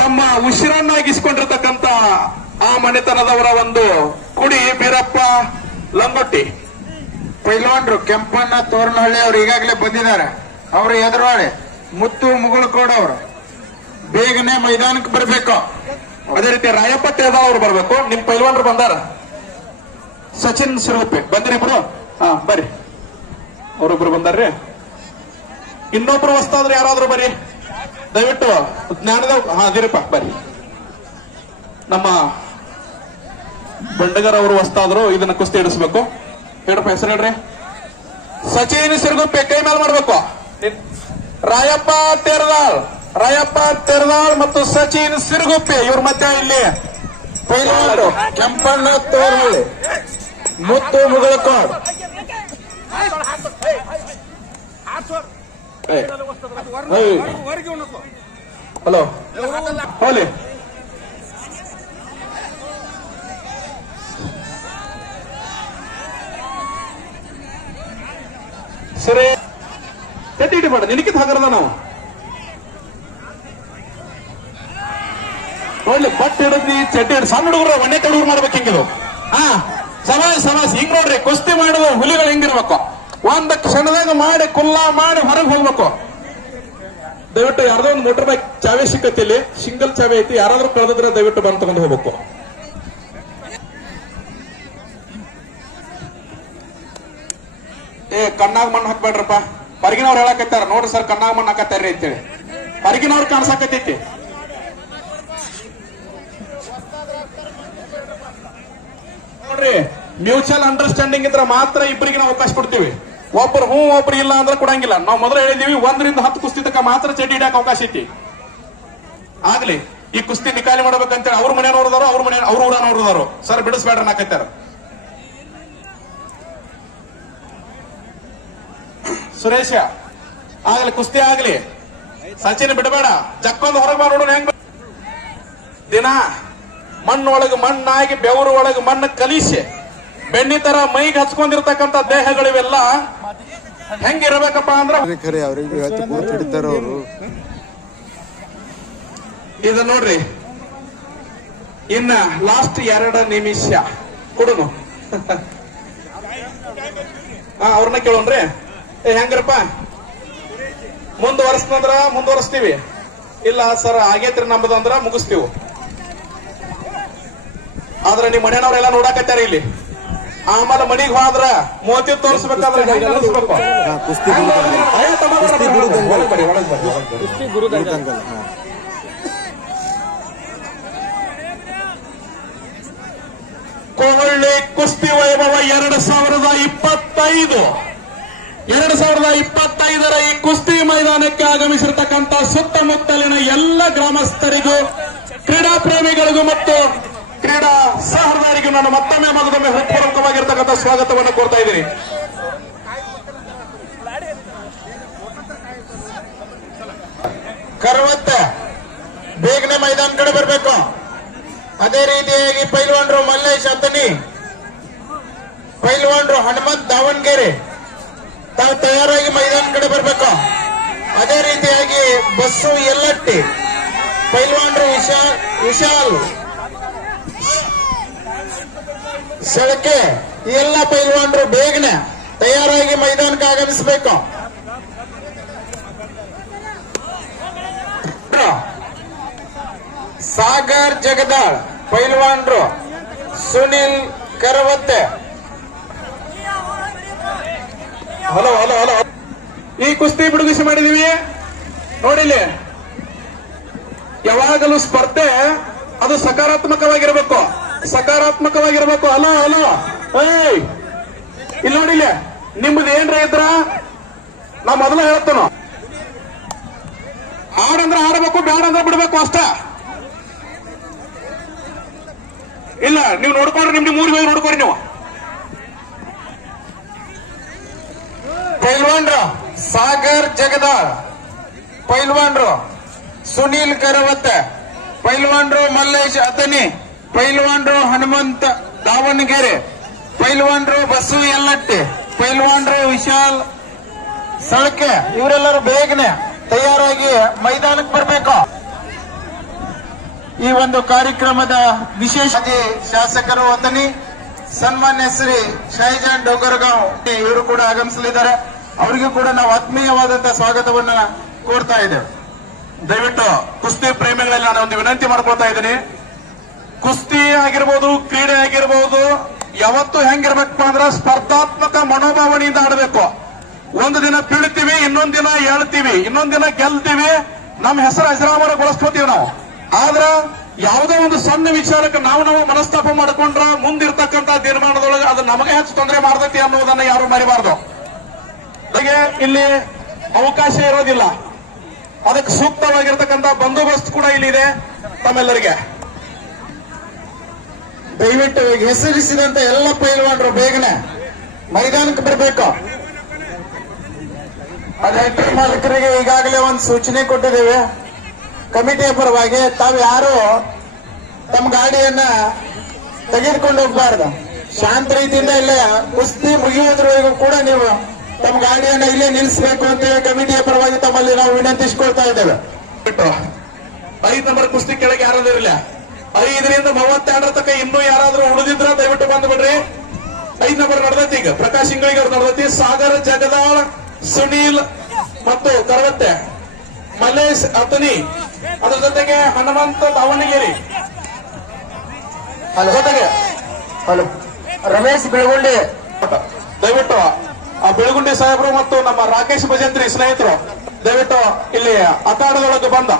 ತಮ್ಮ ಉಸಿರನ್ನಾಗಿಸಿಕೊಂಡಿರ್ತಕ್ಕಂಥ ಆ ಮನೆತನದವರ ಒಂದು ಕುಡಿ ಬೀರಪ್ಪ ಲಂಗೊಟ್ಟಿ. ಪೈಲ್ವಾನ್ರು ಕೆಂಪಣ್ಣ ತೋರಣಹಳ್ಳಿ ಅವರು ಈಗಾಗಲೇ ಬಂದಿದ್ದಾರೆ. ಅವರು ಎದುರಾಳಿ ಮುತ್ತು ಮುಗುಳಕೋಡ್ ಅವರು ಬೇಗನೆ ಮೈದಾನಕ್ಕೆ ಬರಬೇಕು. ಅದೇ ರೀತಿ ರಾಯಪ್ಪ ತೇದಾಳ್ ಅವರು ಬರ್ಬೇಕು. ನಿಮ್ ಪೈಲ್ವಾನ್ರು ಬಂದಾರ. ಸಚಿನ್ ಸಿರುಗುಪ್ಪೆ ಬಂದಿರಿ ಇಬ್ರು? ಹಾ ಬರ್ರಿ. ಅವರಿಬ್ರು ಬಂದಾರ್ರಿ. ಇನ್ನೊಬ್ರು ಹೊಸ್ತಾದ್ರೆ ಯಾರಾದ್ರೂ ಬರ್ರಿ ದಯವಿಟ್ಟು. ಜ್ಞಾನದೇವ್ ಅದಿರಪ್ಪ ಬರ್ರಿ. ನಮ್ಮ ಬಂಡಗರ್ ಅವರು ಹೊಸ್ತಾದ್ರು. ಇದನ್ನ ಕುಸ್ತಿ ಇಡಿಸ್ಬೇಕು. ಹೇಳಪ್ಪ ಹೆಸರು ಹೇಳ್ರಿ. ಸಚಿನ್ ಸಿರುಗುಪ್ಪೆ ಕೈ ಮೇಲೆ ಮಾಡ್ಬೇಕು. ರಾಯಪ್ಪ ತೇರದಾಳ್ ಮತ್ತು ಸಚಿನ್ ಸಿರುಗುಪ್ಪೆ ಇವ್ರ ಮಧ್ಯ ಇಲ್ಲಿ ಪೈಲ್ವಾನ್ರು ಕೆಂಪಣ್ಣ ತೋರಣಹಳ್ಳಿ ಮುತ್ತು ಮುಗುಳಕೋಡ್. ಹಲೋ ಹೋಲಿ ಸರಿ ತೆಟ್ಟಿ ಮಾಡ ನಿನಕಿತ್ ಹಾಕರದ ನಾವು ಒಳ್ಳೆ ಬಟ್ ಹಿಡಿದ್ರಿ ಚಡ್ಡಿ ಹಿಡಿದು ಸಣ್ಣ ಹುಡುಗರು ಒಣ್ಣೆ ಹುಡುಗರು ಮಾಡ್ಬೇಕು ಹಿಂಗಿದು. ಹಾ ಸಮಾಸ್ ಹಿಂಗ್ ನೋಡ್ರಿ ಕುಸ್ತಿ ಮಾಡುವ ಹುಲಿಗಳು ಹಿಂಗಿರ್ಬೇಕು. ಒಂದ್ ಕ್ಷಣದಾಗ ಮಾಡಿ ಕುಲ್ಲಾ ಮಾಡಿ ಹೊರಗೆ ಹೋಗ್ಬೇಕು. ದಯವಿಟ್ಟು ಯಾರ್ದೋ ಒಂದು ಮೋಟರ್ ಬೈಕ್ ಚಾವೆ ಸಿಕ್ಕತಿ, ಇಲ್ಲಿ ಸಿಂಗಲ್ ಚಾವೆ ಐತಿ. ಯಾರಾದ್ರೂ ಕಳೆದ್ರೆ ದಯವಿಟ್ಟು ಬಂದು ತಗೊಂಡು ಹೋಗ್ಬೇಕು. ಕಣ್ಣಾಗ ಮಣ್ಣು ಹಾಕ್ಬೇಡ್ರಪ್ಪ. ಹೊರಗಿನವ್ರು ಹೇಳಕತ್ತಾರ ನೋಡ್ರಿ ಸರ್ ಕಣ್ಣಾಗ ಮಣ್ಣು ಹಾಕತ್ತಾರ್ರಿ ಅಂತೇಳಿ. ಹೊರಗಿನವ್ರು ಕಾಣಿಸಾಕತ್ತೈತಿ. ನೋಡ್ರಿ ಮ್ಯೂಚುವಲ್ ಅಂಡರ್ಸ್ಟ್ಯಾಂಡಿಂಗ್ ಇದ್ರೆ ಮಾತ್ರ ಇಬ್ಬರಿಗೆ ನಾವು ಅವಕಾಶ ಕೊಡ್ತೀವಿ. ಒಬ್ರು ಹ್ಞೂ ಒಬ್ರು ಇಲ್ಲ ಅಂದ್ರೆ ಕೊಡಂಗಿಲ್ಲ. ನಾವು ಮೊದಲು ಹೇಳಿದೀವಿ 1 ರಿಂದ 10 ಕುಸ್ತಿ ತನಕ ಮಾತ್ರ ಚಡ್ಡಿ ಹಿಡಿಯಕ್ಕೆ ಅವಕಾಶ ಐತಿ. ಆಗ್ಲಿ ಈ ಕುಸ್ತಿ ನಿಕಾಲಿ ಮಾಡ್ಬೇಕಂತೇಳಿ ಅವ್ರ ಮನೆಯವ್ರದಾರು ಅವ್ರ ಊರನವ್ರದಾರು ಸರ್ ಬಿಡಿಸ್ಬೇಡ್ರ ನಾಕತ್ತಾರ. ಸುರೇಶ ಆಗ್ಲಿ ಕುಸ್ತಿ ಆಗ್ಲಿ. ಸಚಿನ್ ಬಿಡಬೇಡ. ಜಕ್ಕೊಂದು ಹೊರಗೆ ಬಾ ನೋಡೋಣ ಹೆಂಗ್ ದಿನ ಮಣ್ಣೊಳಗೆ ಮಣ್ಣಾಗಿ ಬೆವರು ಒಳಗೆ ಮಣ್ಣು ಕಲಿಸಿ ಬೆಣ್ಣಿ ತರ ಮೈಗೆ ಹಚ್ಕೊಂಡಿರ್ತಕ್ಕಂಥ ದೇಹಗಳಿವೆಲ್ಲ ಹೆಂಗಿರ್ಬೇಕಪ್ಪ ಅಂದ್ರ ಇದು ನೋಡ್ರಿ. ಇನ್ನ ಲಾಸ್ಟ್ 2 ನಿಮಿಷ ಕೊಡುನು. ಅವ್ರನ್ನ ಕೇಳೋನ್ರಿ. ಹೆಂಗ್ರಪ್ಪ ಮುಂದುವರ್ಸ್ತಂದ್ರ ಮುಂದುವರಿಸ್ತೀವಿ, ಇಲ್ಲ ಸರ್ ಆಗೇತ್ರಿ ನಮ್ಮದು ಅಂದ್ರ ಮುಗಿಸ್ತೀವಿ. ಆದ್ರೆ ನಿಮ್ ಮನೆಯವ್ರೆಲ್ಲ ನೋಡಾಕತ್ತಾರ ಇಲ್ಲಿ. ಆಮೇಲೆ ಮನಿಗ್ ಹೋದ್ರ ಮೋತಿ ತೋರಿಸ್ಬೇಕಾದ್ರೆ ಕೋವಳ್ಳಿ ಕುಸ್ತಿ ವೈಭವ 2025ರ ಈ ಕುಸ್ತಿ ಮೈದಾನಕ್ಕೆ ಆಗಮಿಸಿರ್ತಕ್ಕಂಥ ಸುತ್ತಮುತ್ತಲಿನ ಎಲ್ಲ ಗ್ರಾಮಸ್ಥರಿಗೂ, ಕ್ರೀಡಾ ಪ್ರೇಮಿಗಳಿಗೂ ಮತ್ತು ಕ್ರೀಡಾ ಸಹೃದಯರಿಗೂ ನಾನು ಮತ್ತೊಮ್ಮೆ ಹೃತ್ಪೂರ್ವಕವಾಗಿರ್ತಕ್ಕಂಥ ಸ್ವಾಗತವನ್ನು ಕೋರ್ತಾ ಇದ್ದೀನಿ. ಕರವತ್ತೆ ಬೇಗನೆ ಮೈದಾನ ಕಡೆ ಬರಬೇಕು. ಅದೇ ರೀತಿಯಾಗಿ ಪೈಲ್ವಾನ್ರು ಮಲ್ಲೇಶ್ ಅತನಿ, ಪೈಲ್ವಾನ್ರು ಹನುಮಂತ್ ದಾವಣಗೆರೆ ತಾವು ತಯಾರಾಗಿ ಮೈದಾನ ಕಡೆ ಬರಬೇಕು. ಅದೇ ರೀತಿಯಾಗಿ ಬಸ್ಸು ಯಲ್ಲಟ್ಟಿ, ಪೈಲ್ವಾನ್ರು ವಿಶಾಲ್ ಸೆಳಕೆ, ಈ ಎಲ್ಲ ಪೈಲ್ವಾನ್ರು ಬೇಗನೆ ತಯಾರಾಗಿ ಮೈದಾನಕ್ಕೆ ಆಗಮಿಸಬೇಕು. ಸಾಗರ್ ಜಗದಾಳ್ ಪೈಲ್ವಾನ್ರು ಸುನಿಲ್ ಕರವತ್ತೆ. ಹಲೋ ಈ ಕುಸ್ತಿ ಬಿಡುಗಡೆ ಮಾಡಿದೀವಿ ನೋಡಿಲಿ. ಯಾವಾಗಲೂ ಸ್ಪರ್ಧೆ ಅದು ಸಕಾರಾತ್ಮಕವಾಗಿರ್ಬೇಕು. ಹಲೋ ಏಯ್ ಇಲ್ಲಿ ನೋಡಿಲ್ಲ, ನಿಮ್ದು ಏನ್ರ ಇದ್ರ ನಾ ಮೊದಲು ಹೇಳ್ತಾನ. ಆಡಂದ್ರೆ ಆಡಬೇಕು, ಬ್ಯಾಡ ಅಂದ್ರೆ ಬಿಡ್ಬೇಕು ಅಷ್ಟ. ಇಲ್ಲ ನೀವು ನೋಡ್ಕೊಂಡ್ರೆ ನಿಮ್ ಊರಿಗೆ ಹೋಗಿ ನೋಡ್ಕೊರಿ ನೀವು. ಪೈಲ್ವಾನ್ರು ಸಾಗರ್ ಜಗದಾಳ್, ಪೈಲ್ವಾನ್ರು ಸುನೀಲ್ ಕರವತ್ತ, ಪೈಲ್ವಾನ್ರು ಮಲ್ಲೇಶ್ ಅತನಿ, ಪೈಲ್ವಾನ್ರು ಹನುಮಂತ ದಾವಣಗೆರೆ, ಪೈಲ್ವಾನ್ರು ಬಸು ಯಲ್ಲಟ್ಟಿ, ಪೈಲ್ವಾನ್ರು ವಿಶಾಲ್ ಸಳಕೆ. ಇವರೆಲ್ಲರೂ ಬೇಗನೆ ತಯಾರಾಗಿ ಮೈದಾನಕ್ಕೆ ಬರಬೇಕು. ಈ ಒಂದು ಕಾರ್ಯಕ್ರಮದ ವಿಶೇಷ ಶಾಸಕರು ಅತನಿ, ಸನ್ಮಾನ್ಯ ಶ್ರೀ ಶೈಜಾನ್ ಡೋಗರ್ಗಾಂವ್ ಇವರು ಕೂಡ ಆಗಮಿಸಲಿದ್ದಾರೆ. ಅವರಿಗೂ ಕೂಡ ನಾವು ಆತ್ಮೀಯವಾದಂತಹ ಸ್ವಾಗತವನ್ನ ಕೋರ್ತಾ ಇದ್ದೇವೆ. ದಯವಿಟ್ಟು ಕುಸ್ತಿ ಪ್ರೇಮಿಗಳಲ್ಲಿ ನಾನು ಒಂದು ವಿನಂತಿ ಮಾಡ್ಕೊಳ್ತಾ ಇದ್ದೀನಿ. ಕುಸ್ತಿ ಆಗಿರ್ಬೋದು, ಕ್ರೀಡೆ ಆಗಿರ್ಬೋದು, ಯಾವತ್ತು ಹೆಂಗಿರ್ಬೇಕಪ್ಪ ಅಂದ್ರೆ ಸ್ಪರ್ಧಾತ್ಮಕ ಮನೋಭಾವನೆಯಿಂದ ಆಡಬೇಕು. ಒಂದು ದಿನ ಬೀಳ್ತೀವಿ, ಇನ್ನೊಂದ್ ದಿನ ಹೇಳ್ತೀವಿ, ಇನ್ನೊಂದ್ ದಿನ ಗೆಲ್ತೀವಿ, ನಮ್ಮ ಹೆಸರು ಅಜರಾಮರಗೊಳಿಸ್ಕೋತೀವಿ ನಾವು. ಆದ್ರ ಯಾವುದೋ ಒಂದು ಸಣ್ಣ ವಿಚಾರಕ್ಕೆ ನಾವು ಮನಸ್ತಾಪ ಮಾಡಿಕೊಂಡ್ರ ಮುಂದಿರ್ತಕ್ಕಂಥ ತೀರ್ಮಾನದೊಳಗೆ ಅದು ನಮಗೆ ಹೆಚ್ಚು ತೊಂದರೆ ಮಾಡ್ತೈತಿ ಅನ್ನೋದನ್ನ ಯಾರು ಮರಿಬಾರ್ದು. ಹಾಗೆ ಇಲ್ಲಿ ಅವಕಾಶ ಇರೋದಿಲ್ಲ, ಅದಕ್ಕೆ ಸೂಕ್ತವಾಗಿರ್ತಕ್ಕಂಥ ಬಂದೋಬಸ್ತ್ ಕೂಡ ಇಲ್ಲಿದೆ ತಮ್ಮೆಲ್ಲರಿಗೆ. ದಯವಿಟ್ಟು ಹೆಸರಿಸಿದಂತ ಎಲ್ಲ ಪೈಲ್ವಾನ್ರು ಬೇಗನೆ ಮೈದಾನಕ್ಕೆ ಬರಬೇಕು. ಟ್ರ್ಯಾಕ್ಟರ್ ಮಾಲೀಕರಿಗೆ ಈಗಾಗಲೇ ಒಂದು ಸೂಚನೆ ಕೊಟ್ಟಿದ್ದೇವೆ. ಕಮಿಟಿಯ ಪರವಾಗಿ ತಾವು ಯಾರು ತಮ್ಮ ಗಾಡಿಯನ್ನ ತೆಗೆದುಕೊಂಡು ಹೋಗಬಾರ್ದು. ಶಾಂತ ರೀತಿಯಿಂದ ಇಲ್ಲೇ ಕುಸ್ತಿ ಮುಗಿಯೋದ್ರವರೆಗೂ ಕೂಡ ನೀವು ತಮ್ಮ ಗಾಡಿಯನ್ನ ಇಲ್ಲೇ ನಿಲ್ಲಿಸಬೇಕು ಅಂತ ಕಮಿಟಿಯ ಪರವಾಗಿ ತಮ್ಮಲ್ಲಿ ನಾವು ವಿನಂತಿಸಿಕೊಳ್ತಾ ಇದ್ದೇವೆ. 5 ನಂಬರ್ ಕುಸ್ತಿ ಕೆಳಗೆ ಯಾರಾದ್ರೂ ಇರಲಿಲ್ಲ. 5ರಿಂದ 32 ತನಕ ಇನ್ನೂ ಯಾರಾದ್ರೂ ಉಳಿದಿದ್ರ ದಯವಿಟ್ಟು ಬಂದ್ಬಿಡ್ರಿ. 5 ನಂಬರ್ ನಡೆದೈತಿ. ಈಗ ಪ್ರಕಾಶ್ ಇಂಗಳಿಗೆ ಅವ್ರು ನಡೆದೈತಿ. ಸಾಗರ್ ಜಗದಾಳ್, ಸುನೀಲ್ ಮತ್ತು ಕರವತ್ತೆ, ಮಲ್ಲೇಶ್ ಅತನಿ, ಅದ್ರ ಜೊತೆಗೆ ಹನುಮಂತ ದಾವಣಗೆರೆ, ಜೊತೆಗೆ ರಮೇಶ್ ಬೆಳಗುಂಡಿ. ದಯವಿಟ್ಟು ಆ ಬೆಳಗುಂಡಿ ಸಾಹೇಬರು ಮತ್ತು ನಮ್ಮ ರಾಕೇಶ್ ಭಜಂತ್ರಿ ಸ್ನೇಹಿತರು ದಯವಿಟ್ಟು ಇಲ್ಲಿ ಅಖಾಡದೊಳಗೆ ಬಂದ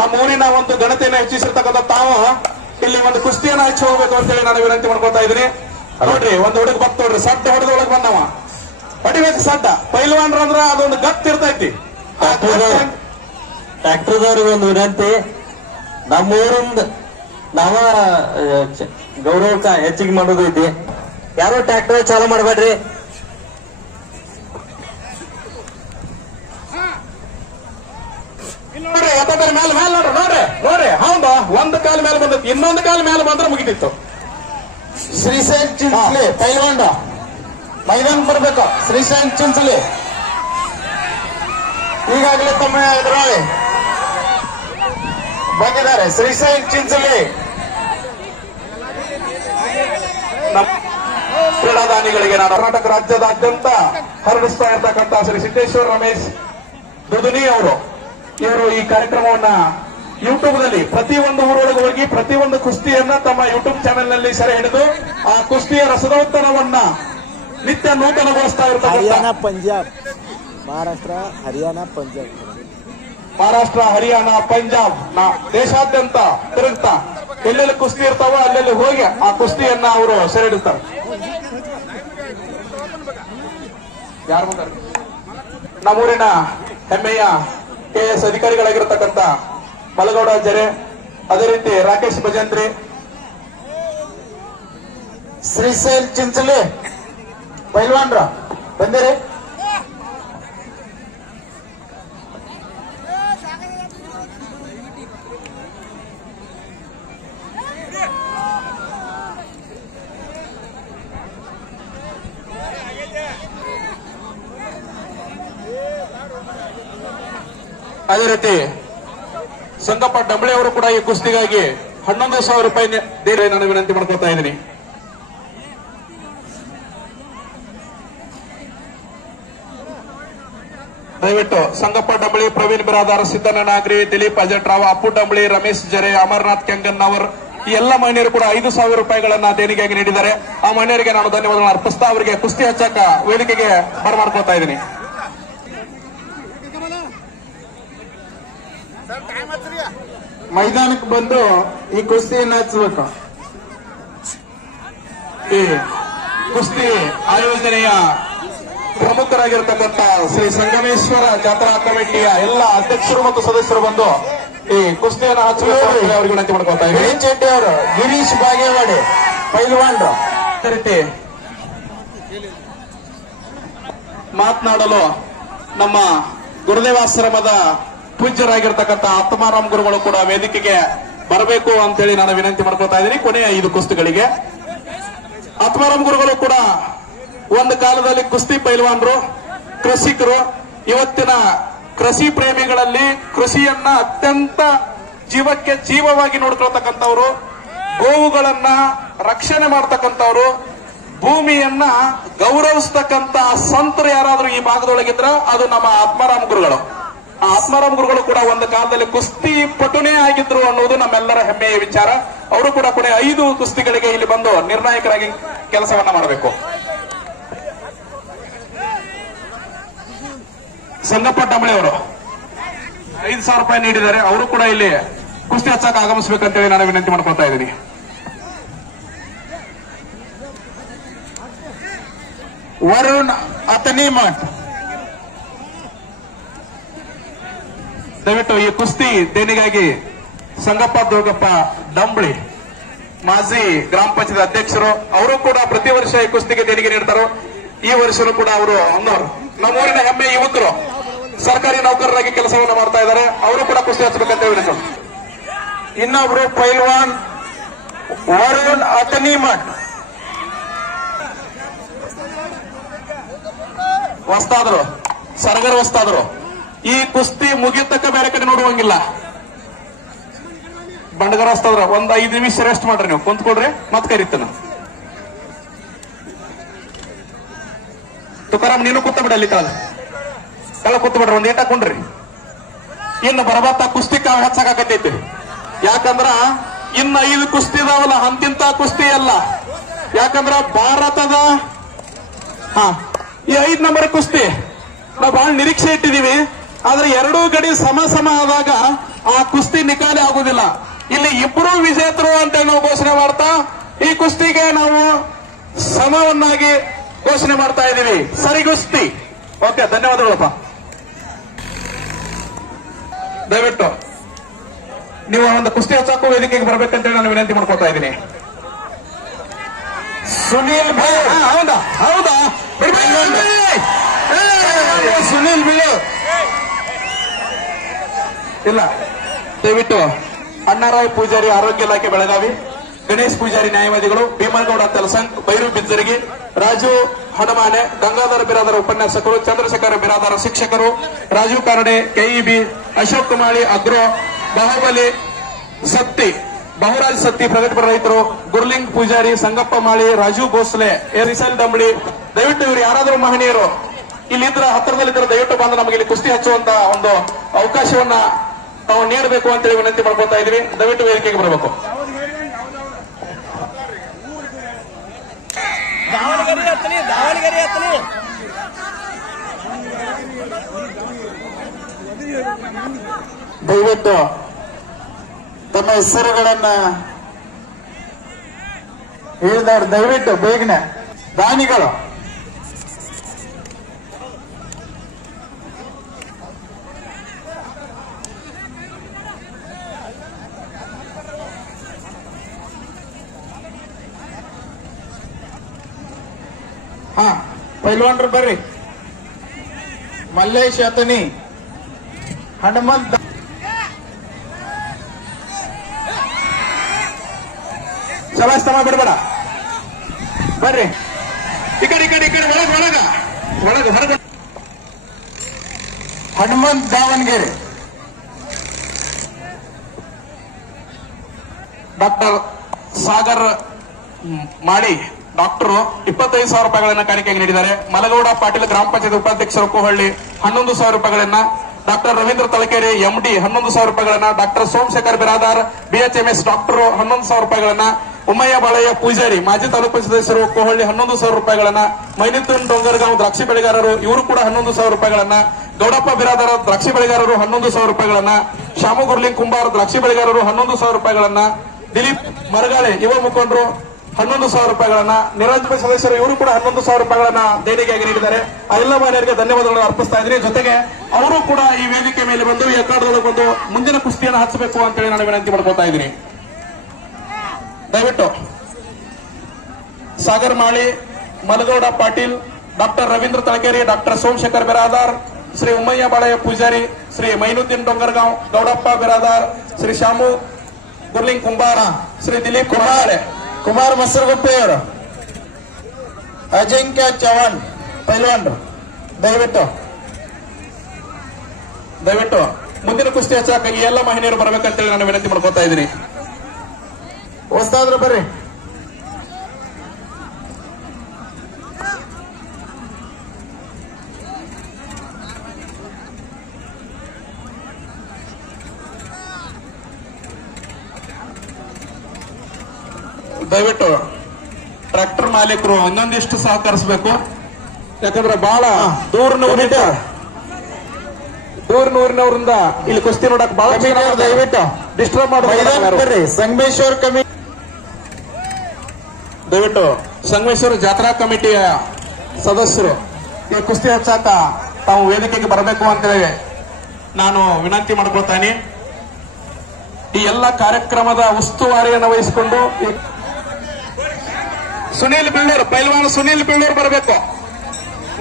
ನಮ್ಮ ಊರಿನ ಒಂದು ಘನತೆಯನ್ನು ಹೆಚ್ಚಿಸಿರ್ತಕ್ಕಂಥ ತಾವು ಇಲ್ಲಿ ಒಂದು ಕುಸ್ತಿಯನ್ನ ಹಚ್ಚಿ ಹೋಗ್ಬೇಕು ಅಂತೇಳಿ ನಾನು ವಿನಂತಿ ಮಾಡ್ಕೊತಾ ಇದ್ದೀನಿ. ನೋಡ್ರಿ, ಒಂದು ಹುಡುಗ ಬತ್ ನೋಡ್ರಿ, ಸಡ್ಡ ಹೊಡೆದೊಳಗೆ ಬಂದವ ಹೊಡಿಬೇಕು ಸಡ್ಡ. ಪೈಲ್ವಾನ್ರ ಅಂದ್ರ ಅದೊಂದು ಗತ್ ಇರ್ತೈತಿ. ಟ್ರ್ಯಾಕ್ಟರ್ದವ್ರಿಗೆ ಒಂದು ವಿನಂತಿ, ನಮ್ಮೂರಿಂದ ನಾವ ಗೌರವಕ್ಕ ಹೆಚ್ಚಿಗೆ ಮಾಡೋದೈತಿ. ಯಾರೋ ಟ್ರ್ಯಾಕ್ಟರ್ ಚಾಲು ಮಾಡಬೇಡ್ರಿ. ನೋಡ್ರಿ, ಎತ್ತದ ಮೇಲೆ ನೋಡ್ರಿ ನೋಡ್ರಿ ನೋಡ್ರಿ, ಹೌದು ಒಂದು ಕಾಲ ಮೇಲೆ ಬಂದೈತಿ, ಇನ್ನೊಂದು ಕಾಲ ಮೇಲೆ ಬಂದ್ರೆ ಮುಗಿತಿತ್ತು. ಶ್ರೀಶೈಲ್ ಚಿಂಚಲಿ ಪೈಲ್ವಾನ್ ಮೈದಾನ ಬರಬೇಕು. ಶ್ರೀಶೈಲ್ ಚಿಂಚಲಿ ಈಗಾಗಲೇ ತಮ್ಮ ಎದುರಾಳಿ ಬಂದಿದ್ದಾರೆ. ಶ್ರೀಶೈಲ್ ಚಿಂಚಲಿ ಕ್ರೀಡಾದಾನಿಗಳಿಗೆ ನಾನು ಕರ್ನಾಟಕ ರಾಜ್ಯದಾದ್ಯಂತ ಹರಡಿಸ್ತಾ ಇರ್ತಕ್ಕಂಥ ಶ್ರೀ ಸಿದ್ದೇಶ್ವರ ರಮೇಶ್ ದುದುನಿ ಇವರು ಈ ಕಾರ್ಯಕ್ರಮವನ್ನ ಯೂಟ್ಯೂಬ್ ನಲ್ಲಿ ಪ್ರತಿಯೊಂದು ಊರೊಳಗೆ ಹೋಗಿ ಪ್ರತಿಯೊಂದು ಕುಸ್ತಿಯನ್ನ ತಮ್ಮ ಯೂಟ್ಯೂಬ್ ಚಾನೆಲ್ ನಲ್ಲಿ ಸೆರೆ ಹಿಡಿದು ಆ ಕುಸ್ತಿಯ ರಸದೌತಣವನ್ನ ನಿತ್ಯ ನೂತನಗೊಳಿಸ್ತಾ ಇರ್ತಕ್ಕಂಥ ಪಂಜಾಬ್, ಮಹಾರಾಷ್ಟ್ರ, ಹರಿಯಾಣ, ಪಂಜಾಬ್, ಪಂಜಾಬ್ ದೇಶಾದ್ಯಂತ ತಿರುಗ್ತಾ ಎಲ್ಲೆಲ್ಲಿ ಕುಸ್ತಿ ಇರ್ತಾವೋ ಅಲ್ಲೆಲ್ಲಿ ಹೋಗಿ ಆ ಕುಸ್ತಿಯನ್ನ ಅವರು ಸೆರೆ ಹಿಡಿತಾರೆ. ಯಾರು ಬಂದಾರೆ? ನಮ್ಮೂರಿನ ಹೆಮ್ಮೆಯ KS ಅಧಿಕಾರಿಗಳಾಗಿರ್ತಕ್ಕಂಥ ಮಲಗೌಡ ಜರೆ, ಅದೇ ರೀತಿ ರಾಕೇಶ್ ಭಜಂತ್ರಿ, ಶ್ರೀಶೈಲ್ ಚಿಂಚಲಿ ಪೈಲ್ವಾನ್ರ ಬಂದಿರಿ. ಅದೇ ರೀತಿ ಸಂಗಪ್ಪ ಡಂಬಳೆ ಅವರು ಕೂಡ ಈ ಕುಸ್ತಿಗಾಗಿ 11,000 ರೂಪಾಯಿ ದೇರೆ ನಾನು ವಿನಂತಿ ಮಾಡ್ಕೊತಾ ಇದ್ದೀನಿ. ದಯವಿಟ್ಟು ಸಂಗಪ್ಪ ಡಂಬಳಿ, ಪ್ರವೀಣ್ ಬಿರಾದಾರ್, ಸಿದ್ದಣ್ಣ ನಾಗ್ರಿ, ದಿಲೀಪ್ ಅಜಟ್ರಾವ್, ಅಪ್ಪು ಡಂಬಳಿ, ರಮೇಶ್ ಜರೆ, ಅಮರ್ನಾಥ್ ಕೆಂಗನ್ನವರ್ ಈ ಎಲ್ಲ ಮಹಿಳೆಯರು ಕೂಡ 5,000 ರೂಪಾಯಿಗಳನ್ನ ದೇಣಿಗೆಯಾಗಿ ನೀಡಿದ್ದಾರೆ. ಆ ಮಹಿಳೆಯರಿಗೆ ನಾನು ಧನ್ಯವಾದಗಳನ್ನು ಅರ್ಪಿಸ್ತಾ ಅವರಿಗೆ ಕುಸ್ತಿ ಹಚ್ಚಕ ವೇದಿಕೆಗೆ ಬರಮಾಡ್ಕೊತಾ ಇದ್ದೀನಿ. ಮೈದಾನಕ್ಕೆ ಬಂದು ಈ ಕುಸ್ತಿಯನ್ನು ಹಚ್ಚಬೇಕು. ಈ ಕುಸ್ತಿ ಆಯೋಜನೆಯ ಪ್ರಮುಖರಾಗಿರ್ತಕ್ಕಂಥ ಶ್ರೀ ಸಂಗಮೇಶ್ವರ ಜಾತ್ರಾ ಕಮಿಟಿಯ ಎಲ್ಲ ಅಧ್ಯಕ್ಷರು ಮತ್ತು ಸದಸ್ಯರು ಬಂದು ಈ ಕುಸ್ತಿಯನ್ನು ಹಚ್ಚಬೇಕು ಅವರಿಗೆ ವಿನಂತಿ ಮಾಡ್ಕೊತಾ ಇದ್ದೀನಿ. ಗಿರೀಶ್ ಚೆಟ್ಟಿ ಅವರು, ಗಿರೀಶ್ ಬಾಗೇವಾಡಿ ಪೈಲ್ವಾನ್ರು ಅದೇ ರೀತಿ ಮಾತನಾಡಲು ನಮ್ಮ ಗುರುದೇವಾಶ್ರಮದ ಪೂಜ್ಯರಾಗಿರ್ತಕ್ಕಂಥ ಆತ್ಮಾರಾಮ್ ಗುರುಗಳು ಕೂಡ ವೇದಿಕೆಗೆ ಬರಬೇಕು ಅಂತೇಳಿ ನಾನು ವಿನಂತಿ ಮಾಡ್ಕೊತಾ ಇದ್ದೀನಿ. ಕೊನೆಯ 5 ಕುಸ್ತಿಗಳಿಗೆ ಆತ್ಮಾರಾಮ್ ಗುರುಗಳು ಕೂಡ ಒಂದು ಕಾಲದಲ್ಲಿ ಕುಸ್ತಿ ಪೈಲ್ವಾನ್ರು, ಕೃಷಿಕರು. ಇವತ್ತಿನ ಕೃಷಿ ಪ್ರೇಮಿಗಳಲ್ಲಿ ಕೃಷಿಯನ್ನ ಅತ್ಯಂತ ಜೀವಕ್ಕೆ ಜೀವವಾಗಿ ನೋಡ್ಕೊಳ್ತಕ್ಕಂಥವ್ರು, ಗೋವುಗಳನ್ನ ರಕ್ಷಣೆ ಮಾಡ್ತಕ್ಕಂಥವ್ರು, ಭೂಮಿಯನ್ನ ಗೌರವಿಸ್ತಕ್ಕಂತ ಸಂತರು ಯಾರಾದ್ರೂ ಈ ಭಾಗದೊಳಗಿದ್ರ ಅದು ನಮ್ಮ ಆತ್ಮಾರಾಮ್ ಗುರುಗಳು. ಆ ಆತ್ಮಾರಾಮ್ ಗುರುಗಳು ಕೂಡ ಒಂದು ಕಾಲದಲ್ಲಿ ಕುಸ್ತಿ ಪಟುನೇ ಆಗಿದ್ರು ಅನ್ನೋದು ನಮ್ಮೆಲ್ಲರ ಹೆಮ್ಮೆಯ ವಿಚಾರ. ಅವರು ಕೂಡ ಕೊನೆ 5 ಕುಸ್ತಿಗಳಿಗೆ ಇಲ್ಲಿ ಬಂದು ನಿರ್ಣಾಯಕರಾಗಿ ಕೆಲಸವನ್ನ ಮಾಡಬೇಕು. ಸಂಗಪ್ಪ ಡಂಬಳೆ ಅವರು 5,000 ರೂಪಾಯಿ ನೀಡಿದ್ದಾರೆ. ಅವರು ಕೂಡ ಇಲ್ಲಿ ಕುಸ್ತಿ ಹಚ್ಚಕ್ಕೆ ಆಗಮಿಸಬೇಕಂತೇಳಿ ನಾನು ವಿನಂತಿ ಮಾಡ್ಕೊಳ್ತಾ ಇದ್ದೀನಿ. ವರುಣ್ ಅತನಿಮಠ್ ದಯವಿಟ್ಟು ಈ ಕುಸ್ತಿ ದೇಣಿಗಾಗಿ ಸಂಗಪ್ಪ ದುರ್ಗಪ್ಪ ಡಂಬಳಿ ಮಾಜಿ ಗ್ರಾಮ ಪಂಚಾಯತ್ ಅಧ್ಯಕ್ಷರು, ಅವರು ಕೂಡ ಪ್ರತಿ ವರ್ಷ ಈ ಕುಸ್ತಿಗೆ ದೇಣಿಗೆ ನೀಡ್ತಾರೆ. ಈ ವರ್ಷನೂ ಕೂಡ ಅವರು ನಮ್ಮೂರಿನ ಹೆಮ್ಮೆ ಯುವಕರು ಸರ್ಕಾರಿ ನೌಕರರಾಗಿ ಕೆಲಸವನ್ನು ಮಾಡ್ತಾ ಇದ್ದಾರೆ. ಅವರು ಕೂಡ ಕುಸ್ತಿ ಹಚ್ಚಬೇಕಂತ ಹೇಳಿ. ಇನ್ನೊಬ್ರು ಪೈಲ್ವಾನ್ ವರುಣ್ ಅತನಿಮಠ್ ವಸ್ತಾದ್ರು, ಸರ್ಗರ್ ವಸ್ತಾದ್ರು. ಈ ಕುಸ್ತಿ ಮುಗಿತಕ್ಕ ಬೇರೆ ಕಡೆ ನೋಡುವಂಗಿಲ್ಲ. ಬಂಡಗರ ವಸ್ತಾದ್ರ 5 ನಿಮಿಷ ರೆಸ್ಟ್ ಮಾಡ್ರಿ, ನೀವು ಕುಂತ್ಕೊಡ್ರಿ, ಮತ್ ಕರಿತೇನೆ. ತುಕಾರಾಮ್ ನೀನು ಕೂತ ಬಿಡ, ಅಲ್ಲಿ ಕೆಳ ಕೂತ್ ಬಿಡ್ರಿ, ಒಂದ್ ಏಟ ಕುಂಡ್ರಿ. ಇನ್ನು ಬರಬತ್ತ ಕುಸ್ತಿ ಹೆಚ್ಚಾಕತ್ತೈತಿ. ಯಾಕಂದ್ರ ಇನ್ನ 5 ಕುಸ್ತಿ ಇದಾವಲ್ಲ, ಅಂತಿಂತ ಕುಸ್ತಿ ಅಲ್ಲ. ಯಾಕಂದ್ರ ಭಾರತದ ಈ 5 ನಂಬರ್ ಕುಸ್ತಿ ನಾವು ಬಹಳ ನಿರೀಕ್ಷೆ ಇಟ್ಟಿದೀವಿ. ಆದ್ರೆ 2 ಗಡಿ ಸಮ ಆದಾಗ ಆ ಕುಸ್ತಿ ನಿಕಾಲಿ ಆಗುದಿಲ್ಲ. ಇಲ್ಲಿ 2 ವಿಜೇತರು ಅಂತ ನಾವು ಘೋಷಣೆ ಮಾಡ್ತಾ ಈ ಕುಸ್ತಿಗೆ ನಾವು ಸಮವನ್ನಾಗಿ ಘೋಷಣೆ ಮಾಡ್ತಾ ಇದ್ದೀವಿ. ಸರಿ ಕುಸ್ತಿ. ಓಕೆ, ಧನ್ಯವಾದಗಳಪ್ಪ. ದಯವಿಟ್ಟು ನೀವು ಒಂದು ಕುಸ್ತಿ ಹಚ್ಚಕ್ಕೂ ವೇದಿಕೆಗೆ ಬರ್ಬೇಕಂತೇಳಿ ನಾನು ವಿನಂತಿ ಮಾಡ್ಕೊತಾ ಇದ್ದೀನಿ. ಸುನೀಲ್ ಹೌದಾ ಹೌದಾ ಸುನೀಲ್ ಬಿಳು ಇಲ್ಲ, ದಯವಿಟ್ಟು ಅಣ್ಣಾರಾಯ್ ಪೂಜಾರಿ ಆರೋಗ್ಯ ಇಲಾಖೆ ಬೆಳಗಾವಿ, ಗಣೇಶ್ ಪೂಜಾರಿ ನ್ಯಾಯವಾದಿಗಳು, ಭೀಮನಗೌಡ ತೆಲಸಂಗ್, ಬೈರು ಬಿಜ್ಜರಗಿ, ರಾಜು ಹನುಮಾನೆ, ಗಂಗಾಧರ ಬಿರಾದರ ಉಪನ್ಯಾಸಕರು, ಚಂದ್ರಶೇಖರ ಬಿರಾದರ ಶಿಕ್ಷಕರು, ರಾಜೀವ್ ಕಾರಡೆ, ಕೆಇಬಿ, ಅಶೋಕ್ ಕುಮಾರಿ ಅಗ್ರೋ, ಬಾಹುಬಲಿ ಸತ್ತಿ, ಬಹುರಾಜ್ ಸತ್ತಿ ಪ್ರಗತಿಪರ ರೈತರು, ಗುರ್ಲಿಂಗ್ ಪೂಜಾರಿ, ಸಂಗಪ್ಪ ಮಾಳಿ, ರಾಜು ಭೋಸ್ಲೆ, ರಿಸಲ್ ಡಂಬಳಿ. ದಯವಿಟ್ಟು ಇವರು ಯಾರಾದರೂ ಮಹನೀಯರು ಇಲ್ಲಿದ್ರ ಹತ್ತಿರದಲ್ಲಿದ್ದರೆ ದಯವಿಟ್ಟು ಬಂದು ನಮಗೆ ಇಲ್ಲಿ ಕುಸ್ತಿ ಹಚ್ಚುವಂತ ಒಂದು ಅವಕಾಶವನ್ನ ನಾವು ನೀಡಬೇಕು ಅಂತೇಳಿ ವಿನಂತಿ ಮಾಡ್ಕೊತಾ ಇದೀವಿ. ದಯವಿಟ್ಟು ವೇದಿಕೆಗೆ ಬರಬೇಕು. ದಯವಿಟ್ಟು ತಮ್ಮ ಹೆಸರುಗಳನ್ನ ಹೇಳಿದವರು ದಯವಿಟ್ಟು ಬೇಗನೆ ದಾನಿಗಳು ಪೈಲ್ವಾನ್ರು ಬರ್ರಿ. ಮಲ್ಲೇಶ್ ಅತನಿ, ಹನುಮಂತ್ ಶಬಾಸ್ತಮ ಬಿಡಬೇಡ, ಬರ್ರಿ ಈ ಕಡೆ ಒಳಗ ಹೊರಗ. ಹನುಮಂತ್ ದಾವಣಗೆರೆ, ಡಾಕ್ಟರ್ ಸಾಗರ್ ಮಾಡಿ ಡಾಕ್ಟರು 25,000 ರೂಪಾಯಿಗಳನ್ನ ಕಾಣಿಕೆಯಾಗಿ ನೀಡಿದ್ದಾರೆ. ಮಲಗೌಡ ಪಾಟೀಲ್ ಗ್ರಾಮ ಪಂಚಾಯತ್ ಉಪಾಧ್ಯಕ್ಷರು ಕೋಹಳ್ಳಿ 11,000 ರೂಪಾಯಿಗಳನ್ನ, ಡಾಕ್ಟರ್ ರವೀಂದ್ರ ತಲಕೇರಿ ಎಂಡಿ 11,000 ರೂಪಾಯಿಗಳನ್ನ, doctor Somashekhar Biradar BHMS doctor 11,000 ರೂಪಾಯಿಗಳನ್ನ, ಉಮ್ಮಯ್ಯ ಬಾಳಯ್ಯ ಪೂಜಾರಿ ಮಾಜಿ ತಾಲೂಕು ಸದಸ್ಯರು ಕೋಹಳ್ಳಿ 11,000 ರೂಪಾಯಿಗಳನ್ನ, ಮೈನಿತುನ್ ಡೊಂಗರ್ಗಾಂವ್ ದ್ರಾಕ್ಷಿ ಬೆಳೆಗಾರರು ಇವರು ಕೂಡ 11,000 ರೂಪಾಯಿಗಳನ್ನ, ಗೌಡಪ್ಪ ಬಿರಾದಾರ ದ್ರಾಕ್ಷಿ ಬೆಳೆಗಾರರು 11,000 ರೂಪಾಯಿಗಳನ್ನ, ಶಾಮು ಗುರ್ಲಿಂಗ್ ಕುಂಬಾರ್ ದ್ರಾಕ್ಷಿ ಬೆಳೆಗಾರರು 11,000 ರೂಪಾಯಿಗಳನ್ನ, ದಿಲೀಪ್ ಮರಗಾಳೆ ಯುವ ಮುಖಂಡರು 11,000 ರೂಪಾಯಿಗಳನ್ನ, ನಿರಂಜನ ಸದಸ್ಯರು ಇವರು ಕೂಡ 11,000 ರೂಪಾಯಿಗಳನ್ನ ದೇಣಿಗೆಯಾಗಿ ನೀಡಿದ್ದಾರೆ. ಆ ಎಲ್ಲ ಮಹಿಳೆಯರಿಗೆ ಧನ್ಯವಾದಗಳನ್ನು ಅರ್ಪಿಸ್ತಾ ಇದ್ದೀನಿ. ಜೊತೆಗೆ ಅವರು ಕೂಡ ಈ ವೇದಿಕೆ ಮೇಲೆ ಬಂದು ಈ ಅಖಾಡದೊಳಗೆ ಬಂದು ಮುಂದಿನ ಕುಸ್ತಿಯನ್ನು ಹಚ್ಚಬೇಕು ಅಂತೇಳಿ ನಾನು ವಿನಂತಿ ಮಾಡ್ಕೊತಾ ಇದ್ದೀನಿ. ದಯವಿಟ್ಟು ಸಾಗರ್ ಮಾಳಿ, ಮಲಗೌಡ ಪಾಟೀಲ್, ಡಾಕ್ಟರ್ ರವೀಂದ್ರ ತಳಕೇರಿ, ಡಾಕ್ಟರ್ ಸೋಮಶೇಖರ್ ಬಿರಾದಾರ್, ಶ್ರೀ ಉಮ್ಮಯ್ಯ ಬಾಳಯ್ಯ ಪೂಜಾರಿ, ಶ್ರೀ ಮೈನುದ್ದೀನ್ ಡೊಂಗರ್ಗಾಂವ್, ಗೌಡಪ್ಪ ಬಿರಾದಾರ್, ಶ್ರೀ ಶಾಮು ಗುರ್ಲಿಂಗ್ ಕುಂಬಾರ, ಶ್ರೀ ದಿಲೀಪ್ ಕುಮಾರ್ ಮಸರಗುಪ್ಪೆಯವರು, ಅಜಿಂಕ್ಯ ಚವಾಣ್ ಪೈಲ್ವಾನ್ರು ದಯವಿಟ್ಟು ಮುಂದಿನ ಕುಸ್ತಿ ಹಚ್ಚಾಕ ಈ ಎಲ್ಲ ಮಹಿಳೆಯರು ಬರಬೇಕಂತೇಳಿ ನಾನು ವಿನಂತಿ ಮಾಡ್ಕೊತಾ ಇದ್ದೀನಿ. ಹೊಸ್ತಾದ್ರು ಬರ್ರಿ. ದಯವಿಟ್ಟು ಟ್ರ್ಯಾಕ್ಟರ್ ಮಾಲೀಕರು ಇನ್ನೊಂದಿಷ್ಟು ಸಹಕರಿಸಬೇಕು. ಯಾಕಂದ್ರೆ ಬಹಳ ದೂರಿನವರಿಂದ ಇಲ್ಲಿ ಕುಸ್ತಿ ನೋಡಕ್ ಬಹಳ ದಯವಿಟ್ಟು ಡಿಸ್ಟರ್ಬ್ ಬರ್ರಿ. ಸಂಗಮೇಶ್ವರ್ ಕಮಿಟಿ ದಯವಿಟ್ಟು ಸಂಗಮೇಶ್ವರ ಜಾತ್ರಾ ಕಮಿಟಿಯ ಸದಸ್ಯರು ಈ ಕುಸ್ತಿ ಹಚ್ಚಾಕ ತಾವು ವೇದಿಕೆಗೆ ಬರಬೇಕು ಅಂತೇಳಿ ನಾನು ವಿನಂತಿ ಮಾಡ್ಕೊಳ್ತಾನೆ. ಈ ಎಲ್ಲ ಕಾರ್ಯಕ್ರಮದ ಉಸ್ತುವಾರಿಯನ್ನು ವಹಿಸಿಕೊಂಡು ಸುನೀಲ್ ಬೀಳೂರು, ಪೈಲ್ವಾನ್ ಸುನೀಲ್ ಬೀಳೂರು ಬರಬೇಕು.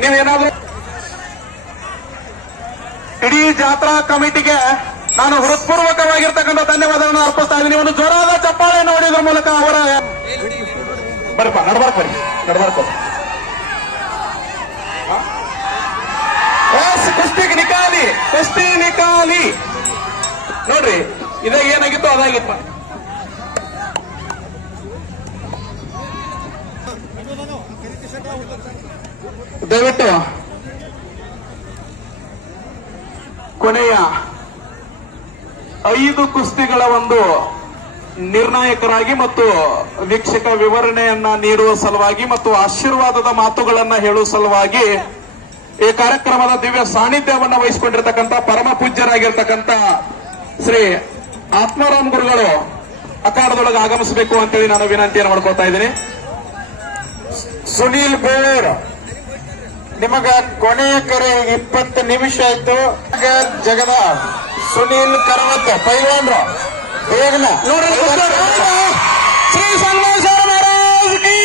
ನೀವೇನಾದ್ರೂ ಇಡೀ ಜಾತ್ರಾ ಕಮಿಟಿಗೆ ನಾನು ಹೃತ್ಪೂರ್ವಕವಾಗಿರ್ತಕ್ಕಂಥ ಧನ್ಯವಾದಗಳನ್ನು ಅರ್ಪಿಸ್ತಾ ಇದ್ದೀನಿ. ಒಂದು ಜೋರಾದ ಚಪ್ಪಾಳೆ ನೋಡಿದ್ರ ಮೂಲಕ ಅವರ ಬರ್ಪ ನಡ್ಬಾರ್ಕ ಕುಸ್ತಿಗೆ ಕುಸ್ತಿ ನಿಕಾಲಿ ನೋಡ್ರಿ. ಇದೇ ಏನಾಗಿತ್ತು ಅದಾಗಿತ್ತು. ದಯವಿಟ್ಟು ಕೊನೆಯ 5 ಕುಸ್ತಿಗಳ ಒಂದು ನಿರ್ಣಾಯಕರಾಗಿ ಮತ್ತು ವೀಕ್ಷಕ ವಿವರಣೆಯನ್ನ ನೀಡುವ ಸಲುವಾಗಿ ಮತ್ತು ಆಶೀರ್ವಾದದ ಮಾತುಗಳನ್ನ ಹೇಳುವ ಸಲುವಾಗಿ ಈ ಕಾರ್ಯಕ್ರಮದ ದಿವ್ಯ ಸಾನ್ನಿಧ್ಯವನ್ನ ವಹಿಸಿಕೊಂಡಿರ್ತಕ್ಕಂಥ ಪರಮ ಪೂಜ್ಯರಾಗಿರ್ತಕ್ಕಂಥ ಶ್ರೀ ಆತ್ಮಾರಾಮ್ ಗುರುಗಳು ಅಖಾಡದೊಳಗೆ ಆಗಮಿಸಬೇಕು ಅಂತೇಳಿ ನಾನು ವಿನಂತಿಯನ್ನು ಮಾಡ್ಕೊಳ್ತಾ ಇದ್ದೀನಿ. ಸುನೀಲ್ ಬೇಳೂರು, ನಿಮಗ ಕೊನೆಯ ಕರೆ 20 ನಿಮಿಷ ಆಯ್ತು. ಜಗದ ಸುನೀಲ್ ಕರವತ್ ಪೈಲ್ವಾನ್ರು ಬೇಗನ ಶ್ರೀ ಸಂಗಮೇಶ್ವರ ಮಹಾರಾಜ್ ಕಿ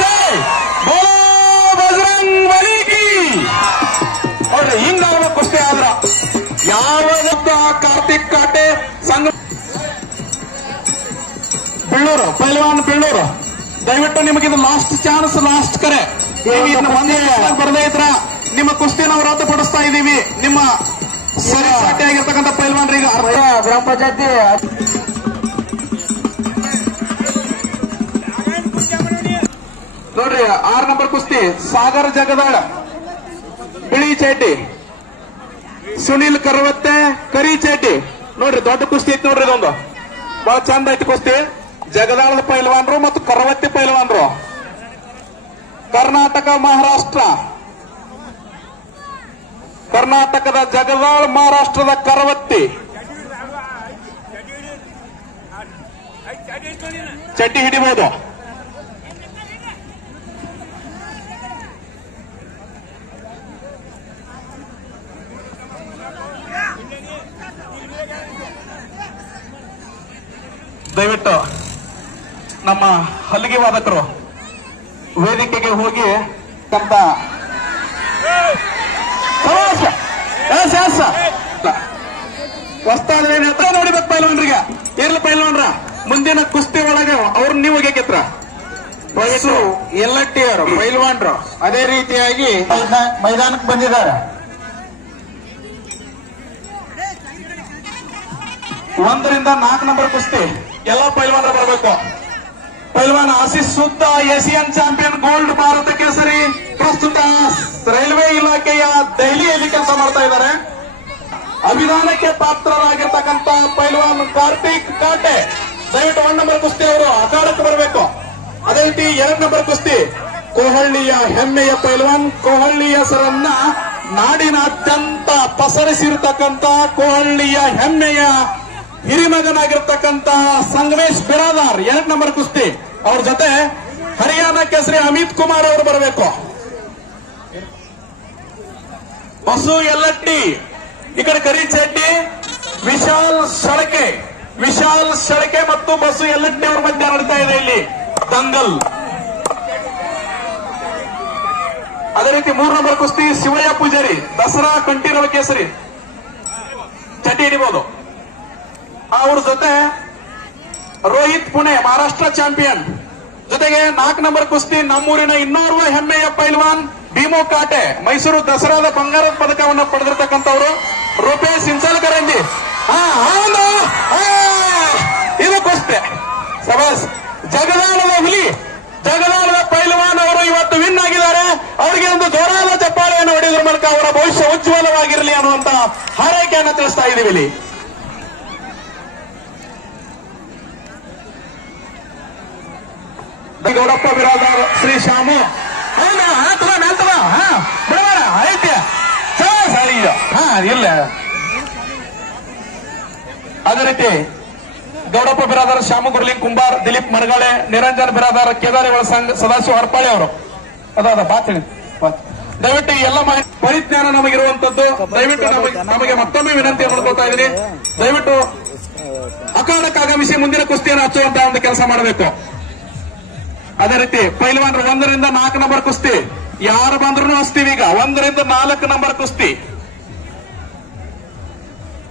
ಜೈ, ಬೋಲೋ ಬಜರಂಗ್ ಬಲಿ ಕಿ. ನೋಡ್ರಿ ಹಿಂಗ ಕುಸ್ತಿ ಆದ್ರ ಯಾವತ್ತ ಕಾರ್ತಿಕ್ ಕಾಟೆ ಸಂಘ ಬೀಳೂರು, ಪೈಲ್ವಾನ್ ಬೀಳೂರು, ದಯವಿಟ್ಟು ನಿಮಗಿದು ಲಾಸ್ಟ್ ಚಾನ್ಸ್, ಲಾಸ್ಟ್ ಕರೆ. ಬರದೇ ಇದ್ರ ನಿಮ್ಮ ಕುಸ್ತಿ ನಾವು ರದ್ದುಪಡಿಸ್ತಾ ಇದ್ದೀವಿ. ನಿಮ್ಮ ಸರಿ ಆಗಿರ್ತಕ್ಕಂಥ ಪೈಲ್ವಾನ್ರಿಗೆ ಗ್ರಾಮ ಪಂಚಾಯತಿ ನೋಡ್ರಿ 6 ನಂಬರ್ ಕುಸ್ತಿ ಸಾಗರ್ ಜಗದಾಳ, ಬಿಳಿ ಚೇಟಿ, ಸುನೀಲ್ ಕರವತ್ತೆ, ಕರಿ ಚೇಟಿ. ನೋಡ್ರಿ ದೊಡ್ಡ ಕುಸ್ತಿ ಐತಿ ನೋಡ್ರಿ, ಇದೊಂದು ಬಹಳ ಚಂದ ಐತಿ ಕುಸ್ತಿ. ಜಗದಾಳದ ಪೈಲ್ವಾನ್ರು ಮತ್ತು ಕರವತ್ತಿ ಪೈಲ್ವಾನ್ರು, ಕರ್ನಾಟಕ ಮಹಾರಾಷ್ಟ್ರ, ಕರ್ನಾಟಕದ ಜಗದಾಳ್, ಮಹಾರಾಷ್ಟ್ರದ ಕರವತ್ತಿ. ಚಡ್ಡಿ ಹಿಡಿಬಹುದು. ದಯವಿಟ್ಟು ನಮ್ಮ ಹಲ್ಲಿಗೆ ವಾದಕರು ವೇದಿಕೆಗೆ ಹೋಗಿ ಕಂತ ಹೊಸ್ತಾದ್ರೆ ನೋಡಿಬೇಕು ಪೈಲ್ವಾನ್ರಿಗೆ. ಇರ್ಲಿ ಪೈಲ್ವಾನ್ರ, ಮುಂದಿನ ಕುಸ್ತಿ ಒಳಗೆ ಅವ್ರು ನೀವು ಹೋಗ್ಯಾಕಿತ್ರ ಎಲ್ಲಟ್ಟಿಯವರು ಪೈಲ್ವಾನ್ರು ಅದೇ ರೀತಿಯಾಗಿ ಮೈದಾನಕ್ಕೆ ಬಂದಿದ್ದಾರೆ. 1 ರಿಂದ 4 ನಂಬರ್ ಕುಸ್ತಿ ಎಲ್ಲ ಪೈಲ್ವಾನ್ರು ಬರಬೇಕು. ಪೈಲ್ವಾನ್ ಆಶೀಶ್ ಸುದ್ದ, ಏಷಿಯನ್ ಚಾಂಪಿಯನ್, ಗೋಲ್ಡ್ ಭಾರತ ಕೇಸರಿ, ಪ್ರಸ್ತುತ ರೈಲ್ವೆ ಇಲಾಖೆಯ ದೆಹಲಿಯಲ್ಲಿ ಕೆಲಸ ಮಾಡ್ತಾ ಇದ್ದಾರೆ. ಅಭಿಮಾನಕ್ಕೆ ಪಾತ್ರರಾಗಿರ್ತಕ್ಕಂಥ ಪೈಲ್ವಾನ್ ಕಾರ್ತಿಕ್ ಕಾಟೆ, ದಯವಿಟ್ಟು 1 ನಂಬರ್ ಕುಸ್ತಿ ಅವರು ಅಖಾಡಕ್ಕೆ ಬರಬೇಕು. ಅದೇ ರೀತಿ 2 ನಂಬರ್ ಕುಸ್ತಿ ಕೋಹಳ್ಳಿಯ ಹೆಮ್ಮೆಯ ಪೈಲ್ವಾನ್, ಕೋಹಳ್ಳಿ ಹೆಸರನ್ನ ನಾಡಿನಾದ್ಯಂತ ಪಸರಿಸಿರ್ತಕ್ಕಂಥ ಕೋಹಳ್ಳಿಯ ಹೆಮ್ಮೆಯ ಹಿರಿಮಗನಾಗಿರ್ತಕ್ಕಂಥ ಸಂಗಮೇಶ್ ಬಿರಾದಾರ್ 2 ನಂಬರ್ ಕುಸ್ತಿ. ಅವ್ರ ಜೊತೆ ಹರಿಯಾಣ ಕೇಸರಿ ಅಮಿತ್ ಕುಮಾರ್ ಅವರು ಬರಬೇಕು. ಬಸು ಯಲ್ಲಟ್ಟಿ, ಈ ಕಡೆ ಕರಿ ಚೆಟ್ಟಿ, ವಿಶಾಲ್ ಶಳಕೆ ಮತ್ತು ಬಸು ಯಲ್ಲಟ್ಟಿ ಅವ್ರ ಮಧ್ಯೆ ನಡೀತಾ ಇದೆ ಇಲ್ಲಿ ದಂಗಲ್. ಅದೇ ರೀತಿ 3 ನಂಬರ್ ಕುಸ್ತಿ ಶಿವಯ್ಯ ಪೂಜಾರಿ ದಸರಾ ಕಂಠೀರವ ಕೇಸರಿ ಚಡ್ಡಿ ಹಿಡಿಬಹುದು. ಅವ್ರ ಜೊತೆ ರೋಹಿತ್ ಪುಣೆ ಮಹಾರಾಷ್ಟ್ರ ಚಾಂಪಿಯನ್, ಜೊತೆಗೆ 4 ನಂಬರ್ ಕುಸ್ತಿ ನಮ್ಮೂರಿನ ಇನ್ನೋರ್ವ ಹೆಮ್ಮೆಯ ಪೈಲ್ವಾನ್ ಭೀಮು ಕಾಟೆ, ಮೈಸೂರು ದಸರಾದ ಬಂಗಾರದ ಪದಕವನ್ನು ಪಡೆದಿರ್ತಕ್ಕಂಥವ್ರು ರೂಪೇಶ್ ಇಂಚಲ್ಕರಂಜಿ. ಇದು ಕುಸ್ತಿ ಸಬಾಸ್. ಜಗದಾಳದ ಹುಲಿ, ಜಗದಾಳದ ಪೈಲ್ವಾನ್ ಅವರು ಇವತ್ತು ವಿನ್ ಆಗಿದ್ದಾರೆ. ಅವರಿಗೆ ಒಂದು ಜೋರಾದ ಚಪ್ಪಾಳೆಯನ್ನು ಹೊಡೆಯೋದ್ರ ಮೂಲಕ ಅವರ ಭವಿಷ್ಯ ಉಜ್ವಲವಾಗಿರಲಿ ಅನ್ನುವಂತ ಹಾರೈಕೆಯನ್ನು ತಿಳಿಸ್ತಾ ಇದ್ದೀವಿ ಇಲ್ಲಿ. ಗೌಡಪ್ಪ ಬಿರಾದಾರ್ ಶ್ರೀ ಶಾಮು ಇಲ್ಲ. ಅದೇ ರೀತಿ ಗೌಡಪ್ಪ ಬಿರಾದಾರ್, ಶಾಮು ಗುರ್ಲಿಂಗ್ ಕುಂಬಾರ್, ದಿಲೀಪ್ ಮರಗಾಳೆ, ನಿರಂಜನ್ ಬಿರಾದಾರ್, ಕೇದಾರಿವಾಳ ಸಂಘ, ಸದಾಶಿವ ಹರ್ಪಾಳಿ ಅವರು. ಅದಾದ ಬಾತ್ ದಯವಿಟ್ಟು ಎಲ್ಲ ಪರಿಜ್ಞಾನ ನಮಗಿರುವಂತದ್ದು. ದಯವಿಟ್ಟು ನಮಗೆ ಮತ್ತೊಮ್ಮೆ ವಿನಂತಿ ಮಾಡ್ಕೊಳ್ತಾ ಇದ್ದೀನಿ, ದಯವಿಟ್ಟು ಅಖಾಡಕ್ಕೆ ಆಗಮಿಸಿ ಮುಂದಿನ ಕುಸ್ತಿಯನ್ನು ಹಚ್ಚುವಂತಹ ಒಂದು ಕೆಲಸ ಮಾಡಬೇಕು. ಅದೇ ರೀತಿ ಪೈಲ್ವಾನ್ರು 1 ರಿಂದ 4 ನಂಬರ್ ಕುಸ್ತಿ ಯಾರು ಬಂದ್ರು ಹಚ್ತೀವಿ. ಈಗ 1 ರಿಂದ 4 ನಂಬರ್ ಕುಸ್ತಿ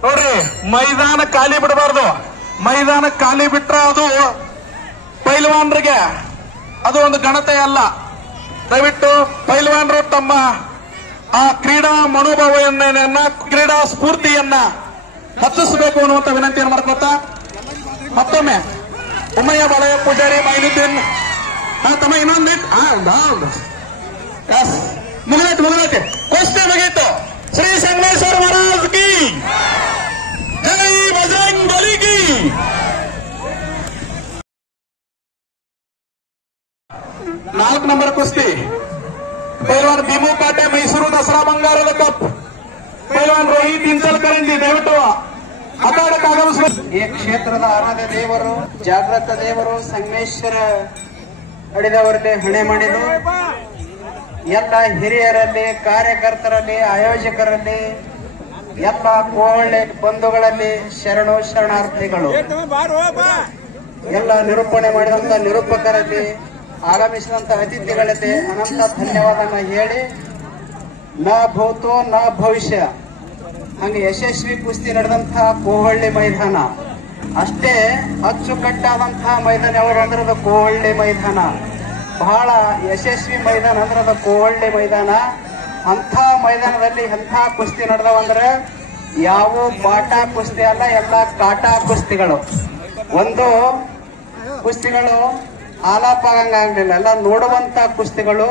ನೋಡ್ರಿ. ಮೈದಾನ ಖಾಲಿ ಬಿಡಬಾರ್ದು. ಮೈದಾನ ಖಾಲಿ ಬಿಟ್ರೆ ಅದು ಪೈಲ್ವಾನ್ರಿಗೆ ಅದು ಒಂದು ಘನತೆ ಅಲ್ಲ. ದಯವಿಟ್ಟು ಪೈಲ್ವಾನ್ರು ತಮ್ಮ ಆ ಕ್ರೀಡಾ ಮನೋಭಾವವನ್ನ, ಕ್ರೀಡಾ ಸ್ಫೂರ್ತಿಯನ್ನ ಹೆಚ್ಚಿಸಬೇಕು ಅನ್ನುವಂತ ವಿನಂತಿಯನ್ನು ಮಾಡ್ಕೊತಾ ಮತ್ತೊಮ್ಮೆ ಉಮ್ಮಯ್ಯ ಬಾಳಯ್ಯ ಪೂಜಾರಿ, ಮೈನುದ್ದೀನ್ ತಮ್ಮ ಇನ್ನೊಂದು ಮುಗಿದೈತೆ ಕುಸ್ತಿ ಮುಗೀತು. ಶ್ರೀ ಸಂಗಮೇಶ್ವರ ಮಹಾರಾಜ್ ಕಿ ಜೈ, ಬಜರಂಗ್ ಬಲಿ ಕಿ. ನಾಲ್ಕು ನಂಬರ್ ಕುಸ್ತಿ ಪೈಲ್ವಾನ್ ಭೀಮು ಕಾಟೆ, ಮೈಸೂರು ದಸರಾ ಬಂಗಾರದ ಕಪ್ ಪೈಲ್ವಾನ್ ರೋಹಿತ್ ಇಂಚಲ್ಕರಂಜಿ. ದಯವಿಟ್ಟು ಅಖಾಡಕ್ಕೆ ಆಗಮಿಸಬೇಕು. ಈ ಕ್ಷೇತ್ರದ ಆರಾಧ್ಯ ದೇವರು, ಜಾಗೃತ ದೇವರು ಸಂಗಮೇಶ್ವರ ಅಡಿದವರಲ್ಲಿ ಹೊಣೆ ಮಾಡಿದ್ದು ಎಲ್ಲ ಹಿರಿಯರಲ್ಲಿ, ಕಾರ್ಯಕರ್ತರಲ್ಲಿ, ಆಯೋಜಕರಲ್ಲಿ, ಎಲ್ಲ ಕೋಹಳ್ಳಿ ಬಂಧುಗಳಲ್ಲಿ ಶರಣು ಶರಣಾರ್ಥಿಗಳು, ಎಲ್ಲ ನಿರೂಪಣೆ ಮಾಡಿದಂತ ನಿರೂಪಕರಲ್ಲಿ, ಆಗಮಿಸಿದಂತ ಅತಿಥಿಗಳಲ್ಲಿ ಅನಂತ ಧನ್ಯವಾದನ ಹೇಳಿ, ನ ಭೂತೋ ನ ಭವಿಷ್ಯ ಹಂಗೆ ಯಶಸ್ವಿ ಕುಸ್ತಿ ನಡೆದಂತಹ ಕೋಹಳ್ಳಿ ಮೈದಾನ ಅಷ್ಟೇ ಅಚ್ಚುಕಟ್ಟಾದಂತಹ ಮೈದಾನ ಯಾವುದು ಅಂದ್ರೆ ಅದು ಕೋಹಳ್ಳಿ ಮೈದಾನ. ಬಹಳ ಯಶಸ್ವಿ ಮೈದಾನ ಅಂದ್ರೆ ಅದು ಕೋಹಳ್ಳಿ ಮೈದಾನ. ಅಂಥ ಮೈದಾನದಲ್ಲಿ ಎಂಥ ಕುಸ್ತಿ ನಡೆದವಂದ್ರೆ ಯಾವ ಬಾಟ ಕುಸ್ತಿ ಅಲ್ಲ, ಎಲ್ಲ ಕಾಟಾ ಕುಸ್ತಿಗಳು. ಒಂದು ಕುಸ್ತಿಗಳು ಆಲಾಪಾಗಂಗಾಗ್ಲಿಲ್ಲ, ಎಲ್ಲ ನೋಡುವಂತ ಕುಸ್ತಿಗಳು.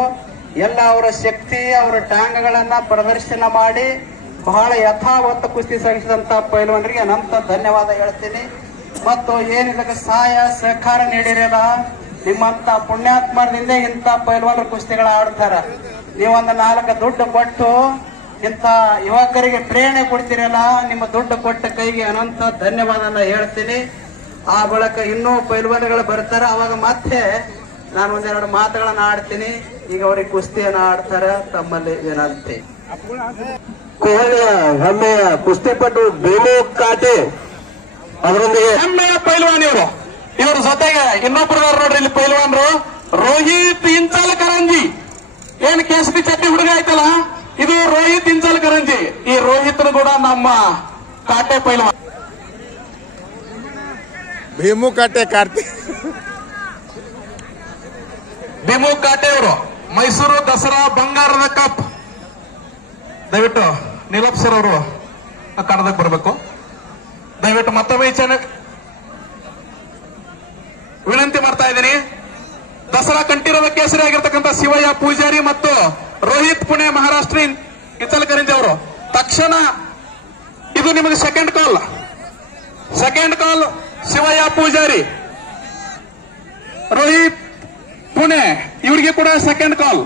ಎಲ್ಲ ಅವರ ಶಕ್ತಿ, ಅವರ ಟಾಂಗಗಳನ್ನ ಪ್ರದರ್ಶನ ಮಾಡಿ ಬಹಳ ಯಥಾವತ್ತ ಕುಸ್ತಿ ಸಾಗಿಸಿದಂತ ಪೈಲ್ವಾನರಿಗೆ ಅನಂತ ಧನ್ಯವಾದ ಹೇಳ್ತೀನಿ. ಮತ್ತು ಏನಿದಕ್ಕೆ ಸಹಾಯ ಸಹಕಾರ ನೀಡಿರಲ್ಲ, ನಿಮ್ಮಂತ ಪುಣ್ಯಾತ್ಮರಿಂದ ಇಂಥ ಪೈಲ್ವಾನರು ಕುಸ್ತಿಗಳ ಆಡ್ತಾರ. ನೀವೊಂದು 4 ದುಡ್ಡು ಕೊಟ್ಟು ಇಂಥ ಯುವಕರಿಗೆ ಪ್ರೇರಣೆ ಕೊಡ್ತೀರಲ್ಲ, ನಿಮ್ಮ ದುಡ್ಡು ಕೊಟ್ಟ ಕೈಗೆ ಅನಂತ ಧನ್ಯವಾದನ ಹೇಳ್ತೀನಿ. ಆ ಬಳಿಕ ಇನ್ನೂ ಪೈಲ್ವಾನಗಳು ಬರ್ತಾರೆ, ಅವಾಗ ಮತ್ತೆ ನಾನು 1-2 ಮಾತುಗಳನ್ನ ಆಡ್ತೀನಿ. ಈಗ ಅವ್ರಿಗೆ ಕುಸ್ತಿಯನ್ನ ಆಡ್ತಾರ. ತಮ್ಮಲ್ಲಿ ವಿನಂತಿ. ಕೋಹಳಿಯ ಹೆಮ್ಮೆಯ ಕುಸ್ತಿಪಟು ಭೀಮು ಕಾಟೆ ಅವರೊಂದಿಗೆ ಹೆಮ್ಮೆಯ ಪೈಲ್ವಾನ್ ಇವರು. ಇವ್ರ ಜೊತೆಗೆ ಇನ್ನೊಬ್ಬರು ನೋಡ್ರಿ ಇಲ್ಲಿ ಪೈಲ್ವಾನ್ರು ರೋಹಿತ್ ಇಂಚಲ್ಕರಂಜಿ. ಏನ್ ಕೇಸರಿ ಚಟ್ಟಿ ಹುಡುಗ ಆಯ್ತಲ್ಲ, ಇದು ರೋಹಿತ್ ಇಂಚಲ್ಕರಂಜಿ. ಈ ರೋಹಿತ್ನು ಕೂಡ ನಮ್ಮ ಕಾಟೆ ಪೈಲ್ವಾನ್. ಭೀಮು ಕಾಟೆ ಕಾರ್ತಿಕ್ ಭೀಮು ಕಾಟೆ ಅವರು ಮೈಸೂರು ದಸರಾ ಬಂಗಾರದ ಕಪ್. ದಯವಿಟ್ಟು ನೀಲಪ್ ಸರ್ ಅವರು ಕನ್ನಡಕ್ಕೆ ಬರಬೇಕು. ದಯವಿಟ್ಟು ಮತ್ತೊಮ್ಮೆ ವಿನಂತಿ ಮಾಡ್ತಾ ಇದ್ದೀನಿ. ದಸರಾ ಕಂಠೀರವ ಕೇಸರಿ ಆಗಿರ್ತಕ್ಕಂಥ ಶಿವಯ್ಯ ಪೂಜಾರಿ ಮತ್ತು ರೋಹಿತ್ ಪುಣೆ ಮಹಾರಾಷ್ಟ್ರ ಇಂಚಲ್ಕರಂಜಿ ಅವರು ತಕ್ಷಣ ಇದು ನಿಮಗೆ ಸೆಕೆಂಡ್ ಕಾಲ್ ಶಿವಯ್ಯ ಪೂಜಾರಿ, ರೋಹಿತ್ ಪುಣೆ ಇವರಿಗೆ ಕೂಡ ಸೆಕೆಂಡ್ ಕಾಲ್.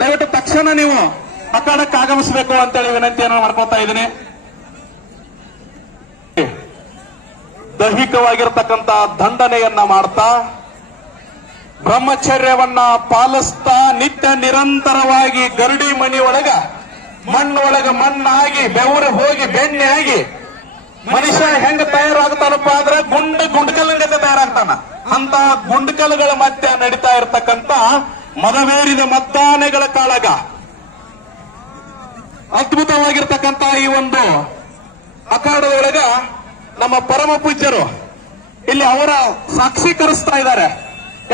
ದಯವಿಟ್ಟು ತಕ್ಷಣ ನೀವು ಅಖಾಡಕ್ಕೆ ಆಗಮಿಸಬೇಕು ಅಂತೇಳಿ ವಿನಂತಿಯನ್ನು ಮಾಡ್ಕೊತಾ ಇದ್ದೀನಿ. ದೈಹಿಕವಾಗಿರ್ತಕ್ಕಂಥ ದಂಡನೆಯನ್ನ ಮಾಡ್ತಾ, ಬ್ರಹ್ಮಚರ್ಯವನ್ನ ಪಾಲಿಸ್ತಾ, ನಿತ್ಯ ನಿರಂತರವಾಗಿ ಗರಡಿ ಮಣಿ ಒಳಗ ಮಣ್ಣಾಗಿ ಬೆವರು ಹೋಗಿ ಬೆಣ್ಣೆ ಆಗಿ ಮನುಷ್ಯ ಹೆಂಗ ತಯಾರಾಗ್ತಾನಪ್ಪ ಅಂದ್ರೆ ಗುಂಡ್ಕಲ್ಲಿಂದ ತಯಾರಾಗ್ತಾನ. ಅಂತ ಗುಂಡ್ಕಲ್ಲುಗಳ ಮಧ್ಯೆ ನಡೀತಾ ಇರತಕ್ಕಂತ ಮದವೇರಿದ ಮದ್ದಾನೆಗಳ ಕಾಳಗ. ಅದ್ಭುತವಾಗಿರ್ತಕ್ಕಂತ ಈ ಒಂದು ಅಖಾಡದೊಳಗ ನಮ್ಮ ಪರಮ ಪೂಜ್ಯರು ಇಲ್ಲಿ ಅವರ ಸಾಕ್ಷೀಕರಿಸ್ತಾ ಇದ್ದಾರೆ.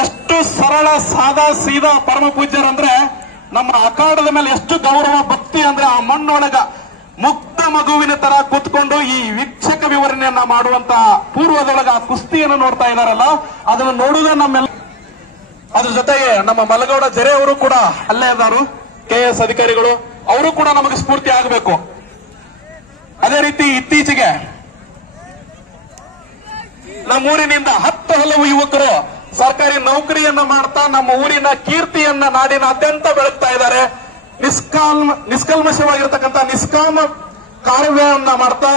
ಎಷ್ಟು ಸರಳ ಸಾದಾ ಸೀದಾ ಪರಮ ಪೂಜ್ಯರು ಅಂದ್ರೆ ನಮ್ಮ ಅಖಾಡದ ಮೇಲೆ ಎಷ್ಟು ಗೌರವ ಭಕ್ತಿ ಅಂದ್ರೆ ಆ ಮಣ್ಣೊಳಗ ಮುಕ್ತ ಮಗುವಿನ ತರ ಕೂತ್ಕೊಂಡು ಈ ವೀಕ್ಷಕ ವಿವರಣೆಯನ್ನ ಮಾಡುವಂತ ಪೂರ್ವದೊಳಗ ಆ ಕುಸ್ತಿಯನ್ನು ನೋಡ್ತಾ ಇದಾರಲ್ಲ, ಅದನ್ನು ನೋಡುವುದೇ ನಮ್ಮೆಲ್ಲ. ಅದ್ರ ಜೊತೆಗೆ ನಮ್ಮ ಮಲಗೌಡ ಜರೆ ಅವರು ಕೂಡ ಅಲ್ಲೇ ಇದ್ದಾರೆ, KS ಅಧಿಕಾರಿಗಳು, ಅವರು ಕೂಡ ನಮಗೆ ಸ್ಫೂರ್ತಿ ಆಗಬೇಕು. ಅದೇ ರೀತಿ ಇತ್ತೀಚೆಗೆ ನಮ್ಮೂರಿನಿಂದ 10 ಹಲವು ಯುವಕರು ಸರ್ಕಾರಿ ನೌಕರಿಯನ್ನ ಮಾಡ್ತಾ ನಮ್ಮ ಊರಿನ ಕೀರ್ತಿಯನ್ನ ನಾಡಿನಾದ್ಯಂತ ಬೆಳಗ್ತಾ ಇದ್ದಾರೆ. ನಿಷ್ಕಲ್ಮಶವಾಗಿರ್ತಕ್ಕಂಥ ನಿಷ್ಕಾಮ ಕಾರ್ಯವನ್ನ ಮಾಡ್ತಾ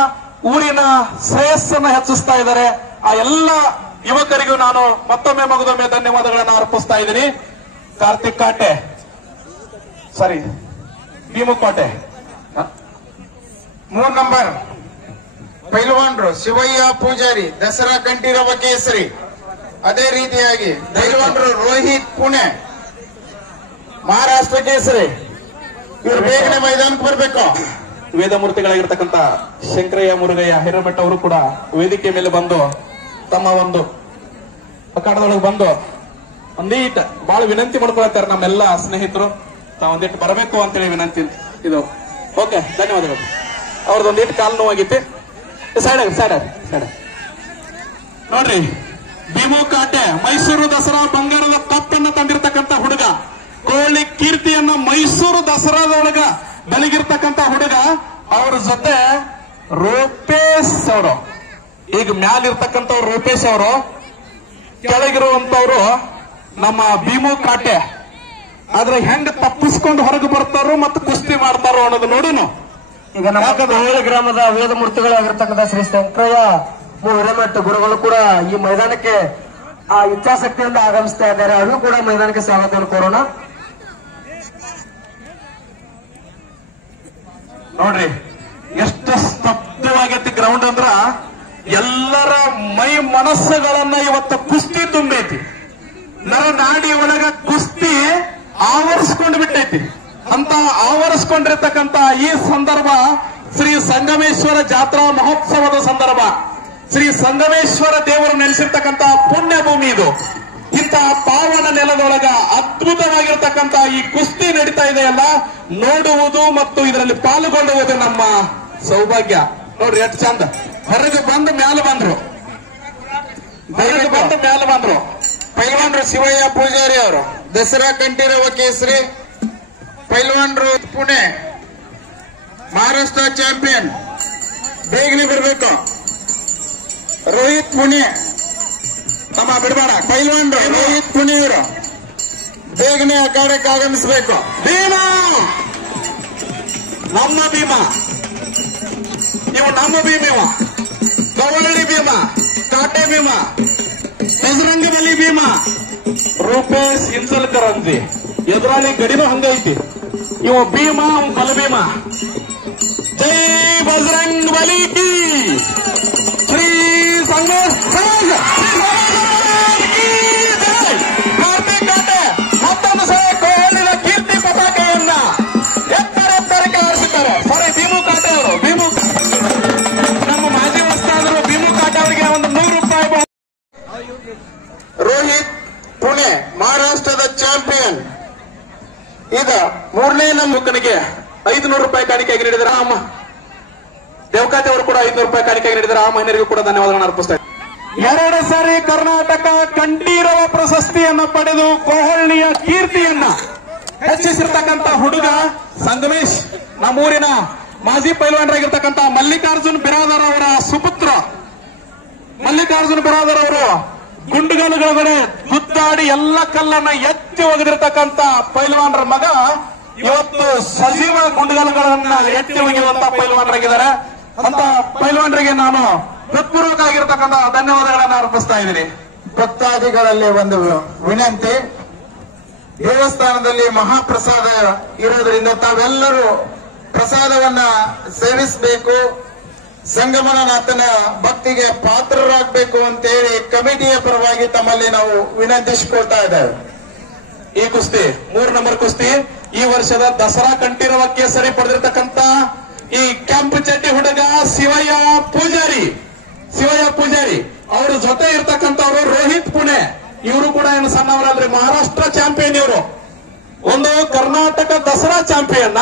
ಊರಿನ ಶ್ರೇಯಸ್ಸನ್ನ ಹೆಚ್ಚಿಸ್ತಾ ಇದ್ದಾರೆ. ಆ ಎಲ್ಲ ಯುವಕರಿಗೂ ನಾನು ಮತ್ತೊಮ್ಮೆ ಮಗದೊಮ್ಮೆ ಧನ್ಯವಾದಗಳನ್ನು ಅರ್ಪಿಸ್ತಾ ಇದ್ದೀನಿ. ಕಾರ್ತಿಕ್ ಕಾಟೆ, ಸಾರಿ ಭೀಮುಕೋಟೆ 3 ನಂಬರ್ ಪೈಲ್ವಾನ್ರು ಶಿವಯ್ಯ ಪೂಜಾರಿ, ದಸರಾ ಕಂಠೀರವ ಕೇಸರಿ. ಅದೇ ರೀತಿಯಾಗಿ ಪೈಲ್ವಾನ್ರು ರೋಹಿತ್ ಪುಣೆ, ಮಹಾರಾಷ್ಟ್ರ ಕೇಸರಿ. ಇವರು ಬೇಗನೆ ಮೈದಾನಕ್ಕೆ ಬರಬೇಕು. ವೇದಮೂರ್ತಿಗಳಾಗಿರ್ತಕ್ಕಂಥ ಶಂಕರಯ್ಯ ಮುರುಗಯ್ಯ ಹಿರೇಮಠ ಅವರು ಕೂಡ ವೇದಿಕೆ ಮೇಲೆ ಬಂದು ತಮ್ಮ ಒಂದು ಅಖಾಡದೊಳಗೆ ಬಂದು ಒಂದೀಟ್ ಬಹಳ ವಿನಂತಿ ಮಾಡ್ಕೊಳ್ತಾರೆ ನಮ್ಮೆಲ್ಲ ಸ್ನೇಹಿತರು. ತಾವು ಒಂದಿಟ್ಟು ಬರಬೇಕು ಅಂತೇಳಿ ವಿನಂತಿ. ಇದು ಓಕೆ, ಧನ್ಯವಾದಗಳು. ಅವ್ರದ್ದೊಂದಿಟ್ಟು ಕಾಲು ನೋವಾಗಿತ್ತು. ಸೈಡ್ ನೋಡ್ರಿ, ಭೀಮು ಕಾಟೆ ಮೈಸೂರು ದಸರಾ ಬಂಗಾರದ ಕಪ್ಪನ್ನು ತಂದಿರತಕ್ಕಂತ ಹುಡುಗ, ಕೋಳಿ ಕೀರ್ತಿಯನ್ನ ಮೈಸೂರು ದಸರಾದೊಳಗ ಬೆಳಗಿರ್ತಕ್ಕಂತ ಹುಡುಗ. ಅವ್ರ ಜೊತೆ ರೂಪೇಶ್ ಅವರು, ಈಗ ಮ್ಯಾಲಿರ್ತಕ್ಕಂಥವ್ರು ರೂಪೇಶ್ ಅವರು, ಕೆಳಗಿರುವಂತವ್ರು ನಮ್ಮ ಭೀಮು ಕಾಟೆ. ಆದ್ರೆ ಹೆಂಗ್ ತಪ್ಪಿಸ್ಕೊಂಡು ಹೊರಗೆ ಬರ್ತಾರೋ ಮತ್ತು ಕುಸ್ತಿ ಮಾಡ್ತಾರೋ ಅನ್ನೋದು ನೋಡಿನು. ಈಗ ನಮ್ಮ ಹಳ್ಳಿ ಗ್ರಾಮದ ವೇದಮೂರ್ತಿಗಳಾಗಿರ್ತಕ್ಕಂಥ ಶ್ರೀ ಶಂಕರಯ್ಯ ಹಿರೇಮಠ ಗುರುಗಳು ಕೂಡ ಈ ಮೈದಾನಕ್ಕೆ ಆ ಇಚ್ಛಾಶಕ್ತಿಯಿಂದ ಆಗಮಿಸ್ತಾ ಇದ್ದಾರೆ. ಅವರು ಕೂಡ ಮೈದಾನಕ್ಕೆ ಸ್ವಾಗತವನ್ನು ಕೋರೋಣ. ನೋಡ್ರಿ ಎಷ್ಟು ಸ್ತಬ್ಧವಾಗೈತಿ ಗ್ರೌಂಡ್ ಅಂದ್ರ ಎಲ್ಲರ ಮೈ ಮನಸ್ಸುಗಳನ್ನ ಇವತ್ತು ಕುಸ್ತಿ ತುಂಬೈತಿ. ನರನಾಡಿ ಒಳಗ ಕುಸ್ತಿ ಆವರಿಸ್ಕೊಂಡು ಬಿಟ್ಟೈತಿ. ಅಂತ ಆವರಿಸ್ಕೊಂಡಿರ್ತಕ್ಕಂತ ಈ ಸಂದರ್ಭ ಶ್ರೀ ಸಂಗಮೇಶ್ವರ ಜಾತ್ರಾ ಮಹೋತ್ಸವದ ಸಂದರ್ಭ. ಶ್ರೀ ಸಂಗಮೇಶ್ವರ ದೇವರು ನೆಲೆಸಿರ್ತಕ್ಕಂತ ಪುಣ್ಯ ಭೂಮಿ ಇದು. ಇಂತಹ ಪಾವನ ನೆಲದೊಳಗ ಅದ್ಭುತವಾಗಿರ್ತಕ್ಕಂತ ಈ ಕುಸ್ತಿ ನಡೀತಾ ಇದೆಯಲ್ಲ, ನೋಡುವುದು ಮತ್ತು ಇದರಲ್ಲಿ ಪಾಲ್ಗೊಳ್ಳುವುದು ನಮ್ಮ ಸೌಭಾಗ್ಯ. ನೋಡ್ರಿ ಎಷ್ಟು ಚಂದ. ಹೊರಗೆ ಬಂದು ಮ್ಯಾಲ ಬಂದ್ರು, ಪೈಲ್ವಾನ್ರು ಶಿವಯ್ಯ ಪೂಜಾರಿ ಅವರು, ದಸರಾ ಕಂಠೀರವ ಕೇಸರಿ. ಪೈಲ್ವಾನ್ರು ಪುಣೆ, ಮಹಾರಾಷ್ಟ್ರ ಚಾಂಪಿಯನ್. ಬೇಗನೆ ಬರಬೇಕು. ರೋಹಿತ್ ಪುಣೆ, ನಮ್ಮ ಬಿಡಬೇಡ. ಪೈಲ್ವಾನ್ರು ರೋಹಿತ್ ಪುಣೆ ಅವರು ಬೇಗನೆ ಅಖಾಡಕ್ಕೆ ಆಗಮಿಸಬೇಕು. ಭೀಮಾ, ನಮ್ಮ ಭೀಮಾ, ಇವು ನಮ್ಮ ಭೀಮ, ಇವ ಕವಳಡಿ ಭೀಮ, ಕಾಟೆ ಭೀಮ, ಬಜರಂಗಬಲಿ ಭೀಮ, ರೂಪೇಶ್ ಇಂಚಲ್ಕರ್ ಅಂತಿ. ಎದುರಾಳಿ ಗಡಿನೂ ಹಂಗೈತಿ. ಇವ ಭೀಮ, ಅವ್ ಬಲಭೀಮ. ಜೈ ಬಜರಂಗಬಲಿ ಕಿ, ಶ್ರೀ ಸಂಗಮೇಶ್ವರ ಕಾರ್ತಿಕ್ ಕಾಟೆ ಮತ್ತೊಂದು ಸಲ ಕೋಲಿನ ಕೀರ್ತಿ ಪತಾಕೆಯನ್ನ ಎತ್ತರಕ್ಕೆ ಹಾರಿಸಿದ್ದಾರೆ. ಸಾರಿ, ಭೀಮು ಕಾಟೆ ಅವರು. ಭೀಮು ನಮ್ಮ ಮಾಜಿ ವಸ್ತಾದರು ಭೀಮು ಕಾಟೆ ಅವರಿಗೆ ಒಂದು 100 ರೂಪಾಯಿ. ರೋಹಿತ್ ಪುಣೆ, ಮಹಾರಾಷ್ಟ್ರದ ಚಾಂಪಿಯನ್. ಈಗ 3ನೇ ಯುವಕನಿಗೆ 500 ರೂಪಾಯಿ ಕಾಣಿಕೆಯಾಗಿ ನೀಡಿದರೆ ಅಮ್ಮ ದೇವಕಾತೆ ಅವರು ಕೂಡ 500 ರೂಪಾಯಿ ಕಾಣಿಕೆಯಾಗಿ ನೀಡಿದರೆ ಆ ಮಹಿಳೆಯರಿಗೂ ಕೂಡ ಧನ್ಯವಾದಗಳನ್ನು ಅರ್ಪಿಸ್ತಾರೆ. 2 ಸಾರಿ ಕರ್ನಾಟಕ ಕಂಠೀರವ ಪ್ರಶಸ್ತಿಯನ್ನು ಪಡೆದು ಕೋಹಳ್ಳಿಯ ಕೀರ್ತಿಯನ್ನ ಹೆಚ್ಚಿಸಿರ್ತಕ್ಕಂಥ ಹುಡುಗ ಸಂಗಮೇಶ್. ನಮ್ಮೂರಿನ ಮಾಜಿ ಪೈಲ್ವಾನರಾಗಿರ್ತಕ್ಕಂಥ ಮಲ್ಲಿಕಾರ್ಜುನ್ ಬಿರಾದರ್ ಅವರ ಸುಪುತ್ರ. ಮಲ್ಲಿಕಾರ್ಜುನ್ ಬಿರಾದರ್ ಅವರು ಗುಂಡುಗಲ್ಲುಗಳೊಳಗಡೆ ಗುದ್ದಾಡಿ ಎಲ್ಲ ಕಲ್ಲನ್ನ ಎತ್ತಿ ಒಗೆದಿರ್ತಕ್ಕಂಥ ಪೈಲ್ವಾನರ ಮಗ ಇವತ್ತು ಸಜೀವ ಗುಂಡುಗಲ್ಲುಗಳನ್ನ ಎತ್ತಿ ಒಗೆಯುವಂತ ಪೈಲ್ವಾನರಾಗಿದ್ದಾರೆ. ಅಂತ ಪೈಲ್ವಾನರಿಗೆ ನಾನು ಹೃತ್ಪೂರ್ವಕ ಆಗಿರ್ತಕ್ಕಂಥ ಧನ್ಯವಾದಗಳನ್ನು ಅರ್ಪಿಸ್ತಾ ಇದ್ದೀನಿ. ಭಕ್ತಾದಿಗಳಲ್ಲಿ ಒಂದು ವಿನಂತಿ, ದೇವಸ್ಥಾನದಲ್ಲಿ ಮಹಾಪ್ರಸಾದ ಇರೋದ್ರಿಂದ ತಾವೆಲ್ಲರೂ ಪ್ರಸಾದವನ್ನ ಸೇವಿಸಬೇಕು, ಸಂಗಮನಾಥನ ಭಕ್ತಿಗೆ ಪಾತ್ರರಾಗಬೇಕು ಅಂತೇಳಿ ಕಮಿಟಿಯ ಪರವಾಗಿ ತಮ್ಮಲ್ಲಿ ನಾವು ವಿನಂತಿಸಿಕೊಳ್ತಾ ಇದ್ದೇವೆ. ಈ ಕುಸ್ತಿ 3 ನಂಬರ್ ಕುಸ್ತಿ ಈ ವರ್ಷದ ದಸರಾ ಕಂಠೀರವ ಕೇಸರಿ ಪಡೆದಿರ್ತಕ್ಕಂತ ಈ ಕೆಂಪು ಚಡ್ಡಿ ಹುಡುಗ ಶಿವಯ್ಯ ಪೂಜಾರಿ ಅವ್ರ ಜೊತೆ ಇರ್ತಕ್ಕಂಥವ್ರು ರೋಹಿತ್ ಪುಣೆ. ಇವರು ಕೂಡ ಏನು ಸಣ್ಣವರಲ್ರಿ, ಮಹಾರಾಷ್ಟ್ರ ಚಾಂಪಿಯನ್. ಇವರು ಒಂದು ಕರ್ನಾಟಕ ದಸರಾ ಚಾಂಪಿಯನ್,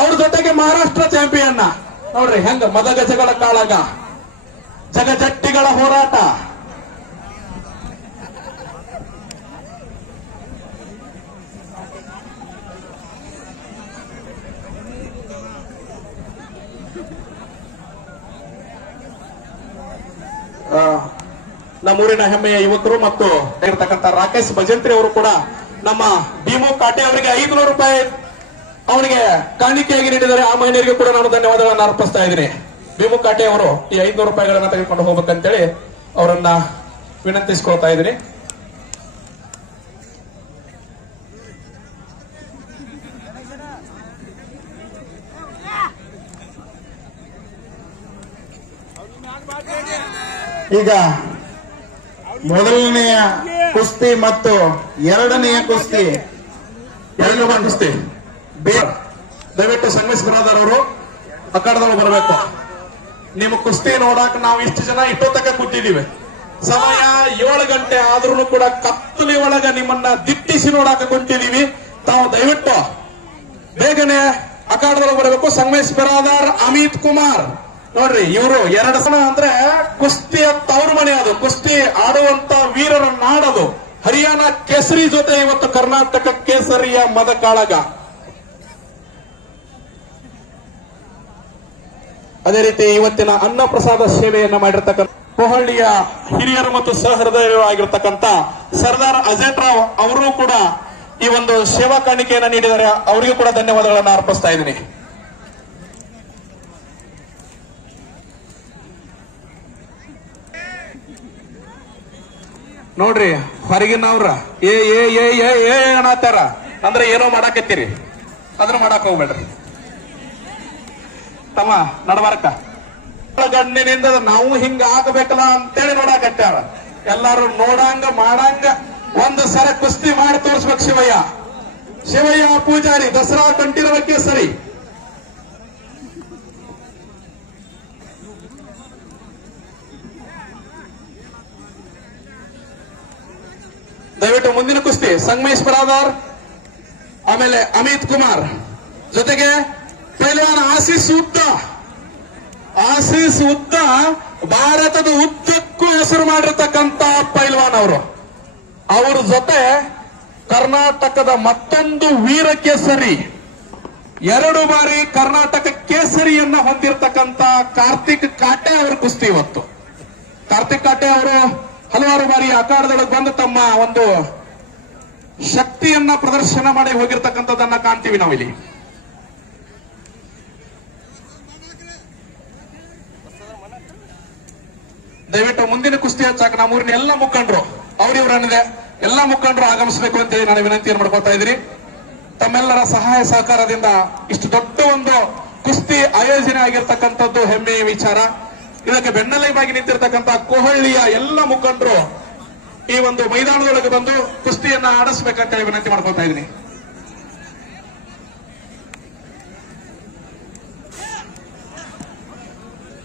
ಅವ್ರ ಜೊತೆಗೆ ಮಹಾರಾಷ್ಟ್ರ ಚಾಂಪಿಯನ್. ನೋಡ್ರಿ ಹೆಂಗ ಮದಗಜಗಳ ಕಾಳಗ, ಜಗಜಟ್ಟಿಗಳ ಹೋರಾಟ. ನಮ್ಮೂರಿನ ಹೆಮ್ಮೆಯ ಯುವಕರು ಮತ್ತು ಇರತಕ್ಕಂತ ರಾಕೇಶ್ ಭಜಂತ್ರಿ ಅವರು ಕೂಡ ನಮ್ಮ ಭೀಮು ಕಾಟೆ ಅವರಿಗೆ 500 ರೂಪಾಯಿ ಅವನಿಗೆ ಕಾಣಿಕೆಯಾಗಿ ನೀಡಿದರೆ ಆ ಮಹಿಳೆಯರಿಗೆ ಕೂಡ ನಾನು ಧನ್ಯವಾದಗಳನ್ನು ಅರ್ಪಿಸ್ತಾ ಇದ್ದೀನಿ. ಭೀಮು ಕಾಟೆ ಅವರು ಈ 500 ರೂಪಾಯಿಗಳನ್ನ ತೆಗೆದುಕೊಂಡು ಹೋಗ್ಬೇಕಂತೇಳಿ ಅವರನ್ನ ವಿನಂತಿಸಿಕೊಳ್ತಾ ಇದ್ದೀನಿ. ಈಗ ಮೊದಲನೆಯ ಕುಸ್ತಿ ಮತ್ತು ಎರಡನೆಯ ಕುಸ್ತಿ ದಯವಿಟ್ಟು ಸಂಗಮೇಶ್ ಬ್ರಾದರ್ ಅವರು ಅಖಾಡದೊಳಗೆ ಬರಬೇಕು. ನಿಮ್ಮ ಕುಸ್ತಿ ನೋಡಾಕ ನಾವು ಇಷ್ಟು ಜನ ಇಷ್ಟೊತ್ತಕ ಕೂತಿದ್ದೀವಿ. ಸಮಯ 7 ಗಂಟೆ ಆದ್ರೂ ಕೂಡ ಕತ್ತಲಿ ಒಳಗ ನಿಮ್ಮನ್ನ ದಿಟ್ಟಿಸಿ ನೋಡಾಕ ಕುಂತಿದೀವಿ. ತಾವು ದಯವಿಟ್ಟು ಬೇಗನೆ ಅಖಾಡದೊಳಗೆ ಬರಬೇಕು. ಸಂಗಮೇಶ್ ಬ್ರಾದರ್, ಅಮಿತ್ ಕುಮಾರ್ ನೋಡ್ರಿ, ಇವರು 2 ಸಲ ಅಂದ್ರೆ ಕುಸ್ತಿಯ ತವರು ಮನೆ. ಅದು ಕುಸ್ತಿ ಆಡುವಂತ ವೀರರ ನಾಡದು. ಹರಿಯಾಣ ಕೇಸರಿ ಜೊತೆ ಇವತ್ತು ಕರ್ನಾಟಕ ಕೇಸರಿಯ ಮದ ಕಾಳಗ. ಅದೇ ರೀತಿ ಇವತ್ತಿನ ಅನ್ನ ಪ್ರಸಾದ ಸೇವೆಯನ್ನ ಮಾಡಿರ್ತಕ್ಕಂಥ ಕೊಹಳ್ಳಿಯ ಹಿರಿಯರು ಮತ್ತು ಸಹೃದಯರು ಆಗಿರ್ತಕ್ಕಂಥ ಸರ್ದಾರ್ ಅಜೇಟ್ ರಾವ್ ಅವರು ಕೂಡ ಈ ಒಂದು ಸೇವಾ ಕಾಣಿಕೆಯನ್ನ ನೀಡಿದ್ದಾರೆ. ಅವರಿಗೂ ಕೂಡ ಧನ್ಯವಾದಗಳನ್ನ ಅರ್ಪಿಸ್ತಾ ಇದ್ದೀನಿ. ನೋಡ್ರಿ ಹೊರಗಿನವ್ರ ಏ ಏ ಏ ಏ ಏ ಅನ್ನತ್ತಾರ ಅಂದ್ರೆ ಏನೋ ಮಾಡಾಕತ್ತೀರಿ, ಅದನ್ನ ಮಾಡಾಕ ಹೋಗ್ಬೇಡ್ರಿ. ತಮ್ಮ ನಡಬಾರಕ ಗಣ್ಣಿನಿಂದ ನಾವು ಹಿಂಗ ಆಗಬೇಕಲ್ಲ ಅಂತೇಳಿ ನೋಡಾಕತ್ತಾರ. ಎಲ್ಲಾರು ನೋಡಂಗ ಮಾಡಂಗ ಒಂದು ಸರ ಕುಸ್ತಿ ಮಾಡಿ ತೋರಿಸ್ಬೇಕು. ಶಿವಯ್ಯ ಪೂಜಾರಿ, ದಸರಾ ಕಂಠೀರವ ಕೇಸರಿ. ದಯವಿಟ್ಟು ಮುಂದಿನ ಕುಸ್ತಿ ಸಂಗಮೇಶ್ ಬ್ರಾದರ್, ಆಮೇಲೆ ಅಮಿತ್ ಕುಮಾರ್ ಜೊತೆಗೆ ಪೈಲ್ವಾನ್ ಆಶೀಸ್ ಉದ್ದ ಭಾರತದ ಉದ್ದಕ್ಕೂ ಹೆಸರು ಮಾಡಿರ್ತಕ್ಕಂತ ಪೈಲ್ವಾನ್ ಅವರು. ಅವ್ರ ಜೊತೆ ಕರ್ನಾಟಕದ ಮತ್ತೊಂದು ವೀರ ಕೇಸರಿ, 2 ಬಾರಿ ಕರ್ನಾಟಕ ಕೇಸರಿಯನ್ನ ಹೊಂದಿರತಕ್ಕಂತ ಕಾರ್ತಿಕ್ ಕಾಟೆ ಅವರ ಕುಸ್ತಿ ಇವತ್ತು. ಕಾರ್ತಿಕ್ ಕಾಟೆ ಅವರು ಹಲವಾರು ಬಾರಿ ಅಖಾಡದೊಳಗೆ ಬಂದು ತಮ್ಮ ಒಂದು ಶಕ್ತಿಯನ್ನ ಪ್ರದರ್ಶನ ಮಾಡಿ ಹೋಗಿರ್ತಕ್ಕಂಥದ್ದನ್ನ ಕಾಣ್ತೀವಿ ನಾವಿಲ್ಲಿ. ದಯವಿಟ್ಟು ಮುಂದಿನ ಕುಸ್ತಿ ಹಚ್ಚಾಕ ನಮ್ಮೂರಿನ ಎಲ್ಲ ಮುಖಂಡರು, ಅವ್ರಿವ್ರನ್ನಿದೆ ಎಲ್ಲ ಮುಖಂಡರು ಆಗಮಿಸಬೇಕು ಅಂತೇಳಿ ನಾನು ವಿನಂತಿಯನ್ನು ಮಾಡ್ಕೊತಾ ಇದ್ದೀನಿ. ತಮ್ಮೆಲ್ಲರ ಸಹಾಯ ಸಹಕಾರದಿಂದ ಇಷ್ಟು ದೊಡ್ಡ ಒಂದು ಕುಸ್ತಿ ಆಯೋಜನೆ ಆಗಿರ್ತಕ್ಕಂಥದ್ದು ಹೆಮ್ಮೆಯ ವಿಚಾರ. ಇದಕ್ಕೆ ಬೆನ್ನೆಲುಬಾಗಿ ನಿಂತಿರ್ತಕ್ಕಂಥ ಕೊಹಳ್ಳಿಯ ಎಲ್ಲ ಮುಖಂಡರು ಈ ಒಂದು ಮೈದಾನದೊಳಗೆ ಬಂದು ಕುಸ್ತಿಯನ್ನ ಆಡಿಸ್ಬೇಕಂತ ವಿನಂತಿ ಮಾಡ್ಕೊತಾ ಇದ್ದೀನಿ.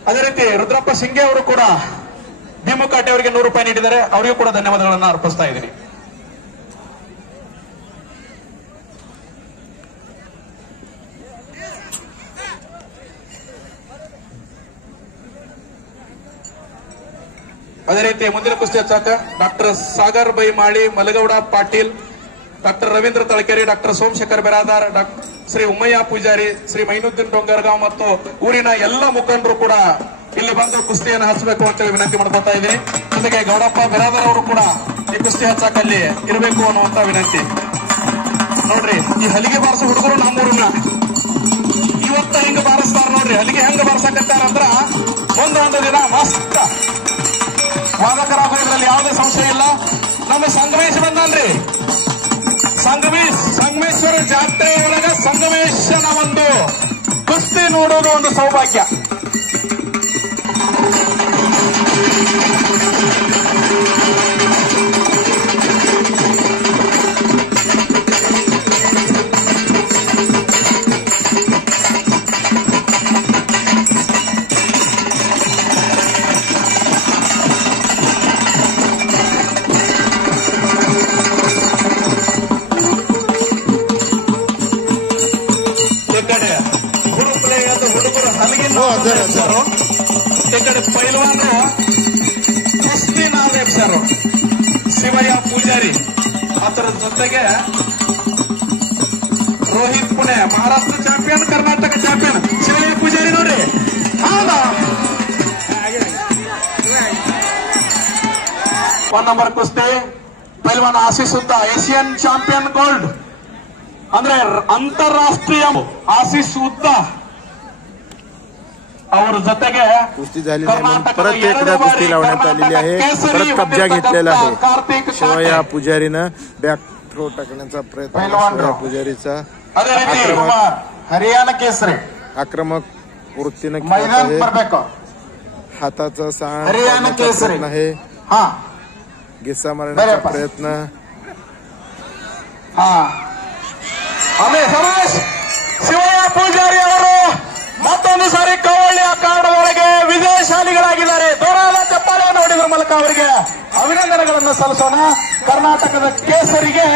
ಅದೇ ರೀತಿ ರುದ್ರಪ್ಪ ಸಿಂಗೆ ಅವರು ಕೂಡ ಭೀಮು ಕಾಟೆ ಅವರಿಗೆ 100 ರೂಪಾಯಿ ನೀಡಿದ್ದಾರೆ. ಅವರಿಗೂ ಕೂಡ ಧನ್ಯವಾದಗಳನ್ನು ಅರ್ಪಿಸ್ತಾ ಇದ್ದೀನಿ. ಅದೇ ರೀತಿ ಮುಂದಿನ ಕುಸ್ತಿ ಹಚ್ಚಾಕ doctor Sagar Bhaimali, Malagouda Patil, doctor Ravindra Talakere, doctor Somashekhar Beradar, Shri Ummayya Pujari, Shri Mainuddin Dongargaon ಮತ್ತು ಊರಿನ ಎಲ್ಲ ಮುಖಂಡರು ಕೂಡ ಇಲ್ಲಿ ಬಂದು ಕುಸ್ತಿಯನ್ನು ಹಚ್ಚಬೇಕು ಅಂತೇಳಿ ವಿನಂತಿ ಮಾಡ್ಕೊತಾ ಇದ್ದೀನಿ. ಜೊತೆಗೆ ಗೌಡಪ್ಪ ಬೆರಾದಾರ್ ಅವರು ಕೂಡ ಈ ಕುಸ್ತಿ ಹಚ್ಚಾಕಲ್ಲಿ ಇರಬೇಕು ಅನ್ನುವಂತ ವಿನಂತಿ. ನೋಡ್ರಿ, ಈ ಹಲಿಗೆ ಬಾರಿಸೋ ಹುಡುಗರು ನಮ್ಮೂರಿನ ಇವತ್ತ ಹೆಂಗ ಬಾರಿಸ್ತಾರ ನೋಡ್ರಿ. ಹಲಿಗೆ ಹೆಂಗ ಬಾರಿಸಕತ್ತಾರ ಅಂದ್ರ ಮುಂದೊಂದು ದಿನ ಮಸ್ತ್ ವಾದಕರಾಗೋದ್ರಲ್ಲಿ ಯಾವುದೇ ಸಂಶಯ ಇಲ್ಲ. ನಮ್ಮ ಸಂಗಮೇಶ್ ಬಂದನ್ರಿ, ಸಂಗಮೇಶ್ವರ ಜಾತ್ರೆ ಒಳಗ ಸಂಗಮೇಶನ ಒಂದು ಕುಸ್ತಿ ನೋಡೋದು ಒಂದು ಸೌಭಾಗ್ಯ. ಎಬ್ಸಾರು. ಈ ಕಡೆ ಪೈಲ್ವಾನರು ಕುಸ್ತಿ ನಾವ್ ಎಬ್ಸಾರು ಶಿವಯ್ಯ ಪೂಜಾರಿ. ಅದರ ಜೊತೆಗೆ ರೋಹಿತ್ ಪುಣೆ ಮಹಾರಾಷ್ಟ್ರ ಚಾಂಪಿಯನ್, ಕರ್ನಾಟಕ ಚಾಂಪಿಯನ್ ಶಿವಯ್ಯ ಪೂಜಾರಿ ನೋಡ್ರಿ. ಹೌದಾ 1 ನಂಬರ್ ಕುಸ್ತಿ ಪೈಲ್ವಾನ ಆಶೀಸ್ ಉದ್ದ ಏಷಿಯನ್ ಚಾಂಪಿಯನ್ ಗೋಲ್ಡ್ ಅಂದ್ರೆ ಅಂತಾರಾಷ್ಟ್ರೀಯ ಆಶೀಸ್ ಉದ್ದ ಅವರ जೊತೆಗೆ कुस्ती झालेली आहे म्हणून परत एकदा कुस्ती लावण्यात आलेली आहे. परत कब्जा घेतलेला आहे. शिवया पुजारीनं बॅक थ्रो टाकण्याचा प्रयत्न. शिवया पुजारीचा ಅದೇ ರೀತಿ ಹರಿಯಾಣ ಕೇಸರಿ आक्रमक वृत्तीनं खेळत मैदान आहे. बरಬೇಕು. हाताचा साण हरियाणा करण्याचा केसरी. प्रयत्न आहे. ಹಾ गिस्सा मारण्याचा प्रयत्न. ಹಾ ಆಮೇಲೆ ಸಮಾಜ್ ಶಿವಯ್ಯ ಪೂಜಾರಿ ಅವರು ಮತ್ತೊಂದು ಸಾರಿ ಕವಳ್ಳಿ ಅಖಾಡದೊಳಗೆ ವಿಜಯಶಾಲಿಗಳಾಗಿದ್ದಾರೆ. ದೊರಾದ ಚಪ್ಪಾಳೆಯನ್ನು ಹೊಡೆಯುವ ಮೂಲಕ ಅವರಿಗೆ ಅಭಿನಂದನೆಗಳನ್ನು ಸಲ್ಲಿಸೋಣ. ಕರ್ನಾಟಕದ ಕೇಸರಿಗೆ